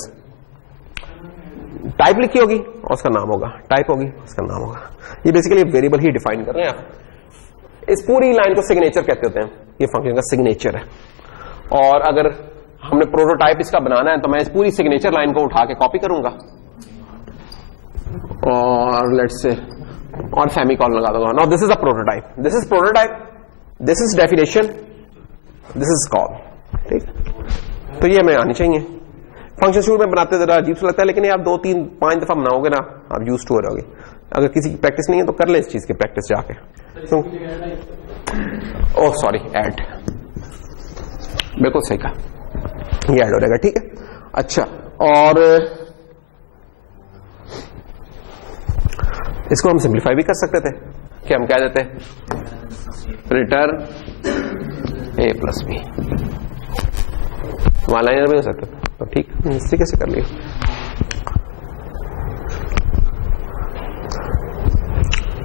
टाइप लिखी होगी और उसका नाम होगा, टाइप होगी उसका नाम होगा। ये बेसिकली वेरिएबल ही डिफाइन कर रहे हैं आप। इस पूरी लाइन को सिग्नेचर कहते होते हैं, ये फंक्शन का सिग्नेचर है। और अगर हमने प्रोटोटाइप इसका बनाना है तो मैं इस पूरी सिग्नेचर लाइन को उठा के कॉपी करूंगा और लेट्स से और सेमीकोलन लगा दूंगा। Now this is a prototype, this is prototype, this is definition, this is call, ठीक। तो ये हमें आनी चाहिए। फंक्शन शुरू में बनाते जरा अजीब सा लगता है, लेकिन ये आप 2, 3, 5 दफा बनाओगे ना आप यूज टू हो जाओगे। अगर किसी की प्रैक्टिस नहीं है तो कर ले इस चीज की प्रैक्टिस जाके। ओह सॉरी, ऐड, बिल्कुल सही कहा, ये ऐड हो जाएगा, ठीक है। अच्छा, और इसको हम सिंप्लीफाई भी कर सकते थे कि हम कह देते रिटर्न ए प्लस बी, वन लाइनर भी हो सकते थे, तो ठीक है, इस तरीके से कर लिया।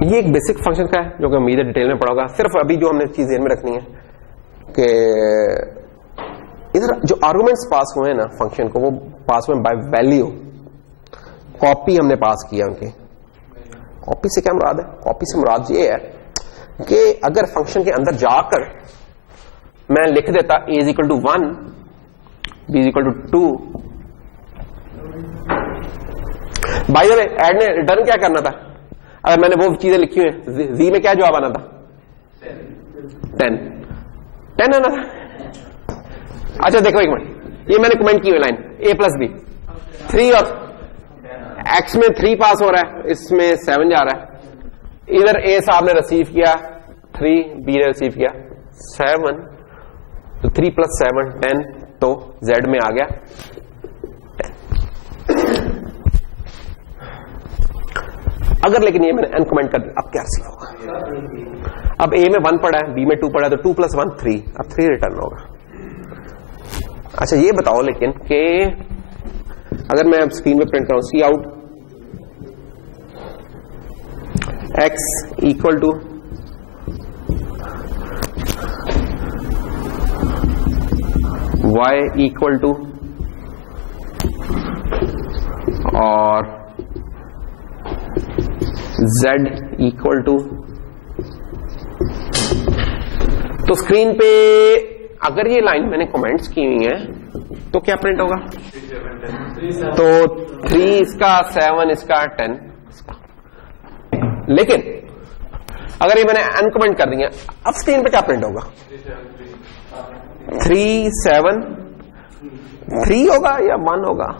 ये एक बेसिक फंक्शन का है जो कि हम इधर डिटेल में पढ़ा होगा। सिर्फ अभी जो हमने चीज ध्यान में रखनी है कि इधर जो आर्गुमेंट्स पास हुए हैं ना फंक्शन को, वो पास हुए बाय वैल्यू, कॉपी हमने पास किया उनके। कॉपी से क्या मुराद है? कॉपी से मुराद ये है कि अगर फंक्शन के अंदर जाकर मैं लिख देता a is equal to 1, b is equal to 2, by the way add ने रिटर्न क्या करना था? अगर मैंने वो चीजें लिखी हुई हैं, z में क्या जवाब आना था? 10 आना था। अच्छा देखो एक मिनट, ये मैंने कमेंट की हुई लाइन a प्लस बी, 3 और x में 3 पास हो रहा है, इसमें 7 जा रहा है। इधर a साहब ने रिसीव किया 3, b ने रिसीव किया 7, तो 3 प्लस 7 10, तो z में आ गया 10। अगर लेकिन ये मैंने n कमेंट कर दिया, अब क्या रिसीव होगा? अब a में 1 पड़ा है, b में 2 पड़ा है, तो 2 प्लस 1 3, अब 3 रिटर्न होगा। अच्छा ये बताओ लेकिन कि अगर मैं अब स्क्रीन पे प्रिंट करूं C out x equal to y equal to और z इक्वल टू, तो स्क्रीन पे अगर ये लाइन मैंने कमेंट्स की हुई है तो क्या प्रिंट होगा? तो 3 इसका, 7 इसका, 10 इसका। लेकिन अगर ये मैंने अनकमेंट कर दिया, अब स्क्रीन पे क्या प्रिंट होगा? 3 7 3 होगा या 1 होगा?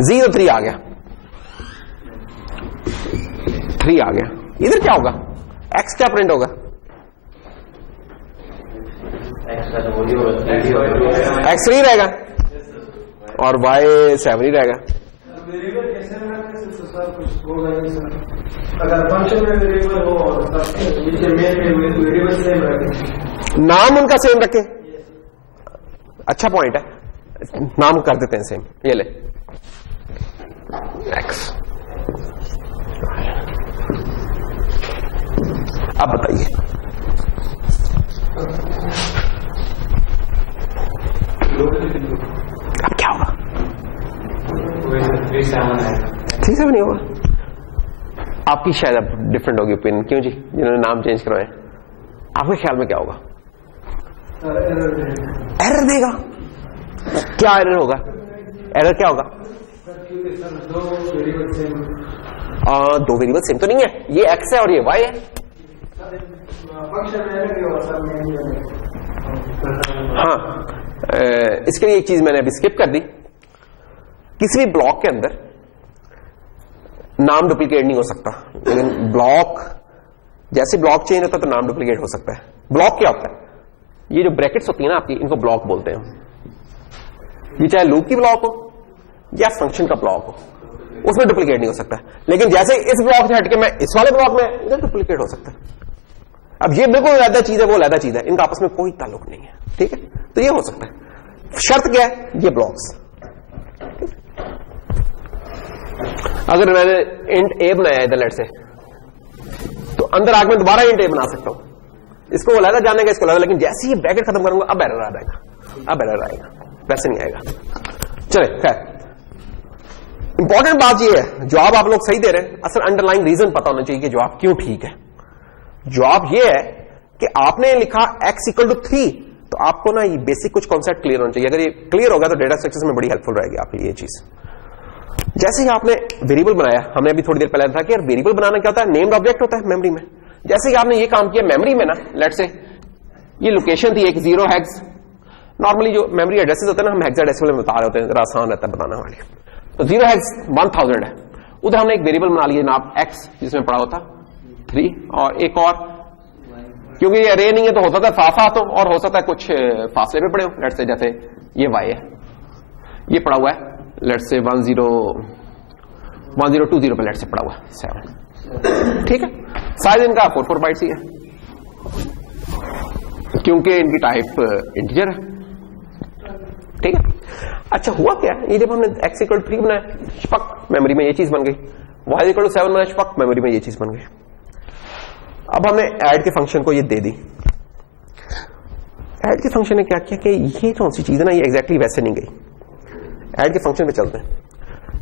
जी तो 3 आ गया, 3 आ गया। इधर क्या होगा? x क्या प्रिंट होगा? x 3 रहेगा और y 7 ही रहेगा। अगर फंक्शन में वेरिएबल हो और वेरिएबल सेम रखे, नाम उनका सेम रखे, अच्छा पॉइंट है, नाम कर देते हैं सेम। ये ले x, अब बताइए अब क्या होगा? 3 7 नहीं होगा। आपकी शायद अब डिफरेंट होगी ओपिनियन, क्यों जी? जिन्होंने नाम चेंज करवाए, आपके ख्याल में क्या होगा? एरर देगा। क्या एरर होगा? एरर क्या होगा? दो वेरिएबल सेम तो नहीं है, ये x है और ये y है। हाँ, इसके लिए एक चीज मैंने अभी स्किप कर दी। किसी भी ब्लॉक के अंदर नाम डुप्लीकेट नहीं हो सकता, लेकिन ब्लॉक जैसे ब्लॉक चेंज होता है तो नाम डुप्लीकेट हो सकता है। ब्लॉक क्या होता है? ये जो ब्रैकेट्स होती है ना आपकी, इनको ब्लॉक बोलते हैं। ये चाहे लूप की ब्लॉक हो या फंक्शन का ब्लॉक हो, उसमें डुप्लीकेट नहीं हो सकता। लेकिन जैसे इस ब्लॉक से हटके मैं इस वाले ब्लॉक में, इधर डुप्लीकेट हो सकता है। अब ये बिल्कुल अलग चीज है, वो अलग चीज है, इनका आपस में कोई ताल्लुक नहीं है, ठीक है? तो ये हो सकता है। शर्त क्या है? ये ब्लॉक्स। अगर मैंने इंट a बनाया इधर लेट से, तो अंदर आके मैं दोबारा इंट a बना सकता हूं। इसको वो अलग जानेगा, इसको अलग, लेकिन जैसे ही ब्रैकेट खत्म करूंगा अब एरर आ जाएगा, अब एरर आएगा, वैसे नहीं आएगा। चले खैर, इंपॉर्टेंट बात ये है, जवाब आप लोग सही दे रहे हैं, असल अंडरलाइन रीजन पता होना चाहिए कि जवाब क्यों ठीक है। जवाब ये है कि आपने लिखा x इक्वल टू 3, तो आपको ना ये बेसिक कुछ कॉन्सेप्ट क्लियर होना चाहिए। अगर ये क्लियर होगा तो डेटा स्ट्रक्चर्स में बड़ी हेल्पफुल रहेगी आपके लिए ये चीज। जैसे ही आपने वेरिएबल बनाया, हमने अभी थोड़ी देर पहले था कि यार वेरिएबल बनाना क्या होता है? नेम्ड ऑब्जेक्ट होता है मेमोरी में। जैसे ही आपने ये काम किया मेमोरी में ना, लेट से ये लोकेशन थी एक 0 हेक्स, नॉर्मली जो मेमोरी एड्रेसेस होते हैं ना, हम हेक्साडेसिमल में बता रहे होते हैं, जरा आसान रहता है बताना वाली। तो 0 हेक्स 1000 है, उधर हमने एक वेरिएबल बना लिया जनाब x, जिसमें पड़ा होता 3, और एक और, क्योंकि ये अरे नहीं है तो हो सकता है साफ साफ हो, और हो सकता है कुछ फासले में पड़े हो। लेट से जैसे ये y है, ये पड़ा हुआ है लेट से 1020 पे लेट से पड़ा हुआ है 7, ठीक है? साइज इनका 4 बाइट्स ही है, क्योंकि इनकी टाइप इंटीजर है, ठीक है? अच्छा हुआ क्या, ये जब हमने x इक्वल 3 बनाया, शपक मेमोरी में ये चीज बन गई, y इक्वल 7 बनाया, शपक मेमोरी में ये चीज बन गई। अब हमने ऐड के फंक्शन को ये दे दी। ऐड के फंक्शन ने क्या किया कि ये कौन सी चीज है ना, ये एग्जैक्टली वैसे नहीं गई। ऐड के फंक्शन पे चलते हैं।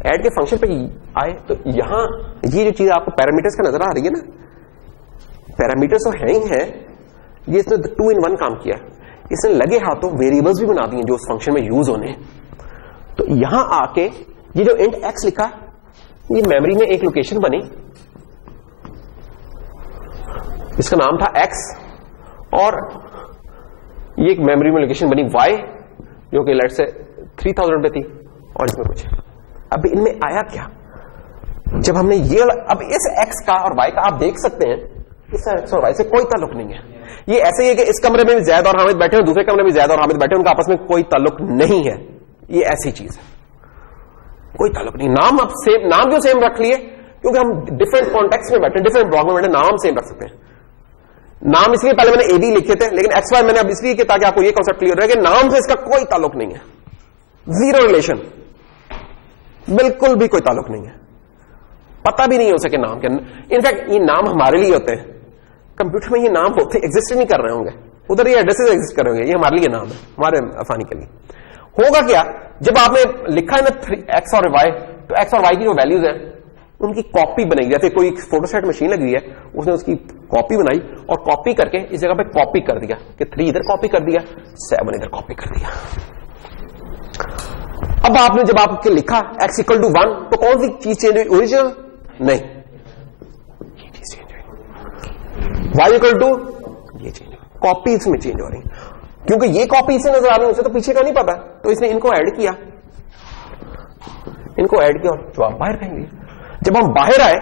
ऐड के फंक्शन पे आए तो यहां ये जो चीज आपको पैरामीटर्स का नजर आ रही है ना, पैरामीटर्स तो है ही है, ये इसने 2 in 1 काम किया। इसने लगे हाथों वेरिएबल्स भी बना दिए जो उस फंक्शन में यूज होने। तो यहां आके ये जो इंट एक्स लिखा, ये मेमोरी में एक लोकेशन बनी, इसका नाम था एक्स, और ये एक मेमोरी में लोकेशन बनी वाई जो कि लेट से 3000 पे थी, और इसमें कुछ। अब इनमें आया क्या, जब हमने ये, अब इस एक्स का और वाई का आप देख सकते हैं, इस एक्स और वाई से कोई ताल्लुक नहीं है। ये ऐसे ही है कि इस कमरे में भी जैद और हामिद बैठे हैं, दूसरे कमरे में जैद और हामिद बैठे हैं, उनका आपस में कोई ताल्लुक नहीं है। ये ऐसी चीज है, कोई ताल्लुक नहीं। नाम आप सेम, नाम क्यों सेम रख लिए, क्योंकि हम डिफरेंट कॉन्टेक्स्ट में बैठे, डिफरेंट ब्लॉक में बैठे, नाम सेम रख सकते हैं। नाम इसलिए पहले मैंने ए बी लिखे थे, लेकिन एक्स वाई मैंने अब इसलिए किया ताकि आपको ये कॉन्सेप्ट क्लियर रहे कि नाम से इसका कोई ताल्लुक नहीं है, जीरो रिलेशन, बिल्कुल भी कोई ताल्लुक नहीं है, पता भी नहीं हो सके नाम के। इनफैक्ट ये नाम हमारे लिए होते हैं, कंप्यूटर में ये नाम होते एग्जिस्ट नहीं कर रहे होंगे, उधर ये एड्रेसेस एग्जिस्ट कर रहे होंगे, ये हमारे लिए नाम है, हमारे आसानी के लिए। होगा क्या, जब आपने लिखा है ना एक्स और वाई, तो एक्स और वाई की जो वैल्यूज है उनकी कॉपी बनाई, जैसे कोई फोटोस्टैट मशीन लगी है, उसने उसकी कॉपी बनाई और कॉपी करके इस जगह पे कॉपी कर दिया कि 3 इधर कॉपी कर दिया, 7 इधर कॉपी कर दिया। अब आपने जब आपके लिखा x = 1, तो कौन सी चीज चेंज हुई, ओरिजिनल नहीं, ये चीज चेंज हुई। y = ये चेंज, कॉपी इसमें चेंज हो रही, क्योंकि ये कॉपी इसे नजर आ रही है, उसे तो पीछे का नहीं पता, तो इसने इनको ऐड किया, इनको ऐड किया और जवाब बाहर फेंक दिया। जब हम बाहर आए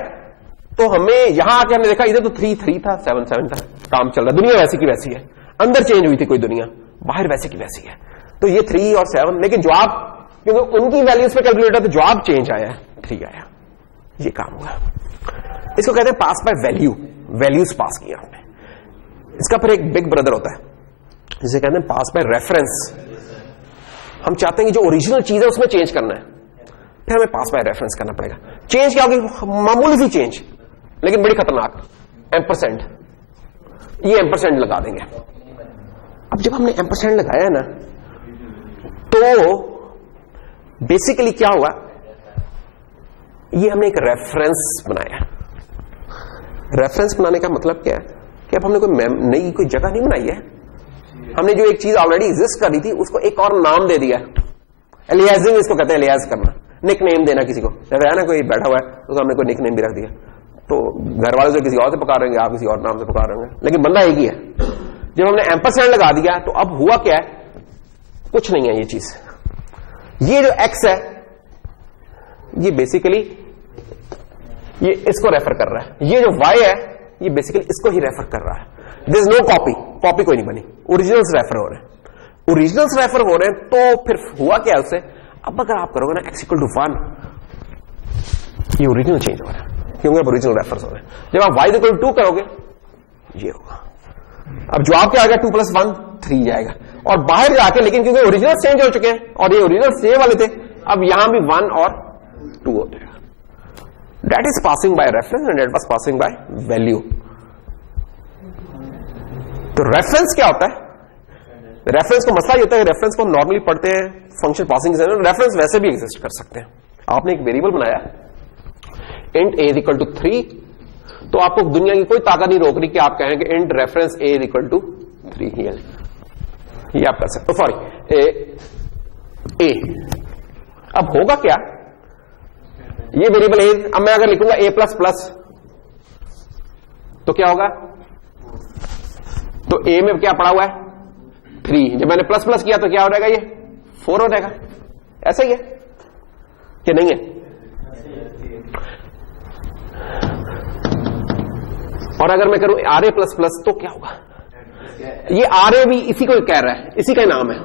तो हमें यहां आके हमने देखा इधर तो 3 था, 7 था, काम चल रहा, दुनिया वैसी की वैसी है, अंदर चेंज हुई थी कोई दुनिया, बाहर वैसे की वैसी है। तो ये 3 और 7, लेकिन जवाब क्योंकि उनकी वैल्यूज पे कैलकुलेटर, तो जवाब चेंज आया, 3 आया, ये काम हुआ। इसको कहते हैं पास बाय वैल्यू, वैल्यूज पास किया हमने। इसका फिर एक बिग ब्रदर होता है जिसे कहते हैं पास बाय रेफरेंस। हम चाहते हैं कि जो ओरिजिनल चीज है उसमें चेंज करना है, फिर हमें पास बाय रेफरेंस करना पड़ेगा। चेंज क्या होगी, मामूली सी चेंज, लेकिन बड़ी खतरनाक, एम्परसेंड, ये एम्परसेंड लगा देंगे। अब जब हमने एम्परसेंड लगाया ना, तो बेसिकली क्या हुआ, ये हमने एक रेफरेंस बनाया। रेफरेंस बनाने का मतलब क्या है कि अब हमने कोई नई कोई जगह नहीं बनाई है, हमने जो एक चीज ऑलरेडी एग्जिस्ट कर रही थी उसको एक और नाम दे दिया, एलियाजिंग इसको कहते हैं, एलियाज करना, निक नेम देना किसी को। जैसे है ना कोई बैठा हुआ है तो हमने कोई निक नेम भी रख दिया, तो घर वाले से किसी और से पुकारेंगे, आप किसी और नाम से पुकारेंगे, लेकिन बंदा एक ही है। जब हमने एम्परसेंड लगा दिया तो अब हुआ क्या है, कुछ नहीं है ये चीज। ये जो एक्स है ये बेसिकली ये इसको रेफर कर रहा है, ये जो वाई है ये बेसिकली इसको ही रेफर कर रहा है। There is no copy, copy कोई नहीं बनी, ओरिजिनल्स रेफर हो रहे हैं। ओरिजिनल्स रेफर हो रहे हैं तो फिर हुआ क्या उससे, अब अगर आप करोगे ना x = 1, ये ओरिजिनल चेंज हो रहा है क्योंकि अब ओरिजिनल रेफर्स हो रहे हैं। जब आप y = 2 करोगे ये होगा। अब जवाब क्या आएगा, 2 + 1 3 जाएगा, और बाहर जाके, लेकिन क्योंकि ओरिजिनल चेंज हो चुके हैं और ये ओरिजिनल सेम वाले थे, अब यहां भी 1 और 2 हो जाएगा। That is passing by reference and that was passing by value. तो रेफरेंस क्या होता है, रेफरेंस को मसला ये होता है, रेफरेंस को नॉर्मली पढ़ते हैं फंक्शन पासिंग से, रेफरेंस वैसे भी एग्जिस्ट कर सकते हैं। आपने एक वेरिएबल बनाया इंट a = 3, तो आपको दुनिया की कोई ताकत नहीं रोक रही कि आप कहें कि इंट रेफरेंस a = 3 ही है, ये आप कर सकते हो। सॉरी ए, अब होगा क्या, ये वेरिएबल a, अब मैं अगर लिखूंगा a++ तो क्या होगा, तो a में क्या पड़ा हुआ है 3, जब मैंने प्लस किया तो क्या हो जाएगा, ये 4 हो जाएगा। ऐसा ही है कि नहीं है, और अगर मैं करूं RA++ तो क्या होगा, ये RA भी इसी को कह रहा है, इसी का नाम है।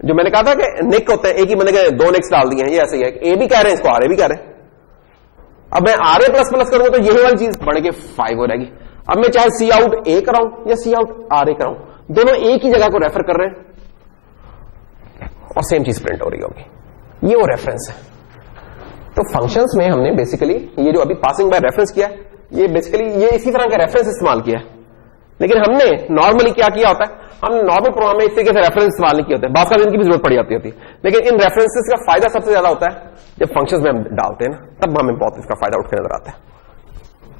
जो मैंने कहा था कि निक होते हैं, एक ही बंदे के 2 निक्स डाल दिए हैं, ये ऐसे ही है, ए भी कह रहे हैं इसको, RA भी कह रहे हैं। अब मैं RA++ करूंगा तो यही वाली चीज बढ़ के 5 हो जाएगी। अब मैं चाहे सी आउट A कराऊं या सी आउट RA कराऊं, दोनों एक ही जगह को रेफर कर रहे हैं और सेम चीज प्रिंट हो रही होगी, ये वो रेफरेंस है। तो फंक्शंस में हमने बेसिकली ये जो अभी पासिंग बाय रेफरेंस किया, ये बेसिकली ये इसी तरह का रेफरेंस इस्तेमाल किया है, लेकिन हमने नॉर्मली क्या किया होता है, हम नॉर्मल प्रोग्राम में इस तरीके से रेफरेंस इस्तेमाल नहीं किए होते, बात का इनकी भी जरूरत पड़ जाती होती है, लेकिन इन रेफरेंसेस का फायदा सबसे ज्यादा होता है जब फंक्शंस में हम डालते हैं ना, तब हमें बहुत इसका फायदा उठ के नजर आता है।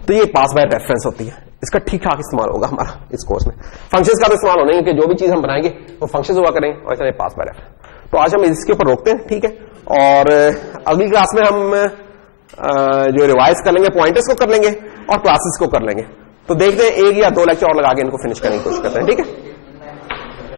तो ये पास बाय रेफरेंस होती है, इसका ठीक ठाक इस्तेमाल होगा हमारा इस कोर्स में। फंक्शंस का तो इस्तेमाल होना है कि जो भी चीज हम बनाएंगे वो फंक्शंस हुआ करेंगे, और ऐसा पास बाय रेफरेंस। तो आज हम इसके ऊपर रोकते हैं, ठीक है, और अगली क्लास में हम जो रिवाइज कर लेंगे पॉइंटर्स को कर लेंगे और क्लासेस को कर लेंगे। तो देखते हैं 1 या 2 लेक्चर और लगा के इनको फिनिश करने की कोशिश करते हैं, ठीक है।